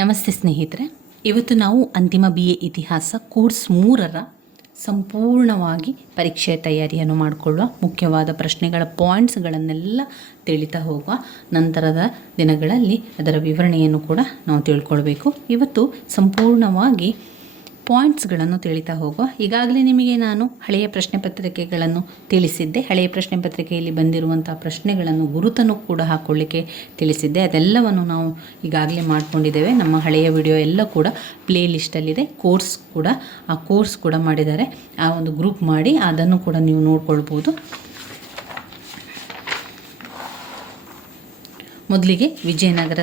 ನಮಸ್ತೆ ಸ್ನೇಹಿತರೆ, ಇವತ್ತು ನಾವು ಅಂತಿಮ BA ಇತಿಹಾಸ ಕೋರ್ಸ್ 3ರ ಸಂಪೂರ್ಣವಾಗಿ ಪರೀಕ್ಷೆಯ ತಯಾರಿಯನ್ನು ಮಾಡಿಕೊಳ್ಳುವ ಮುಖ್ಯವಾದ ಪ್ರಶ್ನೆಗಳ ಪಾಯಿಂಟ್ಸ್ಗಳನ್ನೆಲ್ಲ ತಿಳಿತಾ ಹೋಗುವ. ನಂತರದ ದಿನಗಳಲ್ಲಿ ಅದರ ವಿವರಣೆಯನ್ನು ಕೂಡ ನಾವು ತಿಳ್ಕೊಳ್ಬೇಕು. ಇವತ್ತು ಸಂಪೂರ್ಣವಾಗಿ ಪಾಯಿಂಟ್ಸ್ಗಳನ್ನು ತಿಳಿತಾ ಹೋಗುವ. ಈಗಾಗಲೇ ನಿಮಗೆ ನಾನು ಹಳೆಯ ಪ್ರಶ್ನೆ ಪತ್ರಿಕೆಗಳನ್ನು ತಿಳಿಸಿದ್ದೆ. ಹಳೆಯ ಪ್ರಶ್ನೆ ಪತ್ರಿಕೆಯಲ್ಲಿ ಬಂದಿರುವಂಥ ಪ್ರಶ್ನೆಗಳನ್ನು ಗುರುತನ್ನು ಕೂಡ ಹಾಕ್ಕೊಳ್ಳಿಕ್ಕೆ ತಿಳಿಸಿದ್ದೆ. ಅದೆಲ್ಲವನ್ನು ನಾವು ಈಗಾಗಲೇ ಮಾಡ್ಕೊಂಡಿದ್ದೇವೆ. ನಮ್ಮ ಹಳೆಯ ವಿಡಿಯೋ ಎಲ್ಲ ಕೂಡ ಪ್ಲೇ ಲಿಸ್ಟಲ್ಲಿದೆ. ಆ ಕೋರ್ಸ್ ಕೂಡ ಮಾಡಿದ್ದಾರೆ. ಆ ಒಂದು ಗ್ರೂಪ್ ಮಾಡಿ ಅದನ್ನು ಕೂಡ ನೀವು ನೋಡ್ಕೊಳ್ಬೋದು. ಮೊದಲಿಗೆ ವಿಜಯನಗರ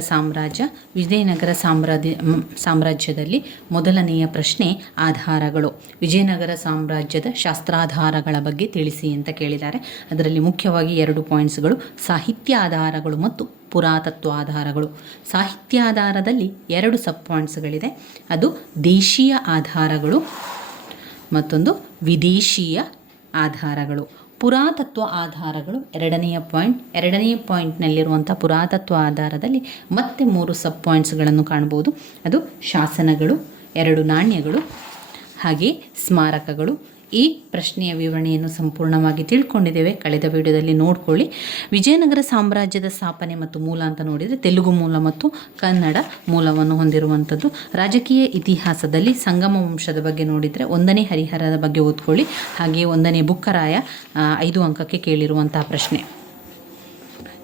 ಸಾಮ್ರಾಜ್ಯದಲ್ಲಿ ಮೊದಲನೆಯ ಪ್ರಶ್ನೆ ಆಧಾರಗಳು. ವಿಜಯನಗರ ಸಾಮ್ರಾಜ್ಯದ ಶಾಸ್ತ್ರಾಧಾರಗಳ ಬಗ್ಗೆ ತಿಳಿಸಿ ಅಂತ ಕೇಳಿದ್ದಾರೆ. ಅದರಲ್ಲಿ ಮುಖ್ಯವಾಗಿ 2 ಪಾಯಿಂಟ್ಸ್ಗಳು, ಸಾಹಿತ್ಯ ಆಧಾರಗಳು ಮತ್ತು ಪುರಾತತ್ವ ಆಧಾರಗಳು. ಸಾಹಿತ್ಯ ಆಧಾರದಲ್ಲಿ 2 ಸಬ್ ಪಾಯಿಂಟ್ಸ್ಗಳಿದೆ. ಅದು ದೇಶೀಯ ಆಧಾರಗಳು, ಮತ್ತೊಂದು ವಿದೇಶೀಯ ಆಧಾರಗಳು. ಪುರಾತತ್ವ ಆಧಾರಗಳು ಎರಡನೆಯ ಪಾಯಿಂಟ್ನಲ್ಲಿರುವಂಥ ಪುರಾತತ್ವ ಆಧಾರದಲ್ಲಿ ಮತ್ತೆ 3 ಸಬ್ ಪಾಯಿಂಟ್ಸ್ಗಳನ್ನು ಕಾಣ್ಬೋದು. ಅದು ಶಾಸನಗಳು, 2 ನಾಣ್ಯಗಳು, ಹಾಗೆ ಸ್ಮಾರಕಗಳು. ಈ ಪ್ರಶ್ನೆಯ ವಿವರಣೆಯನ್ನು ಸಂಪೂರ್ಣವಾಗಿ ತಿಳ್ಕೊಂಡಿದ್ದೇವೆ. ಕಳೆದ ವಿಡಿಯೋದಲ್ಲಿ ನೋಡ್ಕೊಳ್ಳಿ. ವಿಜಯನಗರ ಸಾಮ್ರಾಜ್ಯದ ಸ್ಥಾಪನೆ ಮತ್ತು ಮೂಲ ಅಂತ ನೋಡಿದರೆ ತೆಲುಗು ಮೂಲ ಮತ್ತು ಕನ್ನಡ ಮೂಲವನ್ನು ಹೊಂದಿರುವಂಥದ್ದು. ರಾಜಕೀಯ ಇತಿಹಾಸದಲ್ಲಿ ಸಂಗಮ ವಂಶದ ಬಗ್ಗೆ ನೋಡಿದರೆ 1ನೇ ಹರಿಹರದ ಬಗ್ಗೆ ಓದ್ಕೊಳ್ಳಿ. ಹಾಗೆಯೇ 1ನೇ ಬುಕ್ಕರಾಯ 5 ಅಂಕಕ್ಕೆ ಕೇಳಿರುವಂತಹ ಪ್ರಶ್ನೆ.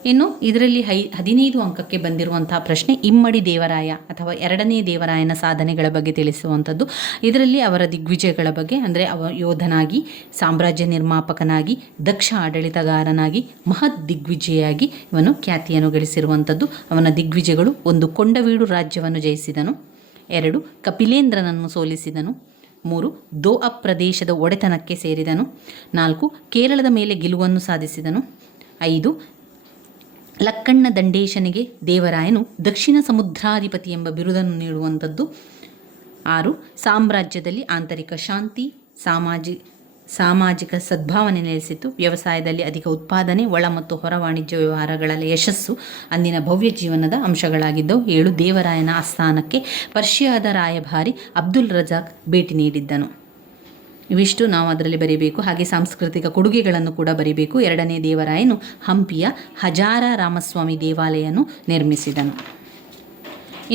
ಇನ್ನು ಇದರಲ್ಲಿ 15 ಅಂಕಕ್ಕೆ ಬಂದಿರುವಂತಹ ಪ್ರಶ್ನೆ ಇಮ್ಮಡಿ ದೇವರಾಯ ಅಥವಾ 2ನೇ ದೇವರಾಯನ ಸಾಧನೆಗಳ ಬಗ್ಗೆ ತಿಳಿಸುವಂಥದ್ದು. ಇದರಲ್ಲಿ ಅವರ ದಿಗ್ವಿಜಯಗಳ ಬಗ್ಗೆ, ಅಂದರೆ ಯೋಧನಾಗಿ, ಸಾಮ್ರಾಜ್ಯ ನಿರ್ಮಾಪಕನಾಗಿ, ದಕ್ಷ ಆಡಳಿತಗಾರನಾಗಿ, ಮಹತ್ ದಿಗ್ವಿಜಯಿಯಾಗಿ ಇವನು ಖ್ಯಾತಿಯನ್ನು ಗಳಿಸಿರುವಂಥದ್ದು. ಅವನ ದಿಗ್ವಿಜಯಗಳು: 1. ಕೊಂಡವೀಡು ರಾಜ್ಯವನ್ನು ಜಯಿಸಿದನು. 2. ಕಪಿಲೇಂದ್ರನನ್ನು ಸೋಲಿಸಿದನು. 3. ದೋಅಬ್ ಪ್ರದೇಶದ ಒಡೆತನಕ್ಕೆ ಸೇರಿದನು. 4. ಕೇರಳದ ಮೇಲೆ ಗೆಲುವನ್ನು ಸಾಧಿಸಿದನು. 5. ಲಕ್ಕಣ್ಣ ದಂಡೇಶನಿಗೆ ದೇವರಾಯನು ದಕ್ಷಿಣ ಸಮುದ್ರಾಧಿಪತಿ ಎಂಬ ಬಿರುದನ್ನು ನೀಡುವಂಥದ್ದು. 6. ಸಾಮ್ರಾಜ್ಯದಲ್ಲಿ ಆಂತರಿಕ ಶಾಂತಿ, ಸಾಮಾಜಿಕ ಸದ್ಭಾವನೆ ನೆಲೆಸಿತು. ವ್ಯವಸಾಯದಲ್ಲಿ ಅಧಿಕ ಉತ್ಪಾದನೆ, ಒಳ ಮತ್ತು ಹೊರ ವಾಣಿಜ್ಯ ವ್ಯವಹಾರಗಳ ಯಶಸ್ಸು ಅಂದಿನ ಭವ್ಯ ಜೀವನದ ಅಂಶಗಳಾಗಿದ್ದವು. 7. ದೇವರಾಯನ ಆಸ್ಥಾನಕ್ಕೆ ಪರ್ಷಿಯಾದ ರಾಯಭಾರಿ ಅಬ್ದುಲ್ ರಜಾಕ್ ಭೇಟಿ ನೀಡಿದ್ದನು. ಇವಿಷ್ಟು ನಾವು ಅದರಲ್ಲಿ ಬರೀಬೇಕು. ಹಾಗೆ ಸಾಂಸ್ಕೃತಿಕ ಕೊಡುಗೆಗಳನ್ನು ಕೂಡ ಬರೀಬೇಕು. 2ನೇ ದೇವರಾಯನು ಹಂಪಿಯ ಹಜಾರ ರಾಮಸ್ವಾಮಿ ದೇವಾಲಯವನ್ನು ನಿರ್ಮಿಸಿದನು.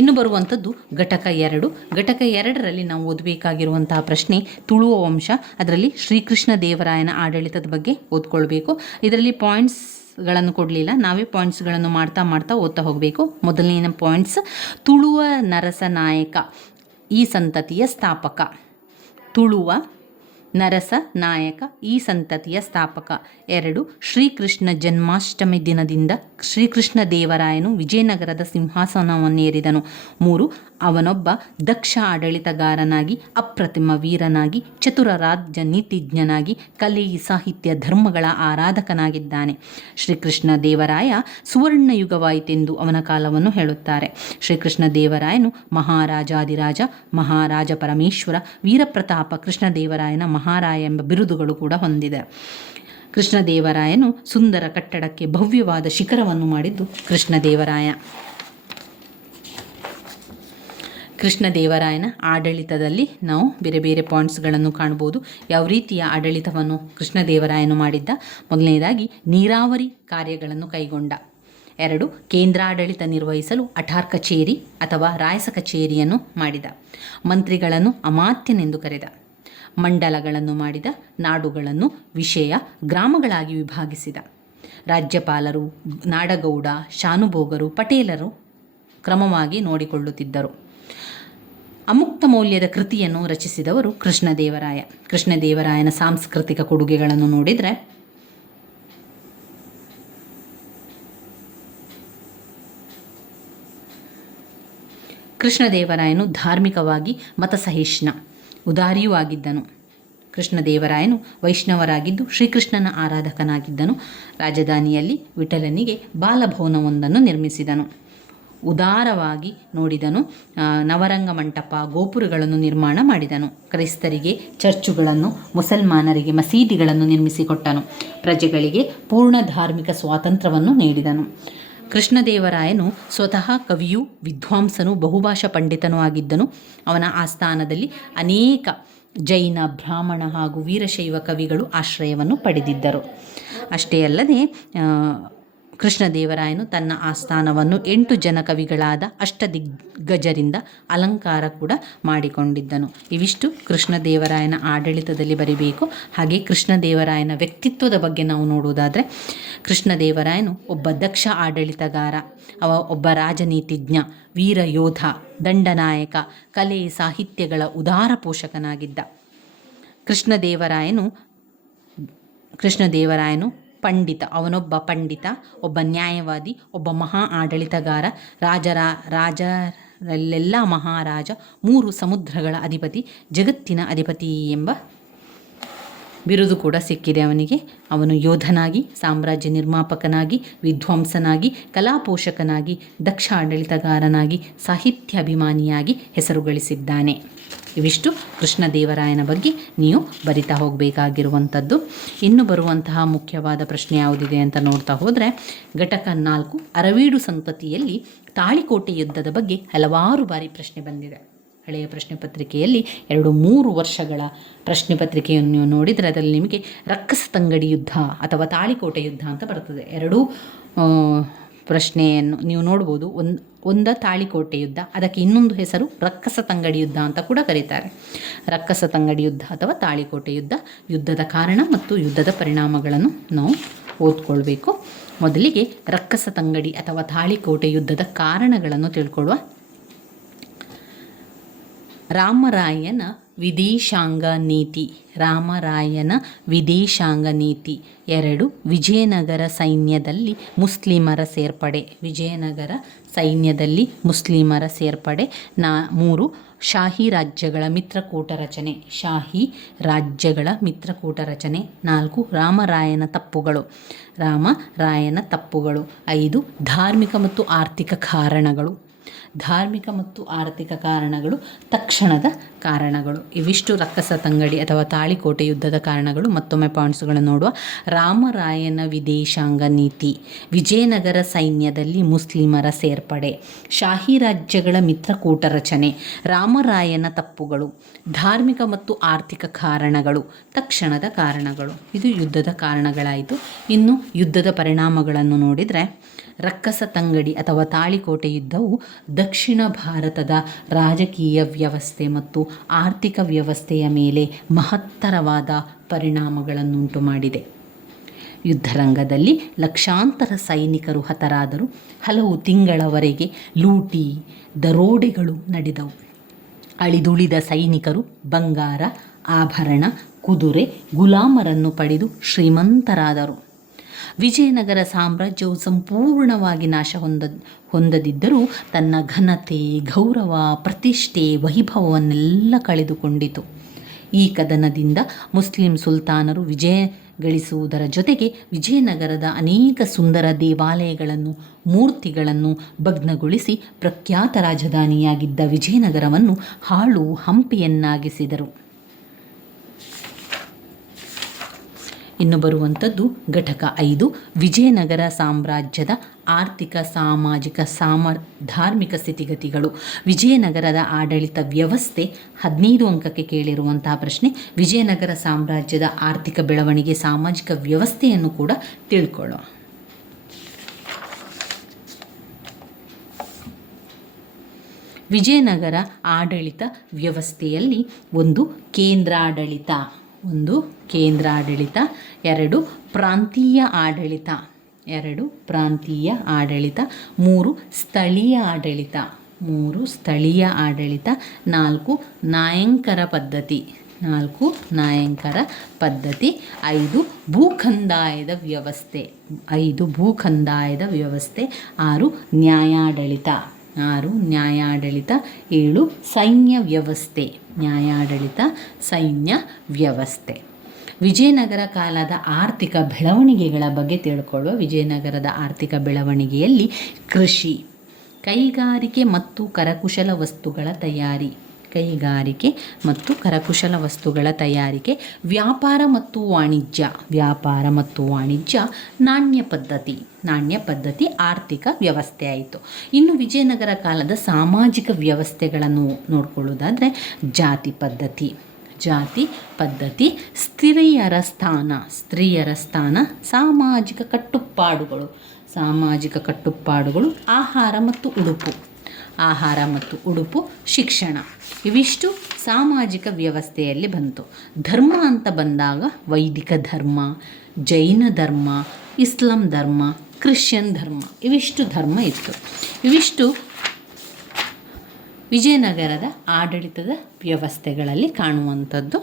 ಇನ್ನು ಬರುವಂಥದ್ದು ಘಟಕ 2. ಘಟಕ 2ರಲ್ಲಿ ನಾವು ಓದಬೇಕಾಗಿರುವಂತಹ ಪ್ರಶ್ನೆ ತುಳುವ ವಂಶ. ಅದರಲ್ಲಿ ಶ್ರೀಕೃಷ್ಣ ದೇವರಾಯನ ಆಡಳಿತದ ಬಗ್ಗೆ ಓದ್ಕೊಳ್ಬೇಕು. ಇದರಲ್ಲಿ ಪಾಯಿಂಟ್ಸ್ಗಳನ್ನು ಕೊಡಲಿಲ್ಲ, ನಾವೇ ಪಾಯಿಂಟ್ಸ್ಗಳನ್ನು ಮಾಡ್ತಾ ಓದ್ತಾ ಹೋಗಬೇಕು. ಮೊದಲನೇ ಪಾಯಿಂಟ್ಸ್: ತುಳುವ ನರಸನಾಯಕ ಈ ಸಂತತಿಯ ಸ್ಥಾಪಕ. ತುಳುವ ನರಸನಾಯಕ ಈ ಸಂತತಿಯ ಸ್ಥಾಪಕ. 2. ಶ್ರೀಕೃಷ್ಣ ಜನ್ಮಾಷ್ಟಮಿ ದಿನದಿಂದ ಶ್ರೀಕೃಷ್ಣ ದೇವರಾಯನು ವಿಜಯನಗರದ ಸಿಂಹಾಸನವನ್ನೇರಿದನು. 3. ಅವನೊಬ್ಬ ದಕ್ಷ ಆಡಳಿತಗಾರನಾಗಿ, ಅಪ್ರತಿಮ ವೀರನಾಗಿ, ಚತುರ ರಾಜ್ಯ ನೀತಿಜ್ಞನಾಗಿ, ಕಲೆ, ಸಾಹಿತ್ಯ, ಧರ್ಮಗಳ ಆರಾಧಕನಾಗಿದ್ದಾನೆ. ಶ್ರೀಕೃಷ್ಣ ದೇವರಾಯ ಸುವರ್ಣಯುಗವಾಯಿತೆಂದು ಅವನ ಕಾಲವನ್ನು ಹೇಳುತ್ತಾರೆ. ಶ್ರೀಕೃಷ್ಣ ದೇವರಾಯನು ಮಹಾರಾಜಾದಿರಾಜ, ಮಹಾರಾಜ ಪರಮೇಶ್ವರ, ವೀರಪ್ರತಾಪ, ಕೃಷ್ಣದೇವರಾಯನ ಮಹಾರಾಯ ಎಂಬ ಬಿರುದುಗಳು ಕೂಡ ಹೊಂದಿದೆ. ಕೃಷ್ಣದೇವರಾಯನು ಸುಂದರ ಕಟ್ಟಡಕ್ಕೆ ಭವ್ಯವಾದ ಶಿಖರವನ್ನು ಮಾಡಿದ್ದು ಕೃಷ್ಣದೇವರಾಯ. ಕೃಷ್ಣದೇವರಾಯನ ಆಡಳಿತದಲ್ಲಿ ನಾವು ಬೇರೆ ಬೇರೆ ಪಾಯಿಂಟ್ಸ್ಗಳನ್ನು ಕಾಣ್ಬೋದು. ಯಾವ ರೀತಿಯ ಆಡಳಿತವನ್ನು ಕೃಷ್ಣದೇವರಾಯನು ಮಾಡಿದ್ದ? ಮೊದಲನೇದಾಗಿ ನೀರಾವರಿ ಕಾರ್ಯಗಳನ್ನು ಕೈಗೊಂಡ. 2. ಕೇಂದ್ರಾಡಳಿತ ನಿರ್ವಹಿಸಲು ಅಠಾರ್ ಕಚೇರಿ ಅಥವಾ ರಾಯಸ ಕಚೇರಿಯನ್ನು ಮಾಡಿದ. ಮಂತ್ರಿಗಳನ್ನು ಅಮಾತ್ಯನೆಂದು ಕರೆದ. ಮಂಡಲಗಳನ್ನು ಮಾಡಿದ. ನಾಡುಗಳನ್ನು ವಿಷಯ ಗ್ರಾಮಗಳಾಗಿ ವಿಭಾಗಿಸಿದ. ರಾಜ್ಯಪಾಲರು, ನಾಡಗೌಡ, ಶಾನುಭೋಗರು, ಪಟೇಲರು ಕ್ರಮವಾಗಿ ನೋಡಿಕೊಳ್ಳುತ್ತಿದ್ದರು. ಅಮುಕ್ತ ಮೌಲ್ಯದ ಕೃತಿಯನ್ನು ರಚಿಸಿದವರು ಕೃಷ್ಣದೇವರಾಯ. ಕೃಷ್ಣದೇವರಾಯನ ಸಾಂಸ್ಕೃತಿಕ ಕೊಡುಗೆಗಳನ್ನು ನೋಡಿದರೆ ಕೃಷ್ಣದೇವರಾಯನು ಧಾರ್ಮಿಕವಾಗಿ ಮತಸಹಿಷ್ಣ, ಉದಾರಿಯೂ ಆಗಿದ್ದನು. ಕೃಷ್ಣದೇವರಾಯನು ವೈಷ್ಣವರಾಗಿದ್ದು ಶ್ರೀಕೃಷ್ಣನ ಆರಾಧಕನಾಗಿದ್ದನು. ರಾಜಧಾನಿಯಲ್ಲಿ ವಿಠಲನಿಗೆ ಬಾಲಭವನವೊಂದನ್ನು ನಿರ್ಮಿಸಿದನು. ಉದಾರವಾಗಿ ನೋಡಿದನು. ನವರಂಗ ಮಂಟಪ, ಗೋಪುರಗಳನ್ನು ನಿರ್ಮಾಣ ಮಾಡಿದನು. ಕ್ರೈಸ್ತರಿಗೆ ಚರ್ಚುಗಳನ್ನು, ಮುಸಲ್ಮಾನರಿಗೆ ಮಸೀದಿಗಳನ್ನು ನಿರ್ಮಿಸಿಕೊಟ್ಟನು. ಪ್ರಜೆಗಳಿಗೆ ಪೂರ್ಣ ಧಾರ್ಮಿಕ ಸ್ವಾತಂತ್ರ್ಯವನ್ನು ನೀಡಿದನು. ಕೃಷ್ಣದೇವರಾಯನು ಸ್ವತಃ ಕವಿಯೂ ವಿದ್ವಾಂಸನೂ ಬಹುಭಾಷಾ ಪಂಡಿತನೂ ಆಗಿದ್ದನು. ಅವನ ಆಸ್ಥಾನದಲ್ಲಿ ಅನೇಕ ಜೈನ, ಬ್ರಾಹ್ಮಣ ಹಾಗೂ ವೀರಶೈವ ಕವಿಗಳು ಆಶ್ರಯವನ್ನು ಪಡೆದಿದ್ದರು. ಅಷ್ಟೇ ಅಲ್ಲದೆ ಕೃಷ್ಣದೇವರಾಯನು ತನ್ನ ಆಸ್ಥಾನವನ್ನು 8 ಜನ ಕವಿಗಳಾದ ಅಷ್ಟದಿಗ್ಗಜರಿಂದ ಅಲಂಕಾರ ಕೂಡ ಮಾಡಿಕೊಂಡಿದ್ದನು. ಇವಿಷ್ಟು ಕೃಷ್ಣದೇವರಾಯನ ಆಡಳಿತದಲ್ಲಿ ಬರೀಬೇಕು. ಹಾಗೆ ಕೃಷ್ಣದೇವರಾಯನ ವ್ಯಕ್ತಿತ್ವದ ಬಗ್ಗೆ ನಾವು ನೋಡುವುದಾದರೆ, ಕೃಷ್ಣದೇವರಾಯನು ಒಬ್ಬ ದಕ್ಷ ಆಡಳಿತಗಾರ, ಒಬ್ಬ ರಾಜನೀತಿಜ್ಞ, ವೀರ ಯೋಧ, ದಂಡನಾಯಕ, ಕಲೆ ಸಾಹಿತ್ಯಗಳ ಉದಾರ ಪೋಷಕನಾಗಿದ್ದ. ಕೃಷ್ಣದೇವರಾಯನು ಪಂಡಿತ, ಅವನೊಬ್ಬ ಪಂಡಿತ, ಒಬ್ಬ ನ್ಯಾಯವಾದಿ, ಒಬ್ಬ ಮಹಾ ಆಡಳಿತಗಾರ, ರಾಜರಲ್ಲೆಲ್ಲ ಮಹಾರಾಜ, 3 ಸಮುದ್ರಗಳ ಅಧಿಪತಿ, ಜಗತ್ತಿನ ಅಧಿಪತಿ ಎಂಬ ಬಿರುದು ಕೂಡ ಸಿಕ್ಕಿದೆ ಅವನಿಗೆ. ಅವನು ಯೋಧನಾಗಿ, ಸಾಮ್ರಾಜ್ಯ ನಿರ್ಮಾಪಕನಾಗಿ, ವಿದ್ವಾಂಸನಾಗಿ, ಕಲಾಪೋಷಕನಾಗಿ, ದಕ್ಷ ಆಡಳಿತಗಾರನಾಗಿ, ಸಾಹಿತ್ಯಾಭಿಮಾನಿಯಾಗಿ ಹೆಸರು ಗಳಿಸಿದ್ದಾನೆ. ಇವಿಷ್ಟು ಕೃಷ್ಣದೇವರಾಯನ ಬಗ್ಗೆ ನೀವು ಬರಿತಾ ಹೋಗಬೇಕಾಗಿರುವಂಥದ್ದು. ಇನ್ನು ಬರುವಂತಹ ಮುಖ್ಯವಾದ ಪ್ರಶ್ನೆ ಯಾವುದಿದೆ ಅಂತ ನೋಡ್ತಾ ಹೋದರೆ, ಘಟಕ 4 ಅರವೀಡು ಸಂತತಿಯಲ್ಲಿ ತಾಳಿಕೋಟೆ ಯುದ್ಧದ ಬಗ್ಗೆ ಹಲವಾರು ಬಾರಿ ಪ್ರಶ್ನೆ ಬಂದಿದೆ. ಹಳೆಯ ಪ್ರಶ್ನೆ ಪತ್ರಿಕೆಯಲ್ಲಿ 2-3 ವರ್ಷಗಳ ಪ್ರಶ್ನೆ ಪತ್ರಿಕೆಯನ್ನು ನೀವು ನೋಡಿದರೆ ಅದರಲ್ಲಿ ನಿಮಗೆ ರಕ್ಕಸ ತಂಗಡಿ ಯುದ್ಧ ಅಥವಾ ತಾಳಿಕೋಟೆ ಯುದ್ಧ ಅಂತ ಬರ್ತದೆ. ಎರಡೂ ಪ್ರಶ್ನೆಯನ್ನು ನೀವು ನೋಡ್ಬೋದು. ಒಂದ ತಾಳಿಕೋಟೆ ಯುದ್ಧ, ಅದಕ್ಕೆ ಇನ್ನೊಂದು ಹೆಸರು ರಕ್ಕಸ ತಂಗಡಿ ಯುದ್ಧ ಅಂತ ಕೂಡ ಕರೀತಾರೆ. ರಕ್ಕಸ ತಂಗಡಿ ಯುದ್ಧ ಅಥವಾ ತಾಳಿಕೋಟೆ ಯುದ್ಧ, ಯುದ್ಧದ ಕಾರಣ ಮತ್ತು ಯುದ್ಧದ ಪರಿಣಾಮಗಳನ್ನು ನಾವು ಓದ್ಕೊಳ್ಬೇಕು. ಮೊದಲಿಗೆ ರಕ್ಕಸ ತಂಗಡಿ ಅಥವಾ ತಾಳಿಕೋಟೆ ಯುದ್ಧದ ಕಾರಣಗಳನ್ನು ತಿಳ್ಕೊಳ್ಳುವ. ರಾಮರಾಯನ ವಿದೇಶಾಂಗ ನೀತಿ. 2 ವಿಜಯನಗರ ಸೈನ್ಯದಲ್ಲಿ ಮುಸ್ಲಿಮರ ಸೇರ್ಪಡೆ. 3 ಶಾಹಿ ರಾಜ್ಯಗಳ ಮಿತ್ರಕೂಟ ರಚನೆ. 4 ರಾಮರಾಯನ ತಪ್ಪುಗಳು. 5 ಧಾರ್ಮಿಕ ಮತ್ತು ಆರ್ಥಿಕ ಕಾರಣಗಳು. ತಕ್ಷಣದ ಕಾರಣಗಳು. ಇವಿಷ್ಟು ರಕ್ಕಸ ತಂಗಡಿ ಅಥವಾ ತಾಳಿಕೋಟೆ ಯುದ್ಧದ ಕಾರಣಗಳು. ಮತ್ತೊಮ್ಮೆ ಪಾಯಿಂಟ್ಸ್ಗಳನ್ನು ನೋಡುವ. ರಾಮರಾಯನ ವಿದೇಶಾಂಗ ನೀತಿ, ವಿಜಯನಗರ ಸೈನ್ಯದಲ್ಲಿ ಮುಸ್ಲಿಮರ ಸೇರ್ಪಡೆ, ಶಾಹಿ ರಾಜ್ಯಗಳ ಮಿತ್ರಕೂಟ ರಚನೆ, ರಾಮರಾಯನ ತಪ್ಪುಗಳು, ಧಾರ್ಮಿಕ ಮತ್ತು ಆರ್ಥಿಕ ಕಾರಣಗಳು, ತಕ್ಷಣದ ಕಾರಣಗಳು. ಇದು ಯುದ್ಧದ ಕಾರಣಗಳಾಯಿತು. ಇನ್ನು ಯುದ್ಧದ ಪರಿಣಾಮಗಳನ್ನು ನೋಡಿದರೆ, ರಕ್ಕಸ ತಂಗಡಿ ಅಥವಾ ತಾಳಿಕೋಟೆ ಯುದ್ಧವು ದಕ್ಷಿಣ ಭಾರತದ ರಾಜಕೀಯ ವ್ಯವಸ್ಥೆ ಮತ್ತು ಆರ್ಥಿಕ ವ್ಯವಸ್ಥೆಯ ಮೇಲೆ ಮಹತ್ತರವಾದ ಪರಿಣಾಮಗಳನ್ನುಂಟು ಮಾಡಿದೆ. ಯುದ್ಧರಂಗದಲ್ಲಿ ಲಕ್ಷಾಂತರ ಸೈನಿಕರು ಹತರಾದರು. ಹಲವು ತಿಂಗಳವರೆಗೆ ಲೂಟಿ, ದರೋಡೆಗಳು ನಡೆದವು. ಅಳಿದುಳಿದ ಸೈನಿಕರು ಬಂಗಾರ, ಆಭರಣ, ಕುದುರೆ, ಗುಲಾಮರನ್ನು ಪಡೆದು ಶ್ರೀಮಂತರಾದರು. ವಿಜಯನಗರ ಸಾಮ್ರಾಜ್ಯವು ಸಂಪೂರ್ಣವಾಗಿ ನಾಶ ಹೊಂದದಿದ್ದರೂ ತನ್ನ ಘನತೆ, ಗೌರವ, ಪ್ರತಿಷ್ಠೆ, ವೈಭವವನ್ನೆಲ್ಲ ಕಳೆದುಕೊಂಡಿತು. ಈ ಕದನದಿಂದ ಮುಸ್ಲಿಂ ಸುಲ್ತಾನರು ವಿಜಯ ಗಳಿಸುವುದರ ಜೊತೆಗೆ ವಿಜಯನಗರದ ಅನೇಕ ಸುಂದರ ದೇವಾಲಯಗಳನ್ನು, ಮೂರ್ತಿಗಳನ್ನು ಭಗ್ನಗೊಳಿಸಿ ಪ್ರಖ್ಯಾತ ರಾಜಧಾನಿಯಾಗಿದ್ದ ವಿಜಯನಗರವನ್ನು ಹಾಳು ಹಂಪಿಯನ್ನಾಗಿಸಿದರು. ಇನ್ನು ಬರುವಂಥದ್ದು ಘಟಕ 5 ವಿಜಯನಗರ ಸಾಮ್ರಾಜ್ಯದ ಆರ್ಥಿಕ, ಸಾಮಾಜಿಕ, ಧಾರ್ಮಿಕ ಸ್ಥಿತಿಗತಿಗಳು. ವಿಜಯನಗರದ ಆಡಳಿತ ವ್ಯವಸ್ಥೆ 15 ಅಂಕಕ್ಕೆ ಕೇಳಿರುವಂತಹ ಪ್ರಶ್ನೆ. ವಿಜಯನಗರ ಸಾಮ್ರಾಜ್ಯದ ಆರ್ಥಿಕ ಬೆಳವಣಿಗೆ, ಸಾಮಾಜಿಕ ವ್ಯವಸ್ಥೆಯನ್ನು ಕೂಡ ತಿಳ್ಕೊಳ್ಳೋಣ. ವಿಜಯನಗರ ಆಡಳಿತ ವ್ಯವಸ್ಥೆಯಲ್ಲಿ 1 ಕೇಂದ್ರಾಡಳಿತ, 2 ಪ್ರಾಂತೀಯ ಆಡಳಿತ, 3 ಸ್ಥಳೀಯ ಆಡಳಿತ, 4 ನಾಯಂಕರ ಪದ್ಧತಿ, 5 ಭೂಕಂದಾಯದ ವ್ಯವಸ್ಥೆ, 6 ನ್ಯಾಯಾಡಳಿತ, 7 ಸೈನ್ಯ ವ್ಯವಸ್ಥೆ. ವಿಜಯನಗರ ಕಾಲದ ಆರ್ಥಿಕ ಬೆಳವಣಿಗೆಗಳ ಬಗ್ಗೆ ತಿಳ್ಕೊಳ್ಳುವ. ವಿಜಯನಗರದ ಆರ್ಥಿಕ ಬೆಳವಣಿಗೆಯಲ್ಲಿ ಕೃಷಿ, ಕೈಗಾರಿಕೆ ಮತ್ತು ಕರಕುಶಲ ವಸ್ತುಗಳ ತಯಾರಿ, ಕೈಗಾರಿಕೆ ಮತ್ತು ಕರಕುಶಲ ವಸ್ತುಗಳ ತಯಾರಿಕೆ. ವ್ಯಾಪಾರ ಮತ್ತು ವಾಣಿಜ್ಯ ನಾಣ್ಯ ಪದ್ಧತಿ ಆರ್ಥಿಕ ವ್ಯವಸ್ಥೆ ಆಯಿತು. ಇನ್ನು ವಿಜಯನಗರ ಕಾಲದ ಸಾಮಾಜಿಕ ವ್ಯವಸ್ಥೆಗಳನ್ನು ನೋಡ್ಕೊಳ್ಳೋದಾದರೆ ಜಾತಿ ಪದ್ಧತಿ, ಸ್ತ್ರೀಯರ ಸ್ಥಾನ, ಸಾಮಾಜಿಕ ಕಟ್ಟುಪಾಡುಗಳು, ಆಹಾರ ಮತ್ತು ಉಡುಪು, ಶಿಕ್ಷಣ. ಇವಿಷ್ಟು ಸಾಮಾಜಿಕ ವ್ಯವಸ್ಥೆಯಲ್ಲಿ ಬಂತು. ಧರ್ಮ ಅಂತ ಬಂದಾಗ ವೈದಿಕ ಧರ್ಮ, ಜೈನ ಧರ್ಮ, ಇಸ್ಲಾಂ ಧರ್ಮ, ಕ್ರಿಶ್ಚಿಯನ್ ಧರ್ಮ, ಇವಿಷ್ಟು ಧರ್ಮ ಇತ್ತು. ಇವಿಷ್ಟು ವಿಜಯನಗರದ ಆಡಳಿತದ ವ್ಯವಸ್ಥೆಗಳಲ್ಲಿ ಕಾಣುವಂಥದ್ದು.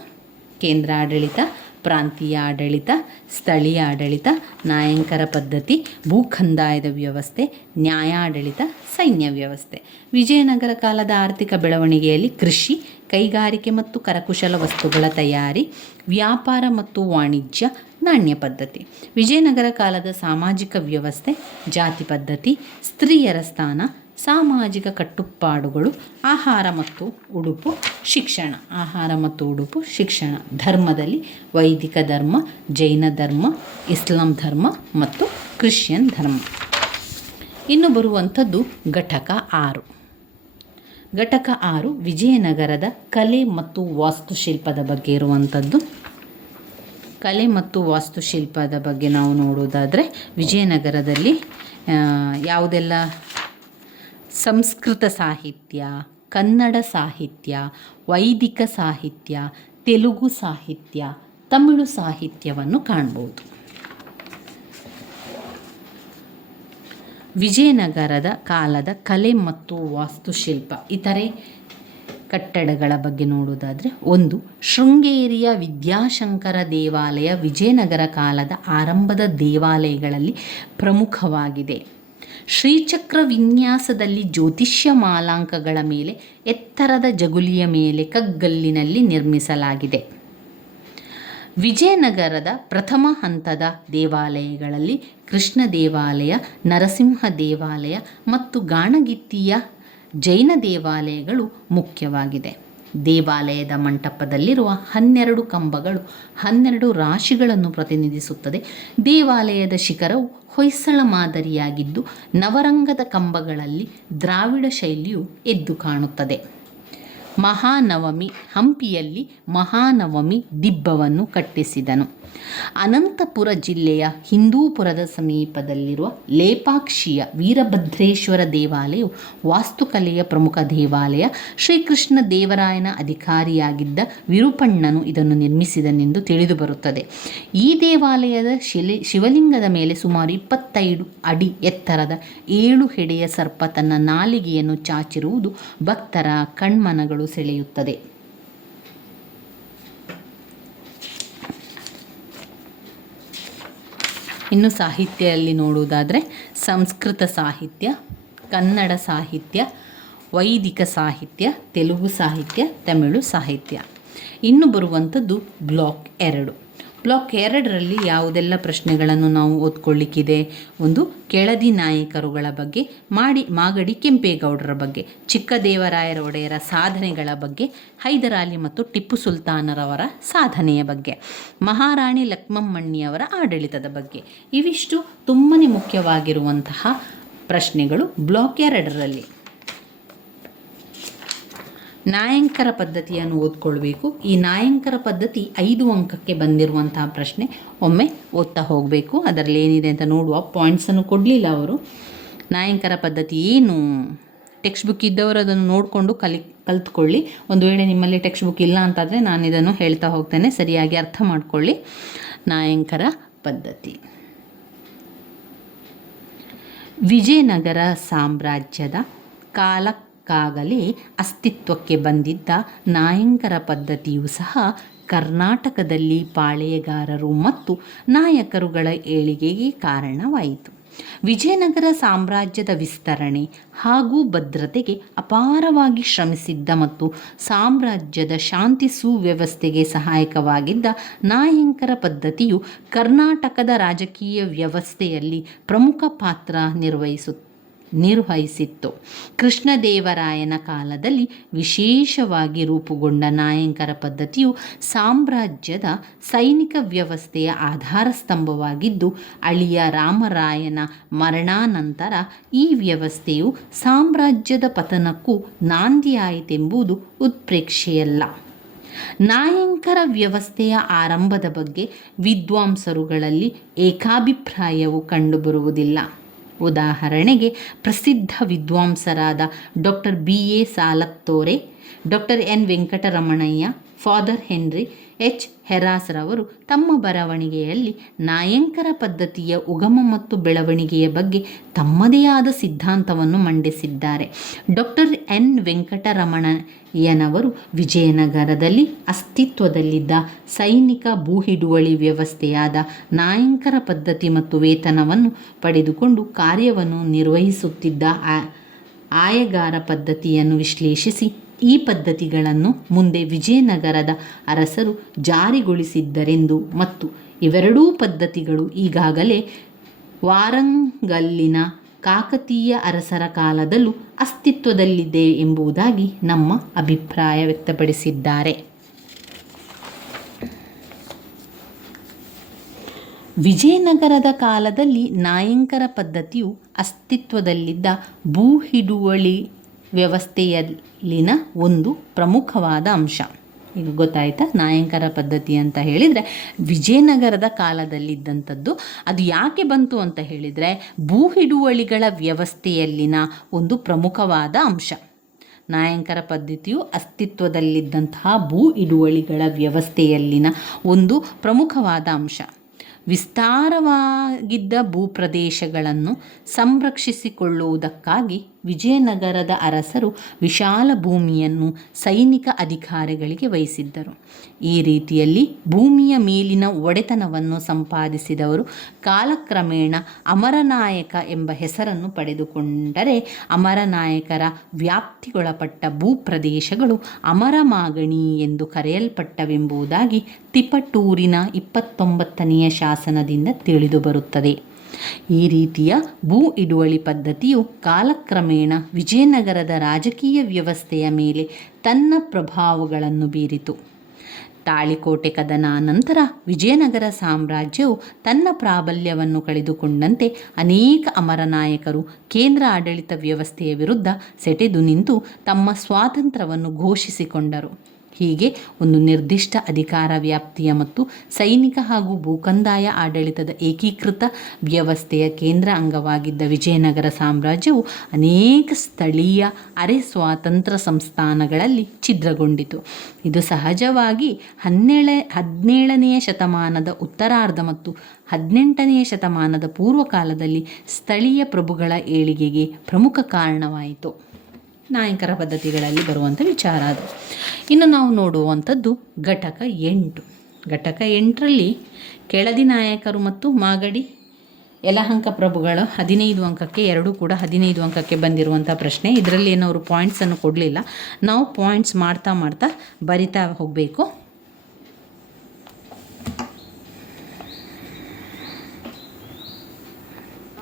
ಕೇಂದ್ರ ಆಡಳಿತ, ಪ್ರಾಂತೀಯ ಆಡಳಿತ, ಸ್ಥಳೀಯ ಆಡಳಿತ, ನಾಯಂಕರ ಪದ್ಧತಿ, ಭೂಕಂದಾಯದ ವ್ಯವಸ್ಥೆ, ನ್ಯಾಯಾಡಳಿತ, ಸೈನ್ಯ ವ್ಯವಸ್ಥೆ. ವಿಜಯನಗರ ಕಾಲದ ಆರ್ಥಿಕ ಬೆಳವಣಿಗೆಯಲ್ಲಿ ಕೃಷಿ, ಕೈಗಾರಿಕೆ ಮತ್ತು ಕರಕುಶಲ ವಸ್ತುಗಳ ತಯಾರಿ, ವ್ಯಾಪಾರ ಮತ್ತು ವಾಣಿಜ್ಯ, ನಾಣ್ಯ ಪದ್ಧತಿ. ವಿಜಯನಗರ ಕಾಲದ ಸಾಮಾಜಿಕ ವ್ಯವಸ್ಥೆ ಜಾತಿ ಪದ್ಧತಿ, ಸ್ತ್ರೀಯರ ಸ್ಥಾನ, ಸಾಮಾಜಿಕ ಕಟ್ಟುಪಾಡುಗಳು, ಆಹಾರ ಮತ್ತು ಉಡುಪು, ಶಿಕ್ಷಣ. ಧರ್ಮದಲ್ಲಿ ವೈದಿಕ ಧರ್ಮ, ಜೈನ ಧರ್ಮ, ಇಸ್ಲಾಂ ಧರ್ಮ ಮತ್ತು ಕ್ರಿಶ್ಚಿಯನ್ ಧರ್ಮ. ಇನ್ನು ಬರುವಂಥದ್ದು ಘಟಕ 6 ವಿಜಯನಗರದ ಕಲೆ ಮತ್ತು ವಾಸ್ತುಶಿಲ್ಪದ ಬಗ್ಗೆ ಇರುವಂಥದ್ದು. ಕಲೆ ಮತ್ತು ವಾಸ್ತುಶಿಲ್ಪದ ಬಗ್ಗೆ ನಾವು ನೋಡೋದಾದರೆ ವಿಜಯನಗರದಲ್ಲಿ ಯಾವುದೆಲ್ಲ ಸಂಸ್ಕೃತ ಸಾಹಿತ್ಯ, ಕನ್ನಡ ಸಾಹಿತ್ಯ, ವೈದಿಕ ಸಾಹಿತ್ಯ, ತೆಲುಗು ಸಾಹಿತ್ಯ, ತಮಿಳು ಸಾಹಿತ್ಯವನ್ನು ಕಾಣ್ಬೋದು. ವಿಜಯನಗರದ ಕಾಲದ ಕಲೆ ಮತ್ತು ವಾಸ್ತುಶಿಲ್ಪ ಇತರೆ ಕಟ್ಟಡಗಳ ಬಗ್ಗೆ ನೋಡೋದಾದರೆ, 1. ಶೃಂಗೇರಿಯ ವಿದ್ಯಾಶಂಕರ ದೇವಾಲಯ ವಿಜಯನಗರ ಕಾಲದ ಆರಂಭದ ದೇವಾಲಯಗಳಲ್ಲಿ ಪ್ರಮುಖವಾಗಿದೆ. ಶ್ರೀಚಕ್ರ ವಿನ್ಯಾಸದಲ್ಲಿ ಜ್ಯೋತಿಷ್ಯ ಮಾಲಾಂಕಗಳ ಮೇಲೆ ಎತ್ತರದ ಜಗುಲಿಯ ಮೇಲೆ ಕಗ್ಗಲ್ಲಿನಲ್ಲಿ ನಿರ್ಮಿಸಲಾಗಿದೆ. ವಿಜಯನಗರದ ಪ್ರಥಮ ಹಂತದ ದೇವಾಲಯಗಳಲ್ಲಿ ಕೃಷ್ಣ ದೇವಾಲಯ, ನರಸಿಂಹ ದೇವಾಲಯ ಮತ್ತು ಗಾಣಗಿತ್ತಿಯ ಜೈನ ದೇವಾಲಯಗಳು ಮುಖ್ಯವಾಗಿದೆ. ದೇವಾಲಯದ ಮಂಟಪದಲ್ಲಿರುವ 12 ಕಂಬಗಳು 12 ರಾಶಿಗಳನ್ನು ಪ್ರತಿನಿಧಿಸುತ್ತದೆ. ದೇವಾಲಯದ ಶಿಖರವು ಹೊಯ್ಸಳ ಮಾದರಿಯಾಗಿದ್ದು, ನವರಂಗದ ಕಂಬಗಳಲ್ಲಿ ದ್ರಾವಿಡ ಶೈಲಿಯು ಎದ್ದು ಕಾಣುತ್ತದೆ. ಹಂಪಿಯಲ್ಲಿ ಮಹಾನವಮಿ ದಿಬ್ಬವನ್ನು ಕಟ್ಟಿಸಿದನು. ಅನಂತಪುರ ಜಿಲ್ಲೆಯ ಹಿಂದೂಪುರದ ಸಮೀಪದಲ್ಲಿರುವ ಲೇಪಾಕ್ಷಿಯ ವೀರಭದ್ರೇಶ್ವರ ದೇವಾಲಯವು ವಾಸ್ತುಕಲೆಯ ಪ್ರಮುಖ ದೇವಾಲಯ. ಶ್ರೀಕೃಷ್ಣ ದೇವರಾಯನ ಅಧಿಕಾರಿಯಾಗಿದ್ದ ವಿರುಪಣ್ಣನು ಇದನ್ನು ನಿರ್ಮಿಸಿದನೆಂದು ತಿಳಿದುಬರುತ್ತದೆ. ಈ ದೇವಾಲಯದ ಶಿವಲಿಂಗದ ಮೇಲೆ ಸುಮಾರು 25 ಅಡಿ ಎತ್ತರದ 7 ಹೆಡೆಯ ಸರ್ಪ ತನ್ನ ನಾಲಿಗೆಯನ್ನು ಚಾಚಿರುವುದು ಭಕ್ತರ ಕಣ್ಮನಗಳು ಸೆಳೆಯುತ್ತದೆ. ಇನ್ನು ಸಾಹಿತ್ಯದಲ್ಲಿ ನೋಡುವುದಾದರೆ ಸಂಸ್ಕೃತ ಸಾಹಿತ್ಯ, ಕನ್ನಡ ಸಾಹಿತ್ಯ, ವೈದಿಕ ಸಾಹಿತ್ಯ, ತೆಲುಗು ಸಾಹಿತ್ಯ, ತಮಿಳು ಸಾಹಿತ್ಯ. ಇನ್ನು ಬರುವಂಥದ್ದು ಬ್ಲಾಕ್ 2. ಬ್ಲಾಕ್ 2ರಲ್ಲಿ ಯಾವುದೆಲ್ಲ ಪ್ರಶ್ನೆಗಳನ್ನು ನಾವು ಓದ್ಕೊಳ್ಳಿಕ್ಕಿದೆ? 1. ಕೆಳದಿ ನಾಯಕರುಗಳ ಬಗ್ಗೆ, ಮಾಗಡಿ ಕೆಂಪೇಗೌಡರ ಬಗ್ಗೆ, ಚಿಕ್ಕದೇವರಾಯರ ಒಡೆಯರ ಸಾಧನೆಗಳ ಬಗ್ಗೆ, ಹೈದರಾಲಿ ಮತ್ತು ಟಿಪ್ಪು ಸುಲ್ತಾನರವರ ಸಾಧನೆಯ ಬಗ್ಗೆ, ಮಹಾರಾಣಿ ಲಕ್ಷ್ಮಮ್ಮಣ್ಣಿಯವರ ಆಡಳಿತದ ಬಗ್ಗೆ. ಇವಿಷ್ಟು ತುಂಬಾ ಮುಖ್ಯವಾಗಿರುವಂತಹ ಪ್ರಶ್ನೆಗಳು ಬ್ಲಾಕ್ 2ರಲ್ಲಿ. ನಾಯಂಕರ ಪದ್ಧತಿಯನ್ನು ಓದ್ಕೊಳ್ಬೇಕು. ಈ ನಾಯಂಕರ ಪದ್ಧತಿ 5 ಅಂಕಕ್ಕೆ ಬಂದಿರುವಂತಹ ಪ್ರಶ್ನೆ. ಒಮ್ಮೆ ಓದ್ತಾ ಹೋಗಬೇಕು. ಅದರಲ್ಲಿ ಏನಿದೆ ಅಂತ ನೋಡುವ. ಪಾಯಿಂಟ್ಸನ್ನು ಕೊಡಲಿಲ್ಲ ಅವರು. ನಾಯಂಕರ ಪದ್ಧತಿ ಏನು? ಟೆಕ್ಸ್ಟ್ ಬುಕ್ ಇದ್ದವರು ಅದನ್ನು ನೋಡಿಕೊಂಡು ಕಲಿತ್ಕೊಳ್ಳಿ. ಒಂದು ವೇಳೆ ನಿಮ್ಮಲ್ಲಿ ಟೆಕ್ಸ್ಟ್ ಬುಕ್ ಇಲ್ಲ ಅಂತಾದರೆ ನಾನು ಇದನ್ನು ಹೇಳ್ತಾ ಹೋಗ್ತೇನೆ, ಸರಿಯಾಗಿ ಅರ್ಥ ಮಾಡಿಕೊಳ್ಳಿ. ನಾಯಂಕರ ಪದ್ಧತಿ ವಿಜಯನಗರ ಸಾಮ್ರಾಜ್ಯದ ಕಾಲಕ್ಕಾಗಲೇ ಅಸ್ತಿತ್ವಕ್ಕೆ ಬಂದಿದ್ದ ನಾಯಂಕರ ಪದ್ಧತಿಯು ಸಹ ಕರ್ನಾಟಕದಲ್ಲಿ ಪಾಳೆಯಗಾರರು ಮತ್ತು ನಾಯಕರುಗಳ ಏಳಿಗೆಗೆ ಕಾರಣವಾಯಿತು. ವಿಜಯನಗರ ಸಾಮ್ರಾಜ್ಯದ ವಿಸ್ತರಣೆ ಹಾಗೂ ಭದ್ರತೆಗೆ ಅಪಾರವಾಗಿ ಶ್ರಮಿಸಿದ್ದ ಮತ್ತು ಸಾಮ್ರಾಜ್ಯದ ಶಾಂತಿ ಸುವ್ಯವಸ್ಥೆಗೆ ಸಹಾಯಕವಾಗಿದ್ದ ನಾಯಂಕರ ಪದ್ಧತಿಯು ಕರ್ನಾಟಕದ ರಾಜಕೀಯ ವ್ಯವಸ್ಥೆಯಲ್ಲಿ ಪ್ರಮುಖ ಪಾತ್ರ ನಿರ್ವಹಿಸಿತ್ತು. ಕೃಷ್ಣದೇವರಾಯನ ಕಾಲದಲ್ಲಿ ವಿಶೇಷವಾಗಿ ರೂಪುಗೊಂಡ ನಾಯಂಕರ ಪದ್ಧತಿಯು ಸಾಮ್ರಾಜ್ಯದ ಸೈನಿಕ ವ್ಯವಸ್ಥೆಯ ಆಧಾರ ಸ್ತಂಭವಾಗಿದ್ದು, ಅಳಿಯ ರಾಮರಾಯನ ಮರಣಾನಂತರ ಈ ವ್ಯವಸ್ಥೆಯು ಸಾಮ್ರಾಜ್ಯದ ಪತನಕ್ಕೂ ನಾಂದಿಯಾಯಿತೆಂಬುದು ಉತ್ಪ್ರೇಕ್ಷೆಯಲ್ಲ. ನಾಯಂಕರ ವ್ಯವಸ್ಥೆಯ ಆರಂಭದ ಬಗ್ಗೆ ವಿದ್ವಾಂಸರುಗಳಲ್ಲಿ ಏಕಾಭಿಪ್ರಾಯವು ಕಂಡುಬರುವುದಿಲ್ಲ. ಉದಾಹರಣೆಗೆ ಪ್ರಸಿದ್ಧ ವಿದ್ವಾಂಸರಾದ doctor B A. Saletore, doctor N. Venkataramanayya, father Henry H. ಹೆರಾಸ್ರವರು ತಮ್ಮ ಬರವಣಿಗೆಯಲ್ಲಿ ನಾಯಂಕರ ಪದ್ಧತಿಯ ಉಗಮ ಮತ್ತು ಬೆಳವಣಿಗೆಯ ಬಗ್ಗೆ ತಮ್ಮದೇ ಆದ ಸಿದ್ಧಾಂತವನ್ನು ಮಂಡಿಸಿದ್ದಾರೆ. Doctor N. ವೆಂಕಟರಮಣಯ್ಯನವರು ವಿಜಯನಗರದಲ್ಲಿ ಅಸ್ತಿತ್ವದಲ್ಲಿದ್ದ ಸೈನಿಕ ಭೂಹಿಡುವಳಿ ವ್ಯವಸ್ಥೆಯಾದ ನಾಯಂಕರ ಪದ್ಧತಿ ಮತ್ತು ವೇತನವನ್ನು ಪಡೆದುಕೊಂಡು ಕಾರ್ಯವನ್ನು ನಿರ್ವಹಿಸುತ್ತಿದ್ದ ಆಯಗಾರ ಪದ್ಧತಿಯನ್ನು ವಿಶ್ಲೇಷಿಸಿ ಈ ಪದ್ಧತಿಗಳನ್ನು ಮುಂದೆ ವಿಜಯನಗರದ ಅರಸರು ಜಾರಿಗೊಳಿಸಿದ್ದರೆಂದು ಮತ್ತು ಇವೆರಡೂ ಪದ್ಧತಿಗಳು ಈಗಾಗಲೇ ವಾರಂಗಲ್ಲಿನ ಕಾಕತೀಯ ಅರಸರ ಕಾಲದಲ್ಲೂ ಅಸ್ತಿತ್ವದಲ್ಲಿದೆ ಎಂಬುದಾಗಿ ನಮ್ಮ ಅಭಿಪ್ರಾಯ ವ್ಯಕ್ತಪಡಿಸಿದ್ದಾರೆ. ವಿಜಯನಗರದ ಕಾಲದಲ್ಲಿ ನಾಯಂಕರ ಪದ್ಧತಿಯು ಅಸ್ತಿತ್ವದಲ್ಲಿದ್ದ ಭೂಹಿಡುವಳಿ ವ್ಯವಸ್ಥೆಯಲ್ಲಿನ ಒಂದು ಪ್ರಮುಖವಾದ ಅಂಶ. ಈಗ ಗೊತ್ತಾಯ್ತಾ, ನಾಯಂಕರ ಪದ್ಧತಿ ಅಂತ ಹೇಳಿದರೆ ವಿಜಯನಗರದ ಕಾಲದಲ್ಲಿದ್ದಂಥದ್ದು. ಅದು ಯಾಕೆ ಬಂತು ಅಂತ ಹೇಳಿದರೆ ಭೂಹಿಡುವಳಿಗಳ ವ್ಯವಸ್ಥೆಯಲ್ಲಿನ ಒಂದು ಪ್ರಮುಖವಾದ ಅಂಶ. ನಾಯಂಕರ ಪದ್ಧತಿಯು ಅಸ್ತಿತ್ವದಲ್ಲಿದ್ದಂತಹ ಭೂ ಹಿಡುವಳಿಗಳ ವ್ಯವಸ್ಥೆಯಲ್ಲಿನ ಒಂದು ಪ್ರಮುಖವಾದ ಅಂಶ. ವಿಸ್ತಾರವಾಗಿದ್ದ ಭೂಪ್ರದೇಶಗಳನ್ನು ಸಂರಕ್ಷಿಸಿಕೊಳ್ಳುವುದಕ್ಕಾಗಿ ವಿಜಯನಗರದ ಅರಸರು ವಿಶಾಲ ಭೂಮಿಯನ್ನು ಸೈನಿಕ ಅಧಿಕಾರಿಗಳಿಗೆ ವಹಿಸಿದ್ದರು. ಈ ರೀತಿಯಲ್ಲಿ ಭೂಮಿಯ ಮೇಲಿನ ಒಡೆತನವನ್ನು ಸಂಪಾದಿಸಿದವರು ಕಾಲಕ್ರಮೇಣ ಅಮರನಾಯಕ ಎಂಬ ಹೆಸರನ್ನು ಪಡೆದುಕೊಂಡರೆ, ಅಮರನಾಯಕರ ವ್ಯಾಪ್ತಿಗೊಳಪಟ್ಟ ಭೂಪ್ರದೇಶಗಳು ಅಮರಮಾಗಣಿ ಎಂದು ಕರೆಯಲ್ಪಟ್ಟವೆಂಬುದಾಗಿ ತಿಪಟೂರಿನ 29ನೆಯ ಶಾಸನದಿಂದ ತಿಳಿದುಬರುತ್ತದೆ. ಈ ರೀತಿಯ ಭೂ ಹಿಡುವಳಿ ಪದ್ಧತಿಯು ಕಾಲಕ್ರಮೇಣ ವಿಜಯನಗರದ ರಾಜಕೀಯ ವ್ಯವಸ್ಥೆಯ ಮೇಲೆ ತನ್ನ ಪ್ರಭಾವಗಳನ್ನು ಬೀರಿತು. ತಾಳಿಕೋಟೆ ಕದನ ನಂತರ ವಿಜಯನಗರ ಸಾಮ್ರಾಜ್ಯವು ತನ್ನ ಪ್ರಾಬಲ್ಯವನ್ನು ಕಳೆದುಕೊಂಡಂತೆ ಅನೇಕ ಅಮರನಾಯಕರು ಕೇಂದ್ರ ಆಡಳಿತ ವ್ಯವಸ್ಥೆಯ ವಿರುದ್ಧ ಸೆಟೆದು ನಿಂತು ತಮ್ಮ ಸ್ವಾತಂತ್ರ್ಯವನ್ನು ಘೋಷಿಸಿಕೊಂಡರು. ಹೀಗೆ ಒಂದು ನಿರ್ದಿಷ್ಟ ಅಧಿಕಾರ ವ್ಯಾಪ್ತಿಯ ಮತ್ತು ಸೈನಿಕ ಹಾಗೂ ಭೂಕಂದಾಯ ಆಡಳಿತದ ಏಕೀಕೃತ ವ್ಯವಸ್ಥೆಯ ಕೇಂದ್ರ ಅಂಗವಾಗಿದ್ದ ವಿಜಯನಗರ ಸಾಮ್ರಾಜ್ಯವು ಅನೇಕ ಸ್ಥಳೀಯ ಅರೆ ಸ್ವಾತಂತ್ರ್ಯ ಸಂಸ್ಥಾನಗಳಲ್ಲಿ ಛಿದ್ರಗೊಂಡಿತು. ಇದು ಸಹಜವಾಗಿ 17ನೆಯ ಶತಮಾನದ ಉತ್ತರಾರ್ಧ ಮತ್ತು 18ನೆಯ ಶತಮಾನದ ಪೂರ್ವಕಾಲದಲ್ಲಿ ಸ್ಥಳೀಯ ಪ್ರಭುಗಳ ಏಳಿಗೆಗೆ ಪ್ರಮುಖ ಕಾರಣವಾಯಿತು. ನಾಯಂಕರ ಪದ್ಧತಿಗಳಲ್ಲಿ ಬರುವಂಥ ವಿಚಾರ ಅದು. ಇನ್ನು ನಾವು ನೋಡುವಂಥದ್ದು ಘಟಕ 8. ಘಟಕ 8ರಲ್ಲಿ ಕೆಳದಿ ನಾಯಕರು ಮತ್ತು ಮಾಗಡಿ ಯಲಹಂಕ ಪ್ರಭುಗಳು 15 ಅಂಕಕ್ಕೆ, ಎರಡೂ ಕೂಡ 15 ಅಂಕಕ್ಕೆ ಬಂದಿರುವಂಥ ಪ್ರಶ್ನೆ. ಇದರಲ್ಲಿ ಏನವರು ಪಾಯಿಂಟ್ಸನ್ನು ಕೊಡಲಿಲ್ಲ. ನಾವು ಪಾಯಿಂಟ್ಸ್ ಮಾಡ್ತಾ ಮಾಡ್ತಾ ಬರಿತಾ ಹೋಗಬೇಕು.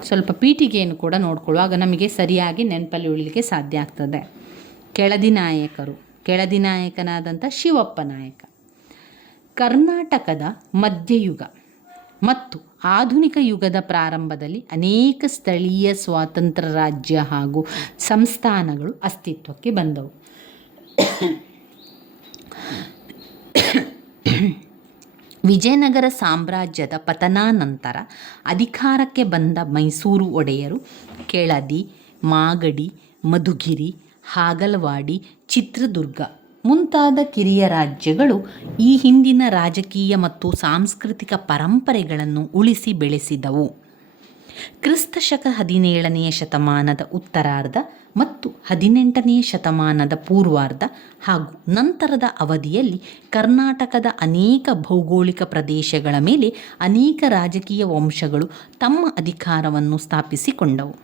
ಸ್ವಲ್ಪ ಪೀಠಿಗೆಯನ್ನು ಕೂಡ ನೋಡ್ಕೊಳ್ಳುವಾಗ ನಮಗೆ ಸರಿಯಾಗಿ ನೆನಪಲ್ಲಿ ಉಳಿಲಿಕ್ಕೆ ಸಾಧ್ಯ ಆಗ್ತದೆ. ಕೆಳದಿ ನಾಯಕರು, ಕೆಳದಿ ನಾಯಕನಾದಂಥ ಶಿವಪ್ಪ ನಾಯಕ ಕರ್ನಾಟಕದ ಮಧ್ಯಯುಗ ಮತ್ತು ಆಧುನಿಕ ಯುಗದ ಪ್ರಾರಂಭದಲ್ಲಿ ಅನೇಕ ಸ್ಥಳೀಯ ಸ್ವಾತಂತ್ರ್ಯ ರಾಜ್ಯ ಹಾಗೂ ಸಂಸ್ಥಾನಗಳು ಅಸ್ತಿತ್ವಕ್ಕೆ ಬಂದವು. ವಿಜಯನಗರ ಸಾಮ್ರಾಜ್ಯದ ಪತನಾನಂತರ ಅಧಿಕಾರಕ್ಕೆ ಬಂದ ಮೈಸೂರು ಒಡೆಯರು ಕೆಳದಿ, ಮಾಗಡಿ, ಮಧುಗಿರಿ, ಹಾಗಲವಾಡಿ, ಚಿತ್ರದುರ್ಗ ಮುಂತಾದ ಕಿರಿಯ ರಾಜ್ಯಗಳು ಈ ಹಿಂದಿನ ರಾಜಕೀಯ ಮತ್ತು ಸಾಂಸ್ಕೃತಿಕ ಪರಂಪರೆಗಳನ್ನು ಉಳಿಸಿ ಬೆಳೆಸಿದವು. ಕ್ರಿಸ್ತಶಕ 17ನೆಯ ಶತಮಾನದ ಉತ್ತರಾರ್ಧ ಮತ್ತು 18ನೆಯ ಶತಮಾನದ ಪೂರ್ವಾರ್ಧ ಹಾಗೂ ನಂತರದ ಅವಧಿಯಲ್ಲಿ ಕರ್ನಾಟಕದ ಅನೇಕ ಭೌಗೋಳಿಕ ಪ್ರದೇಶಗಳ ಮೇಲೆ ಅನೇಕ ರಾಜಕೀಯ ವಂಶಗಳು ತಮ್ಮ ಅಧಿಕಾರವನ್ನು ಸ್ಥಾಪಿಸಿಕೊಂಡವು.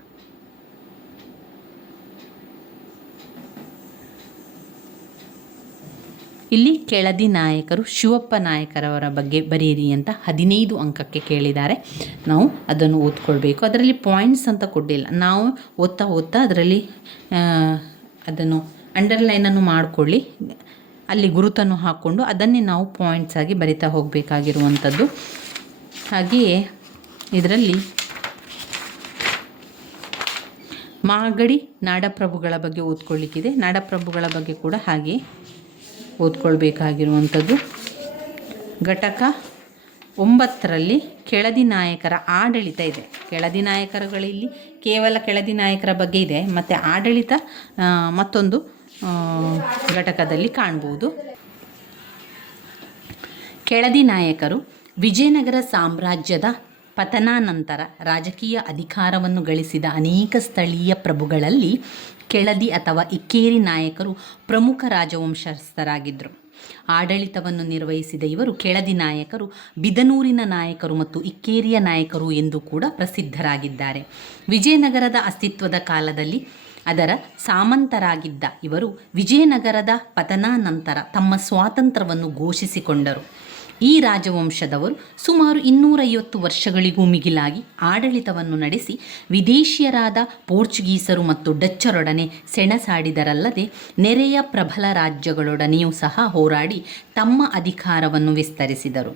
ಇಲ್ಲಿ ಕೆಳದಿ ನಾಯಕರು ಶಿವಪ್ಪ ನಾಯಕರವರ ಬಗ್ಗೆ ಬರೆಯಿರಿ ಅಂತ 15 ಅಂಕಕ್ಕೆ ಕೇಳಿದ್ದಾರೆ. ನಾವು ಅದನ್ನು ಓದ್ಕೊಳ್ಬೇಕು. ಅದರಲ್ಲಿ ಪಾಯಿಂಟ್ಸ್ ಅಂತ ಕೊಡಲಿಲ್ಲ. ನಾವು ಓದ್ತಾ ಅದರಲ್ಲಿ ಅದನ್ನು ಅಂಡರ್ಲೈನನ್ನು ಮಾಡಿಕೊಳ್ಳಿ, ಅಲ್ಲಿ ಗುರುತನ್ನು ಹಾಕ್ಕೊಂಡು ಅದನ್ನೇ ನಾವು ಪಾಯಿಂಟ್ಸ್ ಆಗಿ ಬರಿತಾ ಹೋಗಬೇಕಾಗಿರುವಂಥದ್ದು. ಹಾಗೆಯೇ ಇದರಲ್ಲಿ ಮಾಗಡಿ ನಾಡಪ್ರಭುಗಳ ಬಗ್ಗೆ ಓದ್ಕೊಳ್ಳಿಕ್ಕಿದೆ. ನಾಡಪ್ರಭುಗಳ ಬಗ್ಗೆ ಕೂಡ ಹಾಗೆ ಓದ್ಕೊಳ್ಬೇಕಾಗಿರುವಂಥದ್ದು. ಘಟಕ 9ರಲ್ಲಿ ಕೆಳದಿ ನಾಯಕರ ಆಡಳಿತ ಇದೆ. ಕೆಳದಿ ನಾಯಕರುಗಳಲ್ಲಿ ಕೇವಲ ಕೆಳದಿ ನಾಯಕರ ಬಗ್ಗೆ ಇದೆ, ಮತ್ತು ಆಡಳಿತ ಮತ್ತೊಂದು ಘಟಕದಲ್ಲಿ ಕಾಣ್ಬೋದು. ಕೆಳದಿ ನಾಯಕರು ವಿಜಯನಗರ ಸಾಮ್ರಾಜ್ಯದ ಪತನಾನಂತರ ರಾಜಕೀಯ ಅಧಿಕಾರವನ್ನು ಗಳಿಸಿದ ಅನೇಕ ಸ್ಥಳೀಯ ಪ್ರಭುಗಳಲ್ಲಿ ಕೆಳದಿ ಅಥವಾ ಇಕ್ಕೇರಿ ನಾಯಕರು ಪ್ರಮುಖ ರಾಜವಂಶಸ್ಥರಾಗಿದ್ದರು. ಆಡಳಿತವನ್ನು ನಿರ್ವಹಿಸಿದ ಇವರು ಕೆಳದಿ ನಾಯಕರು ಬಿದನೂರಿನ ನಾಯಕರು ಮತ್ತು ಇಕ್ಕೇರಿಯ ನಾಯಕರು ಎಂದು ಕೂಡ ಪ್ರಸಿದ್ಧರಾಗಿದ್ದಾರೆ. ವಿಜಯನಗರದ ಅಸ್ತಿತ್ವದ ಕಾಲದಲ್ಲಿ ಅದರ ಸಾಮಂತರಾಗಿದ್ದ ಇವರು ವಿಜಯನಗರದ ಪತನಾನಂತರ ತಮ್ಮ ಸ್ವಾತಂತ್ರ್ಯವನ್ನು ಘೋಷಿಸಿಕೊಂಡರು. ಈ ರಾಜವಂಶದವರು ಸುಮಾರು 250 ವರ್ಷಗಳಿಗೂ ಮಿಗಿಲಾಗಿ ಆಡಳಿತವನ್ನು ನಡೆಸಿ ವಿದೇಶಿಯರಾದ ಪೋರ್ಚುಗೀಸರು ಮತ್ತು ಡಚ್ಚರೊಡನೆ ಸೆಣಸಾಡಿದರಲ್ಲದೆ ನೆರೆಯ ಪ್ರಬಲ ರಾಜ್ಯಗಳೊಡನೆಯೂ ಸಹ ಹೋರಾಡಿ ತಮ್ಮ ಅಧಿಕಾರವನ್ನು ವಿಸ್ತರಿಸಿದರು.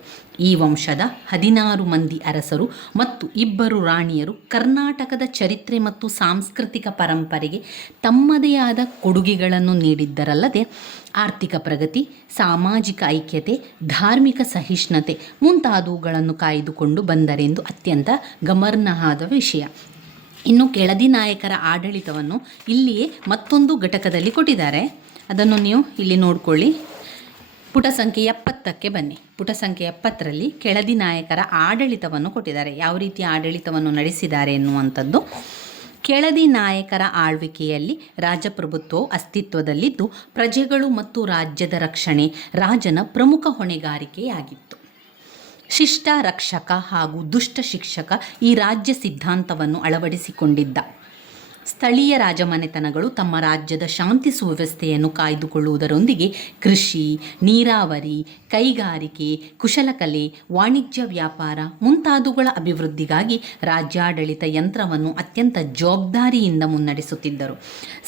ಈ ವಂಶದ 16 ಮಂದಿ ಅರಸರು ಮತ್ತು 2 ರಾಣಿಯರು ಕರ್ನಾಟಕದ ಚರಿತ್ರೆ ಮತ್ತು ಸಾಂಸ್ಕೃತಿಕ ಪರಂಪರೆಗೆ ತಮ್ಮದೇ ಆದ ಕೊಡುಗೆಗಳನ್ನು ನೀಡಿದ್ದರಲ್ಲದೆ ಆರ್ಥಿಕ ಪ್ರಗತಿ, ಸಾಮಾಜಿಕ ಐಕ್ಯತೆ, ಧಾರ್ಮಿಕ ಸಹಿಷ್ಣುತೆ ಮುಂತಾದವುಗಳನ್ನು ಕಾಯ್ದುಕೊಂಡು ಬಂದರೆಂದು ಅತ್ಯಂತ ಗಮನಾರ್ಹವಾದ ವಿಷಯ. ಇನ್ನು ಕೆಳದಿ ನಾಯಕರ ಆಡಳಿತವನ್ನು ಇಲ್ಲಿಯೇ ಮತ್ತೊಂದು ಘಟಕದಲ್ಲಿ ಕೊಟ್ಟಿದ್ದಾರೆ. ಅದನ್ನು ನೀವು ಇಲ್ಲಿ ನೋಡಿಕೊಳ್ಳಿ. ಪುಟ ಸಂಖ್ಯೆ 70ಕ್ಕೆ ಬನ್ನಿ. ಪುಟ ಸಂಖ್ಯೆ 70ರಲ್ಲಿ ಕೆಳದಿ ನಾಯಕರ ಆಡಳಿತವನ್ನು ಕೊಟ್ಟಿದ್ದಾರೆ. ಯಾವ ರೀತಿ ಆಡಳಿತವನ್ನು ನಡೆಸಿದ್ದಾರೆ ಎನ್ನುವಂಥದ್ದು. ಕೆಳದಿ ನಾಯಕರ ಆಳ್ವಿಕೆಯಲ್ಲಿ ರಾಜಪ್ರಭುತ್ವವು ಅಸ್ತಿತ್ವದಲ್ಲಿದ್ದು ಪ್ರಜೆಗಳು ಮತ್ತು ರಾಜ್ಯದ ರಕ್ಷಣೆ ರಾಜನ ಪ್ರಮುಖ ಹೊಣೆಗಾರಿಕೆಯಾಗಿತ್ತು. ಶಿಷ್ಟ ರಕ್ಷಕ ಹಾಗೂ ದುಷ್ಟ ಶಿಕ್ಷಕ ಈ ರಾಜ್ಯ ಸಿದ್ಧಾಂತವನ್ನು ಅಳವಡಿಸಿಕೊಂಡಿದ್ದ. ಸ್ಥಳೀಯ ರಾಜಮನೆತನಗಳು ತಮ್ಮ ರಾಜ್ಯದ ಶಾಂತಿ ಸುವ್ಯವಸ್ಥೆಯನ್ನು ಕಾಯ್ದುಕೊಳ್ಳುವುದರೊಂದಿಗೆ ಕೃಷಿ, ನೀರಾವರಿ, ಕೈಗಾರಿಕೆ, ಕುಶಲಕಲೆ, ವಾಣಿಜ್ಯ ವ್ಯಾಪಾರ ಮುಂತಾದವುಗಳ ಅಭಿವೃದ್ಧಿಗಾಗಿ ರಾಜ್ಯಾಡಳಿತ ಯಂತ್ರವನ್ನು ಅತ್ಯಂತ ಜವಾಬ್ದಾರಿಯಿಂದ ಮುನ್ನಡೆಸುತ್ತಿದ್ದರು.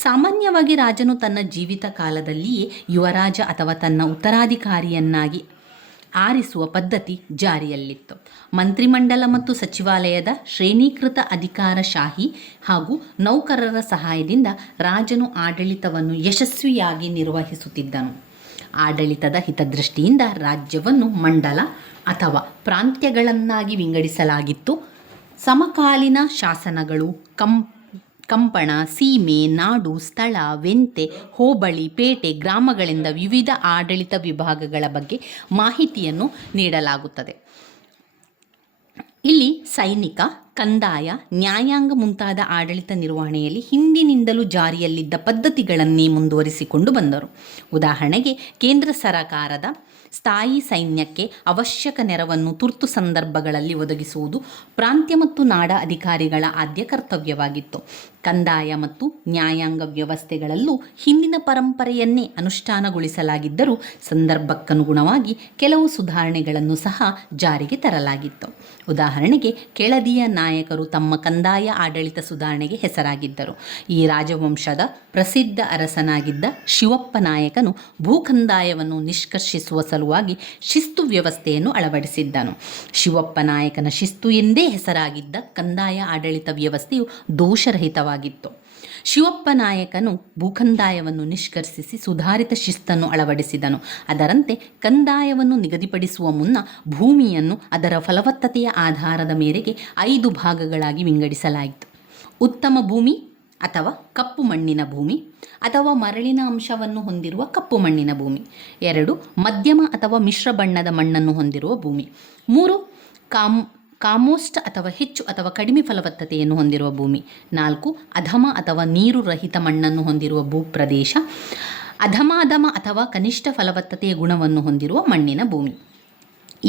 ಸಾಮಾನ್ಯವಾಗಿ ರಾಜನು ತನ್ನ ಜೀವಿತ ಕಾಲದಲ್ಲಿಯೇ ಯುವರಾಜ ಅಥವಾ ತನ್ನ ಉತ್ತರಾಧಿಕಾರಿಯನ್ನಾಗಿ ಆರಿಸುವ ಪದ್ಧತಿ ಜಾರಿಯಲ್ಲಿತ್ತು. ಮಂತ್ರಿಮಂಡಲ ಮತ್ತು ಸಚಿವಾಲಯದ ಶ್ರೇಣೀಕೃತ ಅಧಿಕಾರಶಾಹಿ ಹಾಗೂ ನೌಕರರ ಸಹಾಯದಿಂದ ರಾಜನು ಆಡಳಿತವನ್ನು ಯಶಸ್ವಿಯಾಗಿ ನಿರ್ವಹಿಸುತ್ತಿದ್ದನು. ಆಡಳಿತದ ಹಿತದೃಷ್ಟಿಯಿಂದ ರಾಜ್ಯವನ್ನು ಮಂಡಲ ಅಥವಾ ಪ್ರಾಂತ್ಯಗಳನ್ನಾಗಿ ವಿಂಗಡಿಸಲಾಗಿತ್ತು. ಸಮಕಾಲೀನ ಶಾಸನಗಳು ಕಂಪಣ, ಸೀಮೆ, ನಾಡು, ಸ್ಥಳ, ವೆಂತೆ, ಹೋಬಳಿ, ಪೇಟೆ, ಗ್ರಾಮಗಳಿಂದ ವಿವಿಧ ಆಡಳಿತ ವಿಭಾಗಗಳ ಬಗ್ಗೆ ಮಾಹಿತಿಯನ್ನು ನೀಡಲಾಗುತ್ತದೆ. ಇಲ್ಲಿ ಸೈನಿಕ, ಕಂದಾಯ, ನ್ಯಾಯಾಂಗ ಮುಂತಾದ ಆಡಳಿತ ನಿರ್ವಹಣೆಯಲ್ಲಿ ಹಿಂದಿನಿಂದಲೂ ಜಾರಿಯಲ್ಲಿದ್ದ ಪದ್ಧತಿಗಳನ್ನೇ ಮುಂದುವರಿಸಿಕೊಂಡು ಬಂದರು. ಉದಾಹರಣೆಗೆ ಕೇಂದ್ರ ಸರಕಾರದ ಸ್ಥಾಯಿ ಸೈನ್ಯಕ್ಕೆ ಅವಶ್ಯಕ ನೆರವನ್ನು ತುರ್ತು ಸಂದರ್ಭಗಳಲ್ಲಿ ಒದಗಿಸುವುದು ಪ್ರಾಂತ್ಯ ಮತ್ತು ನಾಡ ಅಧಿಕಾರಿಗಳ ಆದ್ಯ ಕರ್ತವ್ಯವಾಗಿತ್ತು. ಕಂದಾಯ ಮತ್ತು ನ್ಯಾಯಾಂಗ ವ್ಯವಸ್ಥೆಗಳಲ್ಲೂ ಹಿಂದಿನ ಪರಂಪರೆಯನ್ನೇ ಅನುಷ್ಠಾನಗೊಳಿಸಲಾಗಿದ್ದರೂ ಸಂದರ್ಭಕ್ಕನುಗುಣವಾಗಿ ಕೆಲವು ಸುಧಾರಣೆಗಳನ್ನು ಸಹ ಜಾರಿಗೆ ತರಲಾಗಿತ್ತು. ಉದಾಹರಣೆಗೆ ಕೆಳದಿಯ ನಾಯಕರು ತಮ್ಮ ಕಂದಾಯ ಆಡಳಿತ ಸುಧಾರಣೆಗೆ ಹೆಸರಾಗಿದ್ದರು. ಈ ರಾಜವಂಶದ ಪ್ರಸಿದ್ಧ ಅರಸನಾಗಿದ್ದ ಶಿವಪ್ಪ ನಾಯಕನು ಭೂಕಂದಾಯವನ್ನು ನಿಷ್ಕರ್ಷಿಸುವ ಸಲುವಾಗಿ ಶಿಸ್ತು ವ್ಯವಸ್ಥೆಯನ್ನು ಅಳವಡಿಸಿದ್ದನು. ಶಿವಪ್ಪ ನಾಯಕನ ಶಿಸ್ತು ಎಂದೇ ಹೆಸರಾಗಿದ್ದ ಕಂದಾಯ ಆಡಳಿತ ವ್ಯವಸ್ಥೆಯು ದೋಷರಹಿತವಾಗಿತ್ತು. ಶಿವಪ್ಪ ನಾಯಕನು ಭೂಕಂದಾಯವನ್ನು ನಿಷ್ಕರ್ಷಿಸಿ ಸುಧಾರಿತ ಶಿಸ್ತನ್ನು ಅಳವಡಿಸಿದನು. ಅದರಂತೆ ಕಂದಾಯವನ್ನು ನಿಗದಿಪಡಿಸುವ ಮುನ್ನ ಭೂಮಿಯನ್ನು ಅದರ ಫಲವತ್ತತೆಯ ಆಧಾರದ ಮೇರೆಗೆ 5 ಭಾಗಗಳಾಗಿ ವಿಂಗಡಿಸಲಾಯಿತು. ಉತ್ತಮ ಭೂಮಿ ಅಥವಾ ಕಪ್ಪು ಮಣ್ಣಿನ ಭೂಮಿ, ಅಥವಾ ಮರಳಿನ ಅಂಶವನ್ನು ಹೊಂದಿರುವ ಕಪ್ಪು ಮಣ್ಣಿನ ಭೂಮಿ. 2 ಮಧ್ಯಮ ಅಥವಾ ಮಿಶ್ರ ಬಣ್ಣದ ಮಣ್ಣನ್ನು ಹೊಂದಿರುವ ಭೂಮಿ. 3 ಕಾಮೋಸ್ಟ್ ಅಥವಾ ಹೆಚ್ಚು ಅಥವಾ ಕಡಿಮೆ ಫಲವತ್ತತೆಯನ್ನು ಹೊಂದಿರುವ ಭೂಮಿ. 4 ಅಧಮ ಅಥವಾ ನೀರು ರಹಿತ ಮಣ್ಣನ್ನು ಹೊಂದಿರುವ ಭೂಪ್ರದೇಶ. ಅಧಮ ಅಥವಾ ಕನಿಷ್ಠ ಫಲವತ್ತತೆಯ ಗುಣವನ್ನು ಹೊಂದಿರುವ ಮಣ್ಣಿನ ಭೂಮಿ.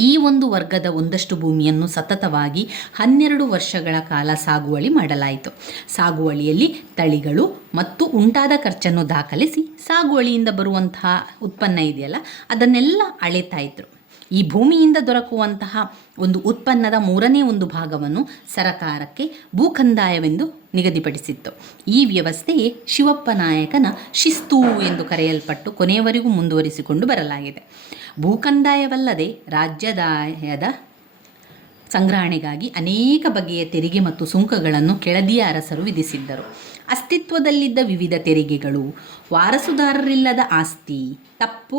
ಈ ಒಂದು ವರ್ಗದ ಒಂದಷ್ಟು ಭೂಮಿಯನ್ನು ಸತತವಾಗಿ 12 ವರ್ಷಗಳ ಕಾಲ ಸಾಗುವಳಿ ಮಾಡಲಾಯಿತು. ಸಾಗುವಳಿಯಲ್ಲಿ ತಳಿಗಳು ಮತ್ತು ಉಂಟಾದ ಖರ್ಚನ್ನು ದಾಖಲಿಸಿ ಸಾಗುವಳಿಯಿಂದ ಬರುವಂತಹ ಉತ್ಪನ್ನ ಇದೆಯಲ್ಲ ಅದನ್ನೆಲ್ಲ ಅಳೆತಾ ಇದ್ರು. ಈ ಭೂಮಿಯಿಂದ ದೊರಕುವಂತಹ ಒಂದು ಉತ್ಪನ್ನದ 1/3 ಭಾಗವನ್ನು ಸರಕಾರಕ್ಕೆ ಭೂಕಂದಾಯವೆಂದು ನಿಗದಿಪಡಿಸಿತ್ತು. ಈ ವ್ಯವಸ್ಥೆಯೇ ಶಿವಪ್ಪ ನಾಯಕನ ಶಿಸ್ತು ಎಂದು ಕರೆಯಲ್ಪಟ್ಟು ಕೊನೆಯವರೆಗೂ ಮುಂದುವರಿಸಿಕೊಂಡು ಬರಲಾಗಿದೆ. ಭೂಕಂದಾಯವಲ್ಲದೆ ರಾಜ್ಯಾದಾಯದ ಸಂಗ್ರಹಣೆಗಾಗಿ ಅನೇಕ ಬಗೆಯ ತೆರಿಗೆ ಮತ್ತು ಸುಂಕಗಳನ್ನು ಕೆಳದಿಯ ಅರಸರು ವಿಧಿಸಿದ್ದರು. ಅಸ್ತಿತ್ವದಲ್ಲಿದ್ದ ವಿವಿಧ ತೆರಿಗೆಗಳು, ವಾರಸುದಾರರಿಲ್ಲದ ಆಸ್ತಿ, ತಪ್ಪು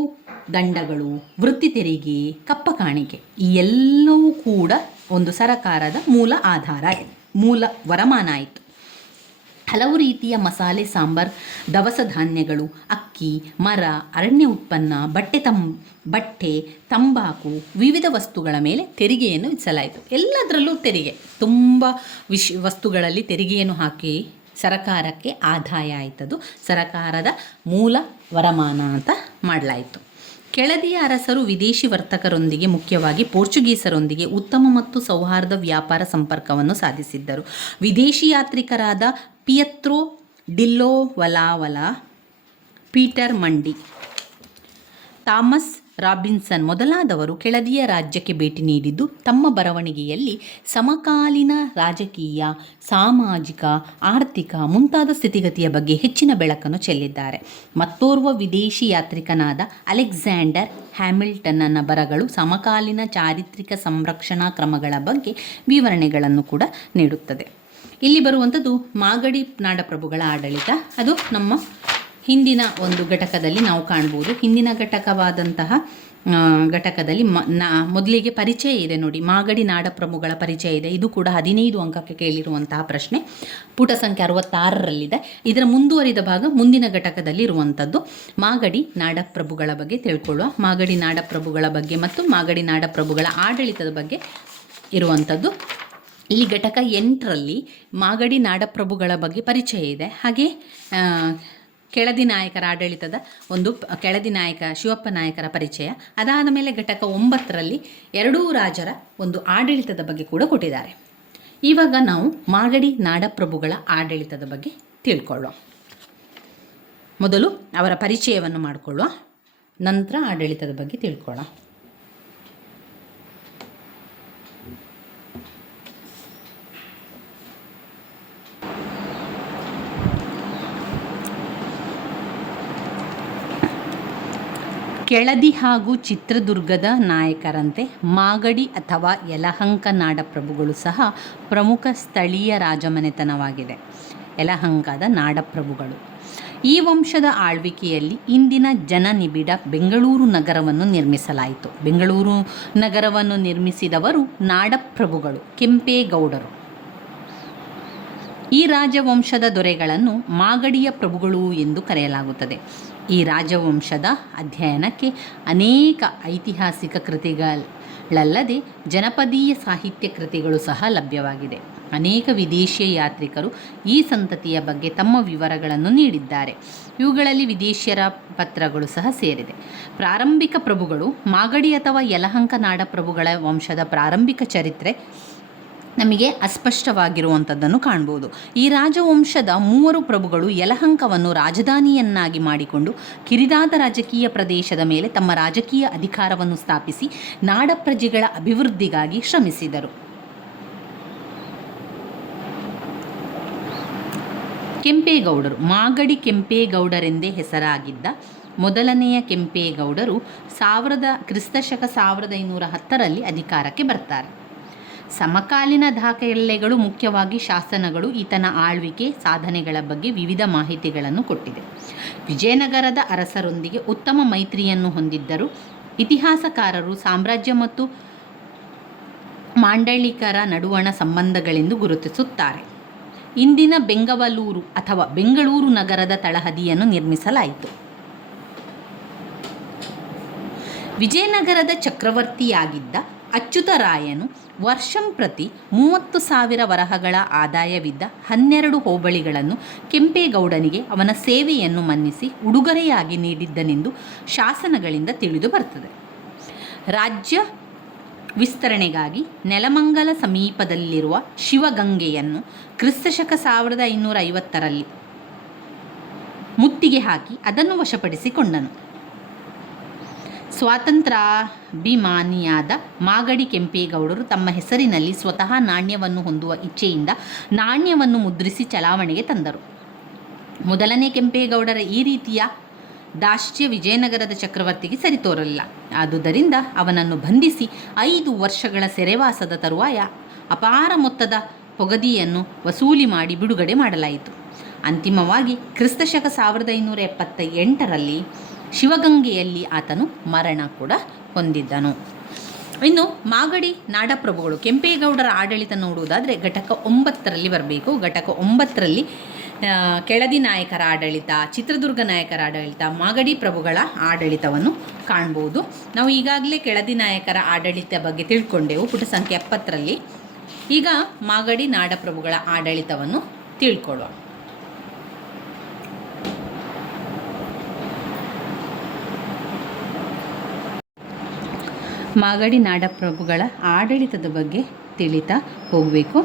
ದಂಡಗಳು, ವೃತ್ತಿ ತೆರಿಗೆ, ಕಪ್ಪ ಕಾಣಿಕೆ ಈ ಎಲ್ಲವೂ ಕೂಡ ಒಂದು ಸರಕಾರದ ಮೂಲ ವರಮಾನ ಆಯಿತು. ಹಲವು ರೀತಿಯ ಮಸಾಲೆ, ಸಾಂಬಾರ್, ದವಸ ಧಾನ್ಯಗಳು, ಅಕ್ಕಿ, ಮರ, ಅರಣ್ಯ ಉತ್ಪನ್ನ, ಬಟ್ಟೆ, ತಂಬಾಕು, ವಿವಿಧ ವಸ್ತುಗಳ ಮೇಲೆ ತೆರಿಗೆಯನ್ನು ವಿಧಿಸಲಾಯಿತು. ಎಲ್ಲದರಲ್ಲೂ ತೆರಿಗೆ, ತುಂಬ ವಸ್ತುಗಳಲ್ಲಿ ತೆರಿಗೆಯನ್ನು ಹಾಕಿ ಸರಕಾರಕ್ಕೆ ಆದಾಯ ಆಯಿತದು ಸರಕಾರದ ಮೂಲ ವರಮಾನ ಅಂತ ಮಾಡಲಾಯಿತು. ಕೆಳದಿಯ ಅರಸರು ವಿದೇಶಿ ವರ್ತಕರೊಂದಿಗೆ, ಮುಖ್ಯವಾಗಿ ಪೋರ್ಚುಗೀಸರೊಂದಿಗೆ ಉತ್ತಮ ಮತ್ತು ಸೌಹಾರ್ದ ವ್ಯಾಪಾರ ಸಂಪರ್ಕವನ್ನು ಸಾಧಿಸಿದ್ದರು. ವಿದೇಶಿ ಯಾತ್ರಿಕರಾದ ಪಿಯತ್ರೋ ಡಿಲ್ಲೋವಲಾವಲಾ, ಪೀಟರ್ ಮಂಡಿ, ಥಾಮಸ್ ರಾಬಿನ್ಸನ್ ಮೊದಲಾದವರು ಕೆಳದಿಯ ರಾಜ್ಯಕ್ಕೆ ಭೇಟಿ ನೀಡಿದ್ದು ತಮ್ಮ ಬರವಣಿಗೆಯಲ್ಲಿ ಸಮಕಾಲೀನ ರಾಜಕೀಯ, ಸಾಮಾಜಿಕ, ಆರ್ಥಿಕ ಮುಂತಾದ ಸ್ಥಿತಿಗತಿಯ ಬಗ್ಗೆ ಹೆಚ್ಚಿನ ಬೆಳಕನ್ನು ಚೆಲ್ಲಿದ್ದಾರೆ. ಮತ್ತೋರ್ವ ವಿದೇಶಿ ಯಾತ್ರಿಕನಾದ ಅಲೆಕ್ಸಾಂಡರ್ ಹ್ಯಾಮಿಲ್ಟನ್ನ ಬರಹಗಳು ಸಮಕಾಲೀನ ಚಾರಿತ್ರಿಕ ಸಂರಕ್ಷಣಾ ಕ್ರಮಗಳ ಬಗ್ಗೆ ವಿವರಣೆಗಳನ್ನು ಕೂಡ ನೀಡುತ್ತದೆ. ಇಲ್ಲಿ ಬರುವಂಥದ್ದು ಮಾಗಡಿ ನಾಡಪ್ರಭುಗಳ ಆಡಳಿತ. ಅದು ನಮ್ಮ ಹಿಂದಿನ ಒಂದು ಘಟಕದಲ್ಲಿ ನಾವು ಕಾಣ್ಬೋದು. ಹಿಂದಿನ ಘಟಕದಲ್ಲಿ ಮೊದಲಿಗೆ ಪರಿಚಯ ಇದೆ ನೋಡಿ, ಮಾಗಡಿ ನಾಡಪ್ರಭುಗಳ ಪರಿಚಯ ಇದೆ. ಇದು ಕೂಡ 15 ಅಂಕಕ್ಕೆ ಕೇಳಿರುವಂತಹ ಪ್ರಶ್ನೆ, ಪುಟ ಸಂಖ್ಯೆ 66ರಲ್ಲಿದೆ. ಇದರ ಮುಂದುವರಿದ ಭಾಗ ಮುಂದಿನ ಘಟಕದಲ್ಲಿ ಇರುವಂಥದ್ದು. ಮಾಗಡಿ ನಾಡಪ್ರಭುಗಳ ಬಗ್ಗೆ ತಿಳ್ಕೊಳ್ಳುವ. ಮಾಗಡಿ ನಾಡಪ್ರಭುಗಳ ಬಗ್ಗೆ ಮತ್ತು ಮಾಗಡಿ ನಾಡಪ್ರಭುಗಳ ಆಡಳಿತದ ಬಗ್ಗೆ ಇರುವಂಥದ್ದು. ಇಲ್ಲಿ ಘಟಕ 8ರಲ್ಲಿ ಮಾಗಡಿ ನಾಡಪ್ರಭುಗಳ ಬಗ್ಗೆ ಪರಿಚಯ ಇದೆ. ಹಾಗೆ ಕೆಳದಿ ನಾಯಕರ ಆಡಳಿತದ ಕೆಳದಿ ನಾಯಕ ಶಿವಪ್ಪ ನಾಯಕರ ಪರಿಚಯ. ಅದಾದ ಮೇಲೆ ಘಟಕ 9ರಲ್ಲಿ ಎರಡೂ ರಾಜರ ಒಂದು ಆಡಳಿತದ ಬಗ್ಗೆ ಕೂಡ ಕೊಟ್ಟಿದ್ದಾರೆ. ಇವಾಗ ನಾವು ಮಾಗಡಿ ನಾಡಪ್ರಭುಗಳ ಆಡಳಿತದ ಬಗ್ಗೆ ತಿಳ್ಕೊಳ್ಳೋಣ. ಮೊದಲು ಅವರ ಪರಿಚಯವನ್ನು ಮಾಡಿಕೊಳ್ಳುವ, ನಂತರ ಆಡಳಿತದ ಬಗ್ಗೆ ತಿಳ್ಕೊಳ್ಳೋಣ. ಕೆಳದಿ ಹಾಗೂ ಚಿತ್ರದುರ್ಗದ ನಾಯಕರಂತೆ ಮಾಗಡಿ ಅಥವಾ ಯಲಹಂಕ ನಾಡಪ್ರಭುಗಳು ಸಹ ಪ್ರಮುಖ ಸ್ಥಳೀಯ ರಾಜಮನೆತನವಾಗಿದೆ. ಯಲಹಂಕದ ನಾಡಪ್ರಭುಗಳು ಈ ವಂಶದ ಆಳ್ವಿಕೆಯಲ್ಲಿ ಇಂದಿನ ಜನನಿಬಿಡ ಬೆಂಗಳೂರು ನಗರವನ್ನು ನಿರ್ಮಿಸಲಾಯಿತು. ಬೆಂಗಳೂರು ನಗರವನ್ನು ನಿರ್ಮಿಸಿದವರು ನಾಡಪ್ರಭುಗಳು, ಕೆಂಪೇಗೌಡರು. ಈ ರಾಜವಂಶದ ದೊರೆಗಳನ್ನು ಮಾಗಡಿಯ ಪ್ರಭುಗಳು ಎಂದು ಕರೆಯಲಾಗುತ್ತದೆ. ಈ ರಾಜವಂಶದ ಅಧ್ಯಯನಕ್ಕೆ ಅನೇಕ ಐತಿಹಾಸಿಕ ಕೃತಿಗಳಲ್ಲದೆ ಜನಪದೀಯ ಸಾಹಿತ್ಯ ಕೃತಿಗಳು ಸಹ ಲಭ್ಯವಾಗಿದೆ. ಅನೇಕ ವಿದೇಶಿಯ ಯಾತ್ರಿಕರು ಈ ಸಂತತಿಯ ಬಗ್ಗೆ ತಮ್ಮ ವಿವರಗಳನ್ನು ನೀಡಿದ್ದಾರೆ. ಇವುಗಳಲ್ಲಿ ವಿದೇಶಿಯರ ಪತ್ರಗಳು ಸಹ ಸೇರಿದೆ. ಪ್ರಾರಂಭಿಕ ಪ್ರಭುಗಳು ಮಾಗಡಿ ಅಥವಾ ಯಲಹಂಕ ನಾಡಪ್ರಭುಗಳ ವಂಶದ ಪ್ರಾರಂಭಿಕ ಚರಿತ್ರೆ ನಮಗೆ ಅಸ್ಪಷ್ಟವಾಗಿರುವಂಥದ್ದನ್ನು ಕಾಣ್ಬೋದು. ಈ ರಾಜವಂಶದ 3 ಪ್ರಭುಗಳು ಯಲಹಂಕವನ್ನು ರಾಜಧಾನಿಯನ್ನಾಗಿ ಮಾಡಿಕೊಂಡು ಕಿರಿದಾದ ರಾಜಕೀಯ ಪ್ರದೇಶದ ಮೇಲೆ ತಮ್ಮ ರಾಜಕೀಯ ಅಧಿಕಾರವನ್ನು ಸ್ಥಾಪಿಸಿ ನಾಡಪ್ರಜೆಗಳ ಅಭಿವೃದ್ಧಿಗಾಗಿ ಶ್ರಮಿಸಿದರು. ಕೆಂಪೇಗೌಡರು ಮಾಗಡಿ ಕೆಂಪೇಗೌಡರೆಂದೇ ಹೆಸರಾಗಿದ್ದ ಮೊದಲನೆಯ ಕೆಂಪೇಗೌಡರು ಕ್ರಿಸ್ತಶಕ 1510ರಲ್ಲಿ ಅಧಿಕಾರಕ್ಕೆ ಬರ್ತಾರೆ. ಸಮಕಾಲೀನ ದಾಖಲೆಗಳು, ಮುಖ್ಯವಾಗಿ ಶಾಸನಗಳು, ಈತನ ಆಳ್ವಿಕೆ ಸಾಧನೆಗಳ ಬಗ್ಗೆ ವಿವಿಧ ಮಾಹಿತಿಗಳನ್ನು ಕೊಟ್ಟಿದೆ. ವಿಜಯನಗರದ ಅರಸರೊಂದಿಗೆ ಉತ್ತಮ ಮೈತ್ರಿಯನ್ನು ಹೊಂದಿದ್ದರು. ಇತಿಹಾಸಕಾರರು ಸಾಮ್ರಾಜ್ಯ ಮತ್ತು ಮಾಂಡಳಿಕರ ನಡುವಣ ಸಂಬಂಧಗಳೆಂದು ಗುರುತಿಸುತ್ತಾರೆ. ಇಂದಿನ ಬೆಂಗವಲೂರು ಅಥವಾ ಬೆಂಗಳೂರು ನಗರದ ತಳಹದಿಯನ್ನು ನಿರ್ಮಿಸಲಾಯಿತು. ವಿಜಯನಗರದ ಚಕ್ರವರ್ತಿಯಾಗಿದ್ದ ಅಚ್ಯುತರಾಯನು ವರ್ಷಂಪ್ರತಿ 30,000 ವರಹಗಳ ಆದಾಯವಿದ್ದ 12 ಹೋಬಳಿಗಳನ್ನು ಕೆಂಪೇಗೌಡನಿಗೆ ಅವನ ಸೇವೆಯನ್ನು ಮನ್ನಿಸಿ ಉಡುಗೊರೆಯಾಗಿ ನೀಡಿದ್ದನೆಂದು ಶಾಸನಗಳಿಂದ ತಿಳಿದು ಬರ್ತದೆ. ರಾಜ್ಯ ವಿಸ್ತರಣೆಗಾಗಿ ನೆಲಮಂಗಲ ಸಮೀಪದಲ್ಲಿರುವ ಶಿವಗಂಗೆಯನ್ನು ಕ್ರಿಸ್ತಶಕ 1550ರಲ್ಲಿ ಮುತ್ತಿಗೆ ಹಾಕಿ ಅದನ್ನು ವಶಪಡಿಸಿಕೊಂಡನು. ಸ್ವಾತಂತ್ರ್ಯಾಭಿಮಾನಿಯಾದ ಮಾಗಡಿ ಕೆಂಪೇಗೌಡರು ತಮ್ಮ ಹೆಸರಿನಲ್ಲಿ ಸ್ವತಃ ನಾಣ್ಯವನ್ನು ಹೊಂದುವ ಇಚ್ಛೆಯಿಂದ ನಾಣ್ಯವನ್ನು ಮುದ್ರಿಸಿ ಚಲಾವಣೆಗೆ ತಂದರು. ಮೊದಲನೇ ಕೆಂಪೇಗೌಡರ ಈ ರೀತಿಯ ದಾಷ್ಟ್ಯ ವಿಜಯನಗರದ ಚಕ್ರವರ್ತಿಗೆ ಸರಿತೋರಲಿಲ್ಲ. ಆದುದರಿಂದ ಅವನನ್ನು ಬಂಧಿಸಿ 5 ವರ್ಷಗಳ ಸೆರೆವಾಸದ ತರುವಾಯ ಅಪಾರ ಮೊತ್ತದ ಪೊಗದಿಯನ್ನು ವಸೂಲಿ ಮಾಡಿ ಬಿಡುಗಡೆ ಮಾಡಲಾಯಿತು. ಅಂತಿಮವಾಗಿ ಕ್ರಿಸ್ತಶಕ 1578ರಲ್ಲಿ ಶಿವಗಂಗೆಯಲ್ಲಿ ಆತನು ಮರಣ ಕೂಡ ಹೊಂದಿದ್ದನು. ಇನ್ನು ಮಾಗಡಿ ನಾಡಪ್ರಭುಗಳು ಕೆಂಪೇಗೌಡರ ಆಡಳಿತ ನೋಡುವುದಾದರೆ ಘಟಕ 9ರಲ್ಲಿ ಬರಬೇಕು. ಘಟಕ 9ರಲ್ಲಿ ಕೆಳದಿ ನಾಯಕರ ಆಡಳಿತ, ಚಿತ್ರದುರ್ಗ ನಾಯಕರ ಆಡಳಿತ, ಮಾಗಡಿ ಪ್ರಭುಗಳ ಆಡಳಿತವನ್ನು ಕಾಣ್ಬೋದು. ನಾವು ಈಗಾಗಲೇ ಕೆಳದಿ ನಾಯಕರ ಆಡಳಿತ ಬಗ್ಗೆ ತಿಳ್ಕೊಂಡೆವು ಪುಟ ಸಂಖ್ಯೆ 70ರಲ್ಲಿ. ಈಗ ಮಾಗಡಿ ನಾಡಪ್ರಭುಗಳ ಆಡಳಿತವನ್ನು ತಿಳ್ಕೊಳ್ಳುವ. ಮಾಗಡಿ ನಾಡಪ್ರಭುಗಳ ಆಡಳಿತದ ಬಗ್ಗೆ ತಿಳಿತಾ ಹೋಗಬೇಕು.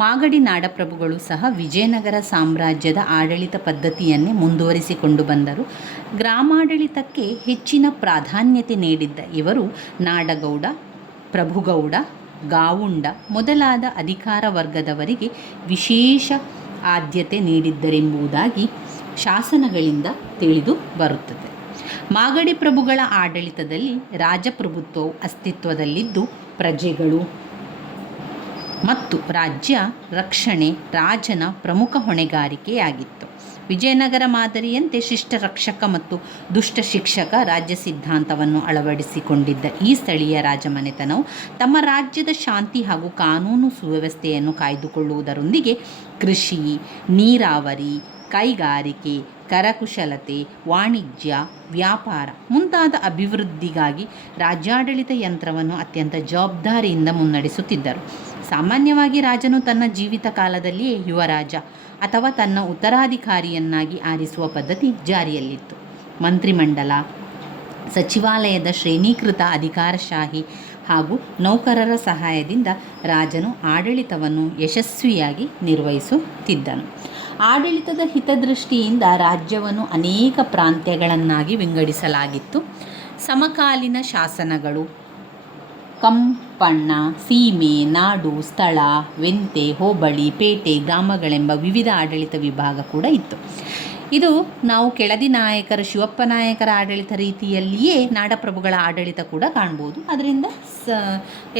ಮಾಗಡಿ ನಾಡಪ್ರಭುಗಳು ಸಹ ವಿಜಯನಗರ ಸಾಮ್ರಾಜ್ಯದ ಆಡಳಿತ ಪದ್ಧತಿಯನ್ನೇ ಮುಂದುವರಿಸಿಕೊಂಡು ಬಂದರು. ಗ್ರಾಮಾಡಳಿತಕ್ಕೆ ಹೆಚ್ಚಿನ ಪ್ರಾಧಾನ್ಯತೆ ನೀಡಿದ್ದ ಇವರು ನಾಡಗೌಡ, ಪ್ರಭುಗೌಡ, ಗಾವುಂಡ ಮೊದಲಾದ ಅಧಿಕಾರ ವರ್ಗದವರಿಗೆ ವಿಶೇಷ ಆದ್ಯತೆ ನೀಡಿದ್ದರೆಂಬುದಾಗಿ ಶಾಸನಗಳಿಂದ ತಿಳಿದು ಬರುತ್ತದೆ. ಮಾಗಡಿ ಪ್ರಭುಗಳ ಆಡಳಿತದಲ್ಲಿ ರಾಜಪ್ರಭುತ್ವವು ಅಸ್ತಿತ್ವದಲ್ಲಿದ್ದು ಪ್ರಜೆಗಳು ಮತ್ತು ರಾಜ್ಯ ರಕ್ಷಣೆ ರಾಜನ ಪ್ರಮುಖ ಹೊಣೆಗಾರಿಕೆಯಾಗಿತ್ತು. ವಿಜಯನಗರ ಮಾದರಿಯಂತೆ ಶಿಷ್ಟ ರಕ್ಷಕ ಮತ್ತು ದುಷ್ಟ ಶಿಕ್ಷಕ ರಾಜ್ಯ ಸಿದ್ಧಾಂತವನ್ನು ಅಳವಡಿಸಿಕೊಂಡಿದ್ದ ಈ ಸ್ಥಳೀಯ ರಾಜಮನೆತನವು ತಮ್ಮ ರಾಜ್ಯದ ಶಾಂತಿ ಹಾಗೂ ಕಾನೂನು ಸುವ್ಯವಸ್ಥೆಯನ್ನು ಕಾಯ್ದುಕೊಳ್ಳುವುದರೊಂದಿಗೆ ಕೃಷಿ, ನೀರಾವರಿ, ಕೈಗಾರಿಕೆ, ಕರಕುಶಲತೆ, ವಾಣಿಜ್ಯ, ವ್ಯಾಪಾರ ಮುಂತಾದ ಅಭಿವೃದ್ಧಿಗಾಗಿ ರಾಜ್ಯಾಡಳಿತ ಯಂತ್ರವನ್ನು ಅತ್ಯಂತ ಜವಾಬ್ದಾರಿಯಿಂದ ಮುನ್ನಡೆಸುತ್ತಿದ್ದರು. ಸಾಮಾನ್ಯವಾಗಿ ರಾಜನು ತನ್ನ ಜೀವಿತ ಕಾಲದಲ್ಲಿಯೇ ಯುವರಾಜ ಅಥವಾ ತನ್ನ ಉತ್ತರಾಧಿಕಾರಿಯನ್ನಾಗಿ ಆರಿಸುವ ಪದ್ಧತಿ ಜಾರಿಯಲ್ಲಿತ್ತು. ಮಂತ್ರಿಮಂಡಲ, ಸಚಿವಾಲಯದ ಶ್ರೇಣೀಕೃತ ಅಧಿಕಾರಶಾಹಿ ಹಾಗೂ ನೌಕರರ ಸಹಾಯದಿಂದ ರಾಜನು ಆಡಳಿತವನ್ನು ಯಶಸ್ವಿಯಾಗಿ ನಿರ್ವಹಿಸುತ್ತಿದ್ದನು. ಆಡಳಿತದ ಹಿತದೃಷ್ಟಿಯಿಂದ ರಾಜ್ಯವನ್ನು ಅನೇಕ ಪ್ರಾಂತ್ಯಗಳನ್ನಾಗಿ ವಿಂಗಡಿಸಲಾಗಿತ್ತು. ಸಮಕಾಲೀನ ಶಾಸನಗಳು ಕಂಪಣ್ಣ, ಸೀಮೆ, ನಾಡು, ಸ್ಥಳ, ವೆಂತೆ, ಹೋಬಳಿ, ಪೇಟೆ, ಗ್ರಾಮಗಳೆಂಬ ವಿವಿಧ ಆಡಳಿತ ವಿಭಾಗ ಕೂಡ ಇತ್ತು. ಇದು ನಾವು ಕೆಳದಿ ನಾಯಕರ, ಶಿವಪ್ಪ ನಾಯಕರ ಆಡಳಿತ ರೀತಿಯಲ್ಲಿಯೇ ನಾಡಪ್ರಭುಗಳ ಆಡಳಿತ ಕೂಡ ಕಾಣ್ಬೋದು. ಅದರಿಂದ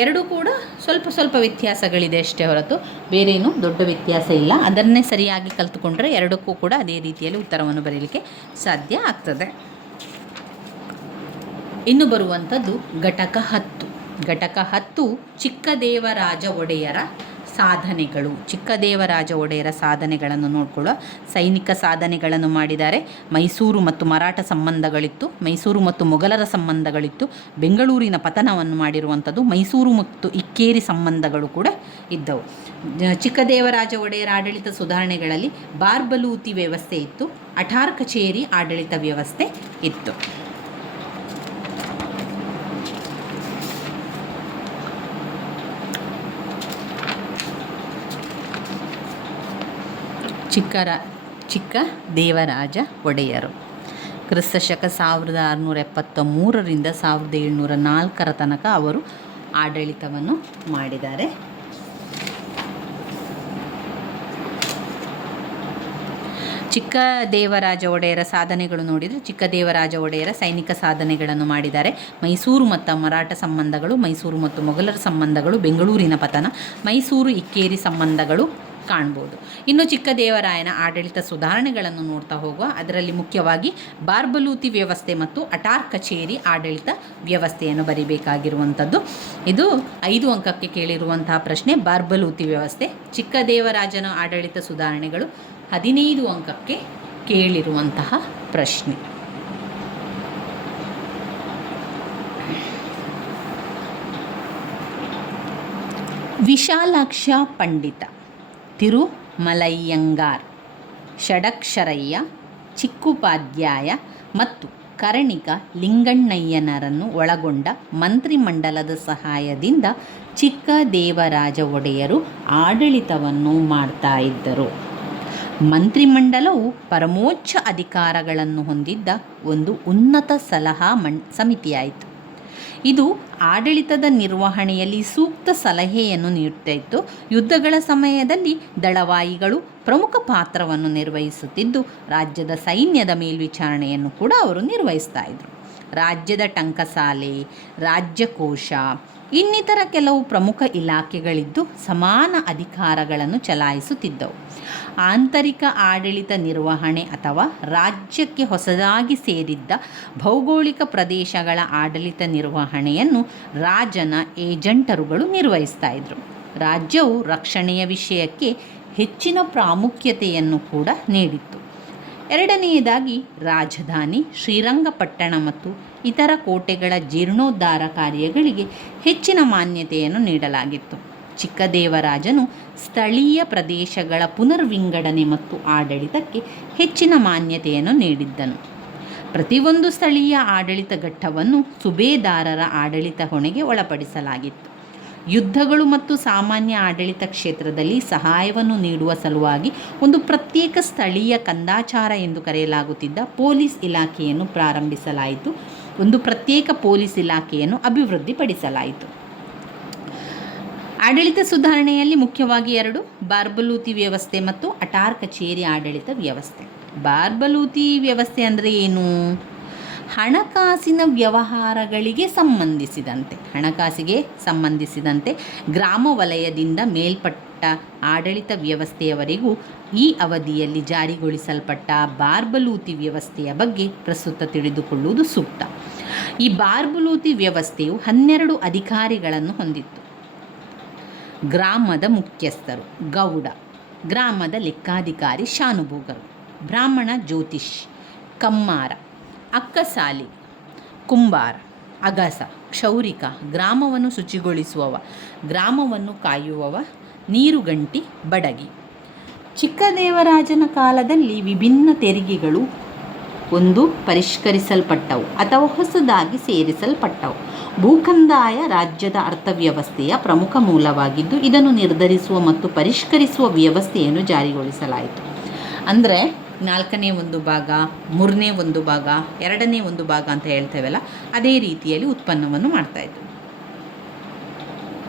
ಎರಡೂ ಕೂಡ ಸ್ವಲ್ಪ ವ್ಯತ್ಯಾಸಗಳಿದೆ ಅಷ್ಟೇ ಹೊರತು ಬೇರೇನೂ ದೊಡ್ಡ ವ್ಯತ್ಯಾಸ ಇಲ್ಲ. ಅದನ್ನೇ ಸರಿಯಾಗಿ ಕಲಿತುಕೊಂಡ್ರೆ ಎರಡಕ್ಕೂ ಕೂಡ ಅದೇ ರೀತಿಯಲ್ಲಿ ಉತ್ತರವನ್ನು ಬರೀಲಿಕ್ಕೆ ಸಾಧ್ಯ ಆಗ್ತದೆ. ಇನ್ನು ಬರುವಂಥದ್ದು ಘಟಕ 10. ಘಟಕ 10 ಚಿಕ್ಕದೇವರಾಜ ಒಡೆಯರ ಸಾಧನೆಗಳು. ಚಿಕ್ಕದೇವರಾಜ ಒಡೆಯರ ಸಾಧನೆಗಳನ್ನು ನೋಡಿಕೊಳ್ಳುವ. ಸೈನಿಕ ಸಾಧನೆಗಳನ್ನು ಮಾಡಿದ್ದಾರೆ. ಮೈಸೂರು ಮತ್ತು ಮರಾಠ ಸಂಬಂಧಗಳಿತ್ತು, ಮೈಸೂರು ಮತ್ತು ಮೊಘಲರ ಸಂಬಂಧಗಳಿತ್ತು, ಬೆಂಗಳೂರಿನ ಪತನವನ್ನು ಮಾಡಿರುವಂಥದ್ದು, ಮೈಸೂರು ಮತ್ತು ಇಕ್ಕೇರಿ ಸಂಬಂಧಗಳು ಕೂಡ ಇದ್ದವು. ಚಿಕ್ಕದೇವರಾಜ ಒಡೆಯರ ಆಡಳಿತ ಸುಧಾರಣೆಗಳಲ್ಲಿ ಬಾರ್ಬಲೂತಿ ವ್ಯವಸ್ಥೆ ಇತ್ತು, ಅಠಾರ್ ಕಚೇರಿ ಆಡಳಿತ ವ್ಯವಸ್ಥೆ ಇತ್ತು. ಚಿಕ್ಕ ದೇವರಾಜ ಒಡೆಯರು ಕ್ರಿಸ್ತಶಕ 1673ರಿಂದ 1704 ತನಕ ಅವರು ಆಡಳಿತವನ್ನು ಮಾಡಿದ್ದಾರೆ. ಚಿಕ್ಕದೇವರಾಜ ಒಡೆಯರ ಸಾಧನೆಗಳು ನೋಡಿದರೆ, ಚಿಕ್ಕದೇವರಾಜ ಒಡೆಯರ ಸೈನಿಕ ಸಾಧನೆಗಳನ್ನು ಮಾಡಿದ್ದಾರೆ. ಮೈಸೂರು ಮತ್ತು ಮರಾಠ ಸಂಬಂಧಗಳು, ಮೈಸೂರು ಮತ್ತು ಮೊಘಲರ ಸಂಬಂಧಗಳು, ಬೆಂಗಳೂರಿನ ಪತನ, ಮೈಸೂರು ಇಕ್ಕೇರಿ ಸಂಬಂಧಗಳು ಕಾಣ್ಬೋದು. ಇನ್ನು ಚಿಕ್ಕದೇವರಾಯನ ಆಡಳಿತ ಸುಧಾರಣೆಗಳನ್ನು ನೋಡ್ತಾ ಹೋಗುವ. ಅದರಲ್ಲಿ ಮುಖ್ಯವಾಗಿ ಬಾರ್ಬಲೂತಿ ವ್ಯವಸ್ಥೆ ಮತ್ತು ಅಠಾರ್ ಕಚೇರಿ ಆಡಳಿತ ವ್ಯವಸ್ಥೆಯನ್ನು ಬರಿಬೇಕಾಗಿರುವಂಥದ್ದು. ಇದು 5 ಅಂಕಕ್ಕೆ ಕೇಳಿರುವಂತಹ ಪ್ರಶ್ನೆ. ಬಾರ್ಬಲೂತಿ ವ್ಯವಸ್ಥೆ. ಚಿಕ್ಕದೇವರಾಜನ ಆಡಳಿತ ಸುಧಾರಣೆಗಳು 15 ಅಂಕಕ್ಕೆ ಕೇಳಿರುವಂತಹ ಪ್ರಶ್ನೆ. ವಿಶಾಲಾಕ್ಷ ಪಂಡಿತ, ತಿರುಮಲಯ್ಯಂಗಾರ್, ಷಡಕ್ಷರಯ್ಯ, ಚಿಕ್ಕುಪಾಧ್ಯಾಯ ಮತ್ತು ಕರ್ಣಿಕ ಲಿಂಗಣ್ಣಯ್ಯನರನ್ನು ಒಳಗೊಂಡ ಮಂತ್ರಿಮಂಡಲದ ಸಹಾಯದಿಂದ ಚಿಕ್ಕದೇವರಾಜ ಒಡೆಯರು ಆಡಳಿತವನ್ನು ಮಾಡ್ತಾ ಇದ್ದರು. ಮಂತ್ರಿಮಂಡಲವು ಪರಮೋಚ್ಚ ಅಧಿಕಾರಗಳನ್ನು ಹೊಂದಿದ್ದ ಒಂದು ಉನ್ನತ ಸಲಹಾ ಸಮಿತಿಯಾಯಿತು. ಇದು ಆಡಳಿತದ ನಿರ್ವಹಣೆಯಲ್ಲಿ ಸೂಕ್ತ ಸಲಹೆಯನ್ನು ನೀಡುತ್ತಿತ್ತು. ಯುದ್ಧಗಳ ಸಮಯದಲ್ಲಿ ದಳವಾಯಿಗಳು ಪ್ರಮುಖ ಪಾತ್ರವನ್ನು ನಿರ್ವಹಿಸುತ್ತಿದ್ದು, ರಾಜ್ಯದ ಸೈನ್ಯದ ಮೇಲ್ವಿಚಾರಣೆಯನ್ನು ಕೂಡ ಅವರು ನಿರ್ವಹಿಸ್ತಾ ಇದ್ದರು. ರಾಜ್ಯದ ಟಂಕಸಾಲೆ, ರಾಜ್ಯಕೋಶ, ಇನ್ನಿತರ ಕೆಲವು ಪ್ರಮುಖ ಇಲಾಖೆಗಳಿದ್ದು ಸಮಾನ ಅಧಿಕಾರಗಳನ್ನು ಚಲಾಯಿಸುತ್ತಿದ್ದವು. ಆಂತರಿಕ ಆಡಳಿತ ನಿರ್ವಹಣೆ ಅಥವಾ ರಾಜ್ಯಕ್ಕೆ ಹೊಸದಾಗಿ ಸೇರಿದ್ದ ಭೌಗೋಳಿಕ ಪ್ರದೇಶಗಳ ಆಡಳಿತ ನಿರ್ವಹಣೆಯನ್ನು ರಾಜನ ಏಜೆಂಟರುಗಳು ನಿರ್ವಹಿಸ್ತಾ ಇದ್ದರು. ರಾಜ್ಯವು ರಕ್ಷಣೆಯ ವಿಷಯಕ್ಕೆ ಹೆಚ್ಚಿನ ಪ್ರಾಮುಖ್ಯತೆಯನ್ನು ಕೂಡ ನೀಡಿತ್ತು. ಎರಡನೆಯದಾಗಿ, ರಾಜಧಾನಿ ಶ್ರೀರಂಗಪಟ್ಟಣ ಮತ್ತು ಇತರ ಕೋಟೆಗಳ ಜೀರ್ಣೋದ್ಧಾರ ಕಾರ್ಯಗಳಿಗೆ ಹೆಚ್ಚಿನ ಮಾನ್ಯತೆಯನ್ನು ನೀಡಲಾಗಿತ್ತು. ಚಿಕ್ಕದೇವರಾಜನು ಸ್ಥಳೀಯ ಪ್ರದೇಶಗಳ ಪುನರ್ವಿಂಗಡಣೆ ಮತ್ತು ಆಡಳಿತಕ್ಕೆ ಹೆಚ್ಚಿನ ಮಾನ್ಯತೆಯನ್ನು ನೀಡಿದ್ದನು. ಪ್ರತಿಯೊಂದು ಸ್ಥಳೀಯ ಆಡಳಿತ ಘಟ್ಟವನ್ನು ಸುಬೇದಾರರ ಆಡಳಿತ ಹೊಣೆಗೆ ಒಳಪಡಿಸಲಾಗಿತ್ತು. ಯುದ್ಧಗಳು ಮತ್ತು ಸಾಮಾನ್ಯ ಆಡಳಿತ ಕ್ಷೇತ್ರದಲ್ಲಿ ಸಹಾಯವನ್ನು ನೀಡುವ ಸಲುವಾಗಿ ಒಂದು ಪ್ರತ್ಯೇಕ ಸ್ಥಳೀಯ ಕಂದಾಚಾರ ಎಂದು ಕರೆಯಲಾಗುತ್ತಿದ್ದ ಪೊಲೀಸ್ ಇಲಾಖೆಯನ್ನು ಪ್ರಾರಂಭಿಸಲಾಯಿತು. ಒಂದು ಪ್ರತ್ಯೇಕ ಪೊಲೀಸ್ ಇಲಾಖೆಯನ್ನು ಅಭಿವೃದ್ಧಿಪಡಿಸಲಾಯಿತು. ಆಡಳಿತ ಸುಧಾರಣೆಯಲ್ಲಿ ಮುಖ್ಯವಾಗಿ ಎರಡು: ಬಾರ್ಬಲೂತಿ ವ್ಯವಸ್ಥೆ ಮತ್ತು ಅಟಾರ್ ಕಚೇರಿ ಆಡಳಿತ ವ್ಯವಸ್ಥೆ. ಬಾರ್ಬಲೂತಿ ವ್ಯವಸ್ಥೆ ಅಂದರೆ ಏನು? ಹಣಕಾಸಿನ ವ್ಯವಹಾರಗಳಿಗೆ ಸಂಬಂಧಿಸಿದಂತೆ ಗ್ರಾಮ ವಲಯದಿಂದ ಮೇಲ್ಪಟ್ಟ ಆಡಳಿತ ವ್ಯವಸ್ಥೆಯವರೆಗೂ ಈ ಅವಧಿಯಲ್ಲಿ ಜಾರಿಗೊಳಿಸಲ್ಪಟ್ಟ ಬಾರ್ಬಲೂತಿ ವ್ಯವಸ್ಥೆಯ ಬಗ್ಗೆ ಪ್ರಸ್ತುತ ತಿಳಿದುಕೊಳ್ಳುವುದು ಸೂಕ್ತ. ಈ ಬಾರ್ಬಲೂತಿ ವ್ಯವಸ್ಥೆಯು 12 ಅಧಿಕಾರಿಗಳನ್ನು ಹೊಂದಿತ್ತು. ಗ್ರಾಮದ ಮುಖ್ಯಸ್ಥರು ಗೌಡ, ಗ್ರಾಮದ ಲೆಕ್ಕಾಧಿಕಾರಿ ಶಾನುಭೋಗರು, ಬ್ರಾಹ್ಮಣ ಜ್ಯೋತಿಷ್, ಕಮ್ಮಾರ, ಅಕ್ಕಸಾಲಿ, ಕುಂಬಾರ, ಅಗಸ, ಕ್ಷೌರಿಕ, ಗ್ರಾಮವನ್ನು ಶುಚಿಗೊಳಿಸುವವ, ಗ್ರಾಮವನ್ನು ಕಾಯುವವ, ನೀರುಗಂಟಿ, ಬಡಗಿ. ಚಿಕ್ಕದೇವರಾಜನ ಕಾಲದಲ್ಲಿ ವಿಭಿನ್ನ ತೆರಿಗೆಗಳು ಒಂದು ಪರಿಷ್ಕರಿಸಲ್ಪಟ್ಟವು ಅಥವಾ ಹೊಸದಾಗಿ ಸೇರಿಸಲ್ಪಟ್ಟವು. ಭೂಕಂದಾಯ ರಾಜ್ಯದ ಅರ್ಥವ್ಯವಸ್ಥೆಯ ಪ್ರಮುಖ ಮೂಲವಾಗಿದ್ದು, ಇದನ್ನು ನಿರ್ಧರಿಸುವ ಮತ್ತು ಪರಿಷ್ಕರಿಸುವ ವ್ಯವಸ್ಥೆಯನ್ನು ಜಾರಿಗೊಳಿಸಲಾಯಿತು. ಅಂದರೆ 4ನೇ ಒಂದು ಭಾಗ, 3ನೇ ಒಂದು ಭಾಗ, 2ನೇ ಒಂದು ಭಾಗ ಅಂತ ಹೇಳ್ತೇವಲ್ಲ, ಅದೇ ರೀತಿಯಲ್ಲಿ ಉತ್ಪನ್ನವನ್ನು ಮಾಡ್ತಾಯಿತ್ತು.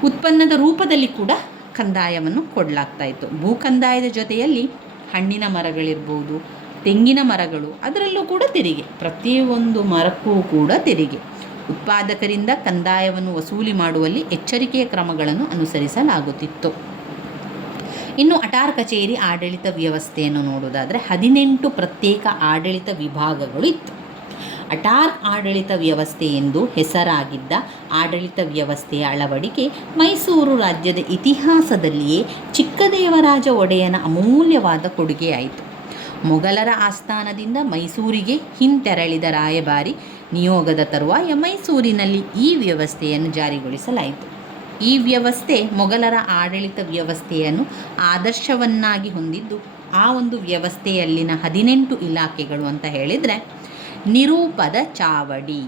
ಉತ್ಪನ್ನದ ರೂಪದಲ್ಲಿ ಕೂಡ ಕಂದಾಯವನ್ನು ಕೊಡಲಾಗ್ತಾ ಇತ್ತು. ಭೂಕಂದಾಯದ ಜೊತೆಯಲ್ಲಿ ಹಣ್ಣಿನ ಮರಗಳಿರ್ಬೋದು, ತೆಂಗಿನ ಮರಗಳು, ಅದರಲ್ಲೂ ಕೂಡ ತೆರಿಗೆ, ಪ್ರತಿಯೊಂದು ಮರಕ್ಕೂ ಕೂಡ ತೆರಿಗೆ. ಉತ್ಪಾದಕರಿಂದ ಕಂದಾಯವನ್ನು ವಸೂಲಿ ಮಾಡುವಲ್ಲಿ ಎಚ್ಚರಿಕೆಯ ಕ್ರಮಗಳನ್ನು ಅನುಸರಿಸಲಾಗುತ್ತಿತ್ತು. ಇನ್ನು ಅಟಾರ್ ಕಚೇರಿ ಆಡಳಿತ ವ್ಯವಸ್ಥೆಯನ್ನು ನೋಡುವುದಾದರೆ 18 ಪ್ರತ್ಯೇಕ ಆಡಳಿತ ವಿಭಾಗಗಳು ಇತ್ತು. ಅಟಾರ್ ಆಡಳಿತ ವ್ಯವಸ್ಥೆ ಎಂದು ಹೆಸರಾಗಿದ್ದ ಆಡಳಿತ ವ್ಯವಸ್ಥೆಯ ಅಳವಡಿಕೆ ಮೈಸೂರು ರಾಜ್ಯದ ಇತಿಹಾಸದಲ್ಲಿಯೇ ಚಿಕ್ಕದೇವರಾಜ ಒಡೆಯನ ಅಮೂಲ್ಯವಾದ ಕೊಡುಗೆಯಾಯಿತು. ಮೊಘಲರ ಆಸ್ಥಾನದಿಂದ ಮೈಸೂರಿಗೆ ಹಿಂತೆರಳಿದ ರಾಯಭಾರಿ ನಿಯೋಗದ ತರುವಾಯ ಮೈಸೂರಿನಲ್ಲಿ ಈ ವ್ಯವಸ್ಥೆಯನ್ನು ಜಾರಿಗೊಳಿಸಲಾಯಿತು. ಈ ವ್ಯವಸ್ಥೆ ಮೊಘಲರ ಆಡಳಿತ ವ್ಯವಸ್ಥೆಯನ್ನು ಆದರ್ಶವನ್ನಾಗಿ ಹೊಂದಿದ್ದು, ಆ ಒಂದು ವ್ಯವಸ್ಥೆಯಲ್ಲಿನ 18 ಇಲಾಖೆಗಳು ಅಂತ ಹೇಳಿದರೆ: ನಿರೂಪದ ಚಾವಡಿ,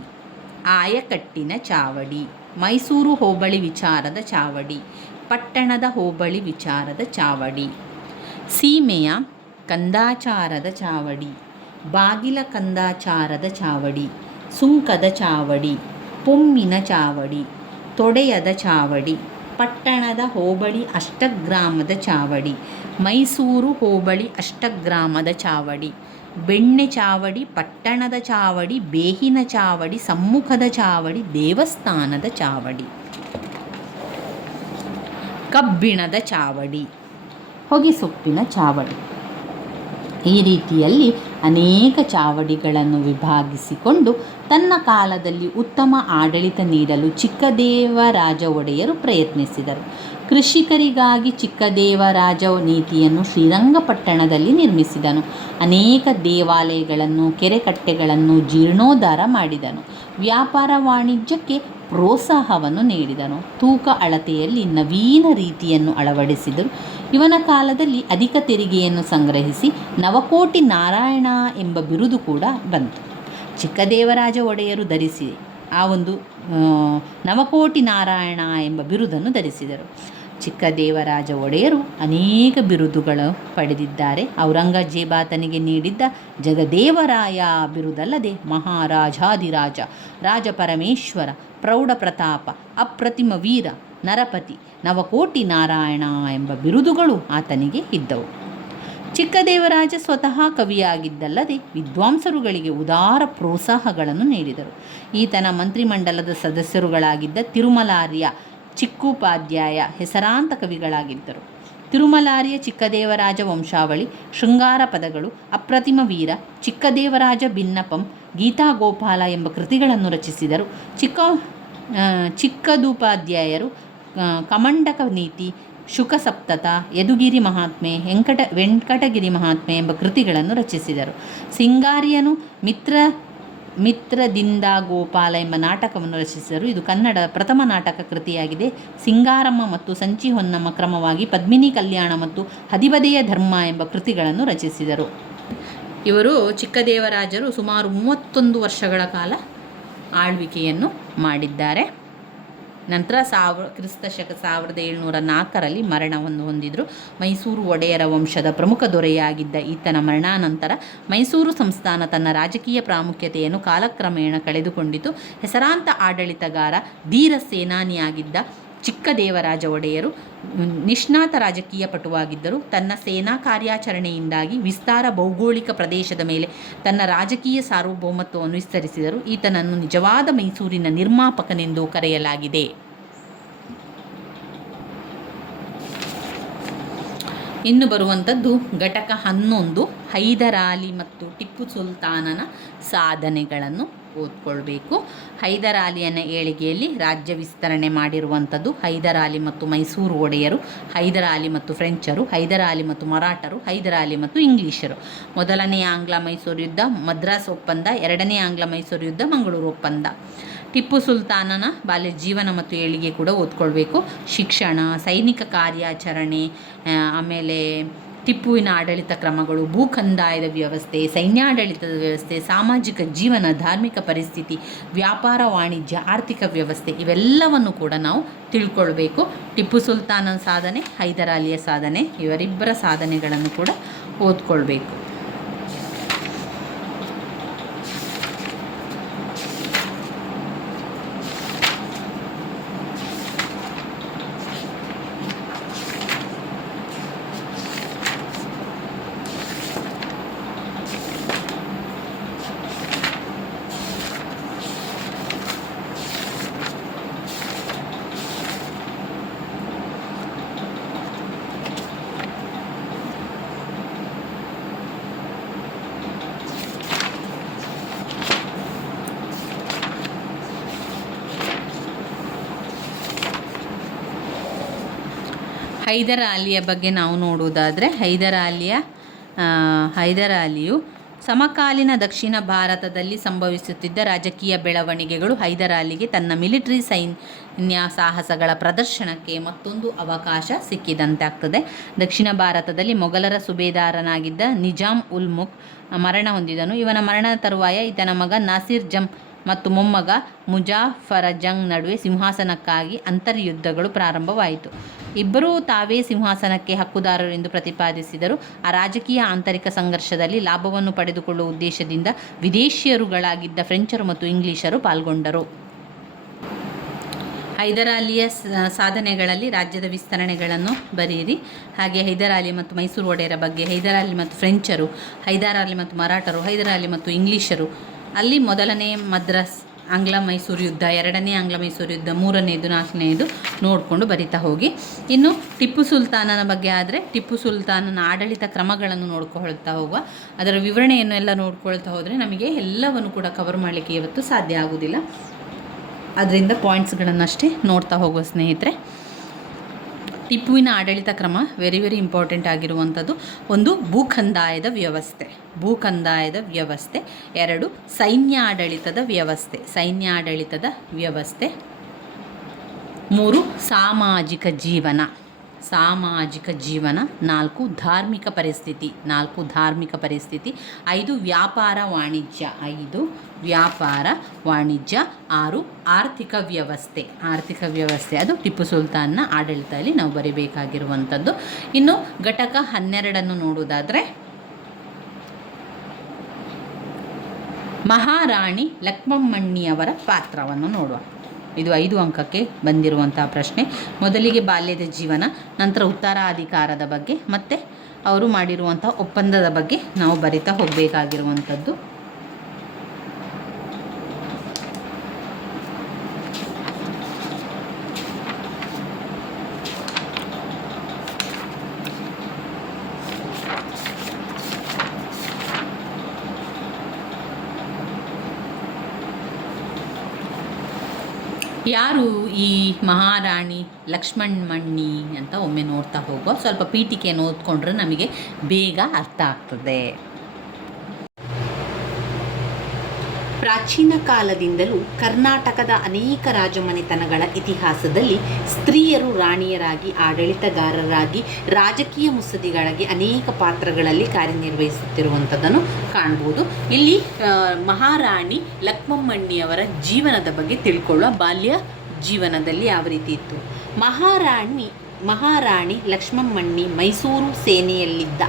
ಆಯಕಟ್ಟಿನ ಚಾವಡಿ, ಮೈಸೂರು ಹೋಬಳಿ ವಿಚಾರದ ಚಾವಡಿ, ಪಟ್ಟಣದ ಹೋಬಳಿ ವಿಚಾರದ ಚಾವಡಿ, ಸೀಮೆಯ ಕಂದಾಚಾರದ ಚಾವಡಿ, ಬಾಗಿಲ ಕಂದಾಚಾರದ ಚಾವಡಿ, ಸುಂಕದ ಚಾವಡಿ, ಪೊಮ್ಮಿನ ಚಾವಡಿ, ತೊಡೆಯದ ಚಾವಡಿ, ಪಟ್ಟಣದ ಹೋಬಳಿ ಅಷ್ಟಗ್ರಾಮದ ಚಾವಡಿ, ಮೈಸೂರು ಹೋಬಳಿ ಅಷ್ಟಗ್ರಾಮದ ಚಾವಡಿ, ಬೆಣ್ಣೆ ಚಾವಡಿ, ಪಟ್ಟಣದ ಚಾವಡಿ, ಬೇಹಿನ ಚಾವಡಿ, ಸಮ್ಮುಖದ ಚಾವಡಿ, ದೇವಸ್ಥಾನದ ಚಾವಡಿ, ಕಬ್ಬಿಣದ ಚಾವಡಿ, ಹೊಗೆಸೊಪ್ಪಿನ ಚಾವಡಿ. ಈ ರೀತಿಯಲ್ಲಿ ಅನೇಕ ಚಾವಡಿಗಳನ್ನು ವಿಭಾಗಿಸಿಕೊಂಡು ತನ್ನ ಕಾಲದಲ್ಲಿ ಉತ್ತಮ ಆಡಳಿತ ನೀಡಲು ಚಿಕ್ಕದೇವರಾಜ ಒಡೆಯರು ಪ್ರಯತ್ನಿಸಿದರು. ಕೃಷಿಕರಿಗಾಗಿ ಚಿಕ್ಕದೇವರಾಜ ನೀತಿಯನ್ನು ಶ್ರೀರಂಗಪಟ್ಟಣದಲ್ಲಿ ನಿರ್ಮಿಸಿದನು. ಅನೇಕ ದೇವಾಲಯಗಳನ್ನು, ಕೆರೆಕಟ್ಟೆಗಳನ್ನು ಜೀರ್ಣೋದ್ಧಾರ ಮಾಡಿದನು. ವ್ಯಾಪಾರ ವಾಣಿಜ್ಯಕ್ಕೆ ಪ್ರೋತ್ಸಾಹವನ್ನು ನೀಡಿದನು. ತೂಕ ಅಳತೆಯಲ್ಲಿ ನವೀನ ರೀತಿಯನ್ನು ಅಳವಡಿಸಿದರು. ಇವನ ಕಾಲದಲ್ಲಿ ಅಧಿಕ ತೆರಿಗೆಯನ್ನು ಸಂಗ್ರಹಿಸಿ ನವಕೋಟಿ ನಾರಾಯಣ ಎಂಬ ಬಿರುದು ಕೂಡ ಬಂತು. ಚಿಕ್ಕದೇವರಾಜ ಒಡೆಯರು ಧರಿಸಿ ಆ ಒಂದು ನವಕೋಟಿ ನಾರಾಯಣ ಎಂಬ ಬಿರುದನ್ನು ಧರಿಸಿದರು. ಚಿಕ್ಕದೇವರಾಜ ಒಡೆಯರು ಅನೇಕ ಬಿರುದುಗಳು ಪಡೆದಿದ್ದಾರೆ. ಔರಂಗಜೇಬಾತನಿಗೆ ನೀಡಿದ್ದ ಜಗದೇವರಾಯ ಬಿರುದಲ್ಲದೆ ಮಹಾರಾಜಾಧಿರಾಜ, ರಾಜಪರಮೇಶ್ವರ, ಪ್ರೌಢ ಪ್ರತಾಪ, ಅಪ್ರತಿಮ ವೀರ, ನರಪತಿ, ನವಕೋಟಿ ನಾರಾಯಣ ಎಂಬ ಬಿರುದುಗಳು ಆತನಿಗೆ ಇದ್ದವು. ಚಿಕ್ಕದೇವರಾಜ ಸ್ವತಃ ಕವಿಯಾಗಿದ್ದಲ್ಲದೆ ವಿದ್ವಾಂಸರುಗಳಿಗೆ ಉದಾರ ಪ್ರೋತ್ಸಾಹಗಳನ್ನು ನೀಡಿದರು. ಈತನ ಮಂತ್ರಿಮಂಡಲದ ಸದಸ್ಯರುಗಳಾಗಿದ್ದ ತಿರುಮಲಾರ್ಯ, ಚಿಕ್ಕೋಪಾಧ್ಯಾಯ ಹೆಸರಾಂತ ಕವಿಗಳಾಗಿದ್ದರು. ತಿರುಮಲಾರ್ಯ ಚಿಕ್ಕದೇವರಾಜ ವಂಶಾವಳಿ, ಶೃಂಗಾರ ಪದಗಳು, ಅಪ್ರತಿಮ ವೀರ, ಚಿಕ್ಕದೇವರಾಜ ಭಿನ್ನಪಂ, ಗೀತಾಗೋಪಾಲ ಎಂಬ ಕೃತಿಗಳನ್ನು ರಚಿಸಿದರು. ಚಿಕ್ಕದೂಪಾಧ್ಯಾಯರು ಕಮಂಡಕ ನೀತಿ, ಶುಕಸಪ್ತತ, ಯದುಗಿರಿ ಮಹಾತ್ಮೆ, ವೆಂಕಟಗಿರಿ ಮಹಾತ್ಮೆ ಎಂಬ ಕೃತಿಗಳನ್ನು ರಚಿಸಿದರು. ಸಿಂಗಾರ್ಯನು ಮಿತ್ರದಿಂದ ಗೋಪಾಲ ಎಂಬ ನಾಟಕವನ್ನು ರಚಿಸಿದರು. ಇದು ಕನ್ನಡ ಪ್ರಥಮ ನಾಟಕ ಕೃತಿಯಾಗಿದೆ. ಸಿಂಗಾರಮ್ಮ ಮತ್ತು ಸಂಚಿ ಹೊನ್ನಮ್ಮ ಕ್ರಮವಾಗಿ ಪದ್ಮಿನಿ ಕಲ್ಯಾಣ ಮತ್ತು ಹದಿಬದೆಯ ಧರ್ಮ ಎಂಬ ಕೃತಿಗಳನ್ನು ರಚಿಸಿದರು. ಇವರು ಚಿಕ್ಕದೇವರಾಜರು ಸುಮಾರು 31 ವರ್ಷಗಳ ಕಾಲ ಆಳ್ವಿಕೆಯನ್ನು ಮಾಡಿದ್ದಾರೆ. ನಂತರ ಕ್ರಿಸ್ತಶಕ 1704ರಲ್ಲಿ ಮರಣವನ್ನು ಹೊಂದಿದರು. ಮೈಸೂರು ಒಡೆಯರ ವಂಶದ ಪ್ರಮುಖ ದೊರೆಯಾಗಿದ್ದ ಈತನ ಮರಣಾನಂತರ ಮೈಸೂರು ಸಂಸ್ಥಾನ ತನ್ನ ರಾಜಕೀಯ ಪ್ರಾಮುಖ್ಯತೆಯನ್ನು ಕಾಲಕ್ರಮೇಣ ಕಳೆದುಕೊಂಡಿತು. ಹೆಸರಾಂತ ಆಡಳಿತಗಾರ, ಧೀರ ಸೇನಾನಿಯಾಗಿದ್ದ ಚಿಕ್ಕದೇವರಾಜ ಒಡೆಯರು ನಿಷ್ಣಾತ ರಾಜಕೀಯ ಪಟುವಾಗಿದ್ದರು. ತನ್ನ ಸೇನಾ ಕಾರ್ಯಾಚರಣೆಯಿಂದಾಗಿ ವಿಸ್ತಾರ ಭೌಗೋಳಿಕ ಪ್ರದೇಶದ ಮೇಲೆ ತನ್ನ ರಾಜಕೀಯ ಸಾರ್ವಭೌಮತ್ವವನ್ನು ವಿಸ್ತರಿಸಿದರು. ಈತನನ್ನು ನಿಜವಾದ ಮೈಸೂರಿನ ನಿರ್ಮಾಪಕನೆಂದು ಕರೆಯಲಾಗಿದೆ. ಇನ್ನು ಬರುವಂಥದ್ದು ಘಟಕ 11 ಹೈದರಾಲಿ ಮತ್ತು ಟಿಪ್ಪು ಸುಲ್ತಾನನ ಸಾಧನೆಗಳನ್ನು ಓದ್ಕೊಳ್ಬೇಕು. ಹೈದರಾಲಿಯನ ಏಳಿಗೆಯಲ್ಲಿ ರಾಜ್ಯ ವಿಸ್ತರಣೆ ಮಾಡಿರುವಂಥದ್ದು ಹೈದರಾಲಿ ಮತ್ತು ಮೈಸೂರು ಒಡೆಯರು, ಹೈದರಾಲಿ ಮತ್ತು ಫ್ರೆಂಚರು, ಹೈದರಾಲಿ ಮತ್ತು ಮರಾಠರು, ಹೈದರಾಲಿ ಮತ್ತು ಇಂಗ್ಲೀಷರು. ಮೊದಲನೆಯ ಆಂಗ್ಲ ಮೈಸೂರು ಯುದ್ಧ ಮದ್ರಾಸ್ ಒಪ್ಪಂದ, ಎರಡನೇ ಆಂಗ್ಲ ಮೈಸೂರು ಯುದ್ಧ ಮಂಗಳೂರು ಒಪ್ಪಂದ. ಟಿಪ್ಪು ಸುಲ್ತಾನನ ಬಾಲ್ಯ ಜೀವನ ಮತ್ತು ಏಳಿಗೆ ಕೂಡ ಓದ್ಕೊಳ್ಬೇಕು. ಶಿಕ್ಷಣ, ಸೈನಿಕ ಕಾರ್ಯಾಚರಣೆ, ಆಮೇಲೆ ಟಿಪ್ಪುವಿನ ಆಡಳಿತ ಕ್ರಮಗಳು, ಭೂಕಂದಾಯದ ವ್ಯವಸ್ಥೆ, ಸೈನ್ಯಾಡಳಿತದ ವ್ಯವಸ್ಥೆ, ಸಾಮಾಜಿಕ ಜೀವನ, ಧಾರ್ಮಿಕ ಪರಿಸ್ಥಿತಿ, ವ್ಯಾಪಾರ ವಾಣಿಜ್ಯ, ಆರ್ಥಿಕ ವ್ಯವಸ್ಥೆ ಇವೆಲ್ಲವನ್ನು ಕೂಡ ನಾವು ತಿಳ್ಕೊಳ್ಬೇಕು. ಟಿಪ್ಪು ಸುಲ್ತಾನನ ಸಾಧನೆ, ಹೈದರಾಲಿಯ ಸಾಧನೆ ಇವರಿಬ್ಬರ ಸಾಧನೆಗಳನ್ನು ಕೂಡ ಓದ್ಕೊಳ್ಬೇಕು. ಹೈದರಾಲಿಯ ಬಗ್ಗೆ ನಾವು ನೋಡುವುದಾದರೆ ಹೈದರಾಲಿಯು ಸಮಕಾಲೀನ ದಕ್ಷಿಣ ಭಾರತದಲ್ಲಿ ಸಂಭವಿಸುತ್ತಿದ್ದ ರಾಜಕೀಯ ಬೆಳವಣಿಗೆಗಳು ಹೈದರಾಲಿಗೆ ತನ್ನ ಮಿಲಿಟರಿ ಸೈನ್ಯ ಸಾಹಸಗಳ ಪ್ರದರ್ಶನಕ್ಕೆ ಮತ್ತೊಂದು ಅವಕಾಶ ಸಿಕ್ಕಿದಂತಾಗ್ತದೆ. ದಕ್ಷಿಣ ಭಾರತದಲ್ಲಿ ಮೊಘಲರ ಸುಬೇದಾರನಾಗಿದ್ದ ನಿಜಾಮ್ ಉಲ್ ಮುಲ್ಕ್ ಮರಣ ಹೊಂದಿದನು. ಇವನ ಮರಣದ ತರುವಾಯ ಈತನ ಮಗ ನಾಸಿರ್ ಜಂಗ್ ಮತ್ತು ಮೊಮ್ಮಗ ಮುಜಾಫರಜಂಗ್ ನಡುವೆ ಸಿಂಹಾಸನಕ್ಕಾಗಿ ಅಂತರ್ಯುದ್ಧಗಳು ಪ್ರಾರಂಭವಾಯಿತು. ಇಬ್ಬರೂ ತಾವೇ ಸಿಂಹಾಸನಕ್ಕೆ ಹಕ್ಕುದಾರರು ಎಂದು ಪ್ರತಿಪಾದಿಸಿದರು. ಆ ರಾಜಕೀಯ ಆಂತರಿಕ ಸಂಘರ್ಷದಲ್ಲಿ ಲಾಭವನ್ನು ಪಡೆದುಕೊಳ್ಳುವ ಉದ್ದೇಶದಿಂದ ವಿದೇಶಿಯರುಗಳಾಗಿದ್ದ ಫ್ರೆಂಚರು ಮತ್ತು ಇಂಗ್ಲಿಷರು ಪಾಲ್ಗೊಂಡರು. ಹೈದರಾಲಿಯ ಸಾಧನೆಗಳಲ್ಲಿ ರಾಜ್ಯದ ವಿಸ್ತರಣೆಗಳನ್ನು ಬರೆಯಿರಿ. ಹಾಗೆ ಹೈದರಾಲಿ ಮತ್ತು ಮೈಸೂರು ಒಡೆಯರ ಬಗ್ಗೆ, ಹೈದರಾಲಿ ಮತ್ತು ಫ್ರೆಂಚರು, ಹೈದರಾಲಿ ಮತ್ತು ಮರಾಠರು, ಹೈದರಾಲಿ ಮತ್ತು ಇಂಗ್ಲಿಷರು, ಅಲ್ಲಿ ಮೊದಲನೇ ಮದ್ರಾಸ್ ಆಂಗ್ಲ ಮೈಸೂರು ಯುದ್ಧ, ಎರಡನೇ ಆಂಗ್ಲ ಮೈಸೂರು ಯುದ್ಧ, ಮೂರನೇದು, ನಾಲ್ಕನೇದು ನೋಡಿಕೊಂಡು ಬರಿತಾ ಹೋಗಿ. ಇನ್ನು ಟಿಪ್ಪು ಸುಲ್ತಾನನ ಬಗ್ಗೆ ಆದರೆ ಟಿಪ್ಪು ಸುಲ್ತಾನನ ಆಡಳಿತ ಕ್ರಮಗಳನ್ನು ನೋಡ್ಕೊಳ್ತಾ ಹೋಗುವ. ಅದರ ವಿವರಣೆಯನ್ನು ಎಲ್ಲ ನೋಡ್ಕೊಳ್ತಾ ಹೋದರೆ ನಮಗೆ ಎಲ್ಲವನ್ನು ಕೂಡ ಕವರ್ ಮಾಡಲಿಕ್ಕೆ ಇವತ್ತು ಸಾಧ್ಯ ಆಗೋದಿಲ್ಲ. ಅದರಿಂದ ಪಾಯಿಂಟ್ಸ್ಗಳನ್ನಷ್ಟೇ ನೋಡ್ತಾ ಹೋಗುವ ಸ್ನೇಹಿತರೆ. ಟಿಪ್ಪುವಿನ ಆಡಳಿತ ಕ್ರಮ ವೆರಿ ಇಂಪಾರ್ಟೆಂಟ್ ಆಗಿರುವಂಥದ್ದು. ಒಂದು, ಭೂಕಂದಾಯದ ವ್ಯವಸ್ಥೆ. 2, ಸೈನ್ಯಾಡಳಿತದ ವ್ಯವಸ್ಥೆ. 3, ಸಾಮಾಜಿಕ ಜೀವನ. ಸಾಮಾಜಿಕ ಜೀವನ, 4 ಧಾರ್ಮಿಕ ಪರಿಸ್ಥಿತಿ, 5 ವ್ಯಾಪಾರ ವಾಣಿಜ್ಯ, 6 ಆರ್ಥಿಕ ವ್ಯವಸ್ಥೆ ಅದು ಟಿಪ್ಪು ಸುಲ್ತಾನ್ನ ಆಡಳಿತದಲ್ಲಿ ನಾವು ಬರೀಬೇಕಾಗಿರುವಂಥದ್ದು. ಇನ್ನು ಘಟಕ 12 ನೋಡುವುದಾದರೆ ಮಹಾರಾಣಿ ಲಕ್ಷ್ಮಮ್ಮಣ್ಣಿಯವರ ಪಾತ್ರವನ್ನು ನೋಡುವ. ಇದು 5 ಅಂಕಕ್ಕೆ ಬಂದಿರುವಂಥ ಪ್ರಶ್ನೆ. ಮೊದಲಿಗೆ ಬಾಲ್ಯದ ಜೀವನ, ನಂತರ ಉತ್ತರಾಧಿಕಾರದ ಬಗ್ಗೆ, ಮತ್ತು ಅವರು ಮಾಡಿರುವಂಥ ಒಪ್ಪಂದದ ಬಗ್ಗೆ ನಾವು ಬರಿತಾ ಹೋಗಬೇಕಾಗಿರುವಂಥದ್ದು. ಯಾರು ಈ ಮಹಾರಾಣಿ ಲಕ್ಷ್ಮಮ್ಮಣ್ಣಿ ಅಂತ ಒಮ್ಮೆ ನೋಡ್ತಾ ಹೋಗುವ. ಸ್ವಲ್ಪ ಪೀಠಿಕೆಯನ್ನು ಓದ್ಕೊಂಡ್ರೆ ನಮಗೆ ಬೇಗ ಅರ್ಥ ಆಗ್ತದೆ. ಪ್ರಾಚೀನ ಕಾಲದಿಂದಲೂ ಕರ್ನಾಟಕದ ಅನೇಕ ರಾಜಮನೆತನಗಳ ಇತಿಹಾಸದಲ್ಲಿ ಸ್ತ್ರೀಯರು ರಾಣಿಯರಾಗಿ, ಆಡಳಿತಗಾರರಾಗಿ, ರಾಜಕೀಯ ಮುತ್ಸದ್ದಿಗಳಾಗಿ ಅನೇಕ ಪಾತ್ರಗಳಲ್ಲಿ ಕಾರ್ಯನಿರ್ವಹಿಸುತ್ತಿರುವಂಥದ್ದನ್ನು ಕಾಣ್ಬೋದು. ಇಲ್ಲಿ ಮಹಾರಾಣಿ ಲಕ್ಷ್ಮಮ್ಮಣ್ಣಿಯವರ ಜೀವನದ ಬಗ್ಗೆ ತಿಳ್ಕೊಳ್ಳುವ. ಬಾಲ್ಯ ಜೀವನದಲ್ಲಿ ಯಾವ ರೀತಿ ಇತ್ತು. ಮಹಾರಾಣಿ ಲಕ್ಷ್ಮಮ್ಮಣ್ಣಿ ಮೈಸೂರು ಸೇನೆಯಲ್ಲಿದ್ದ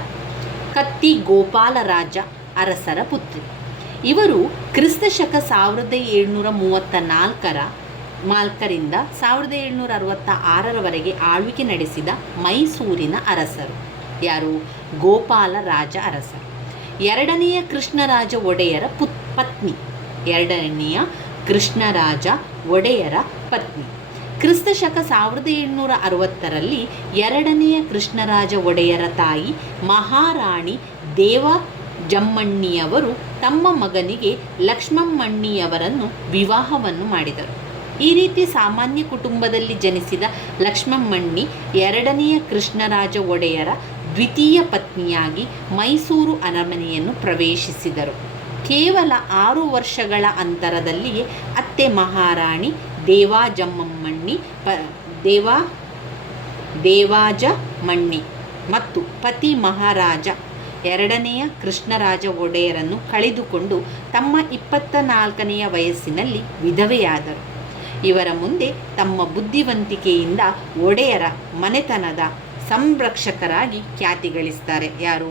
ಕತ್ತಿ ಗೋಪಾಲರಾಜ ಅರಸರ ಪುತ್ರಿ. ಇವರು ಕ್ರಿಸ್ತಶಕ 1734ರಿಂದ 1766ರವರೆಗೆ ಆಳ್ವಿಕೆ ನಡೆಸಿದ ಮೈಸೂರಿನ ಅರಸರು. ಯಾರು? ಗೋಪಾಲರಾಜ ಅರಸರು. ಎರಡನೆಯ ಕೃಷ್ಣರಾಜ ಒಡೆಯರ ಪತ್ನಿ. ಕ್ರಿಸ್ತಶಕ 1760ರಲ್ಲಿ ಎರಡನೆಯ ಕೃಷ್ಣರಾಜ ಒಡೆಯರ ತಾಯಿ ಮಹಾರಾಣಿ ದೇವಜಮ್ಮಣ್ಣಿಯವರು ತಮ್ಮ ಮಗನಿಗೆ ಲಕ್ಷ್ಮಮ್ಮಣ್ಣಿಯವರನ್ನು ವಿವಾಹವನ್ನು ಮಾಡಿದರು. ಈ ರೀತಿ ಸಾಮಾನ್ಯ ಕುಟುಂಬದಲ್ಲಿ ಜನಿಸಿದ ಲಕ್ಷ್ಮಮ್ಮಣ್ಣಿ ಎರಡನೆಯ ಕೃಷ್ಣರಾಜ ಒಡೆಯರ ದ್ವಿತೀಯ ಪತ್ನಿಯಾಗಿ ಮೈಸೂರು ಅರಮನೆಯನ್ನು ಪ್ರವೇಶಿಸಿದರು. ಕೇವಲ 6 ವರ್ಷಗಳ ಅಂತರದಲ್ಲಿಯೇ ಅತ್ತೆ ಮಹಾರಾಣಿ ದೇವಾಜಮಣ್ಣಿ ಮತ್ತು ಪತಿ ಮಹಾರಾಜ ಎರಡನೆಯ ಕೃಷ್ಣರಾಜ ಒಡೆಯರನ್ನು ಕಳೆದುಕೊಂಡು ತಮ್ಮ 24ನೆಯ ವಯಸ್ಸಿನಲ್ಲಿ ವಿಧವೆಯಾದರು. ಇವರ ಮುಂದೆ ತಮ್ಮ ಬುದ್ಧಿವಂತಿಕೆಯಿಂದ ಒಡೆಯರ ಮನೆತನದ ಸಂರಕ್ಷಕರಾಗಿ ಖ್ಯಾತಿ ಗಳಿಸ್ತಾರೆ. ಯಾರು?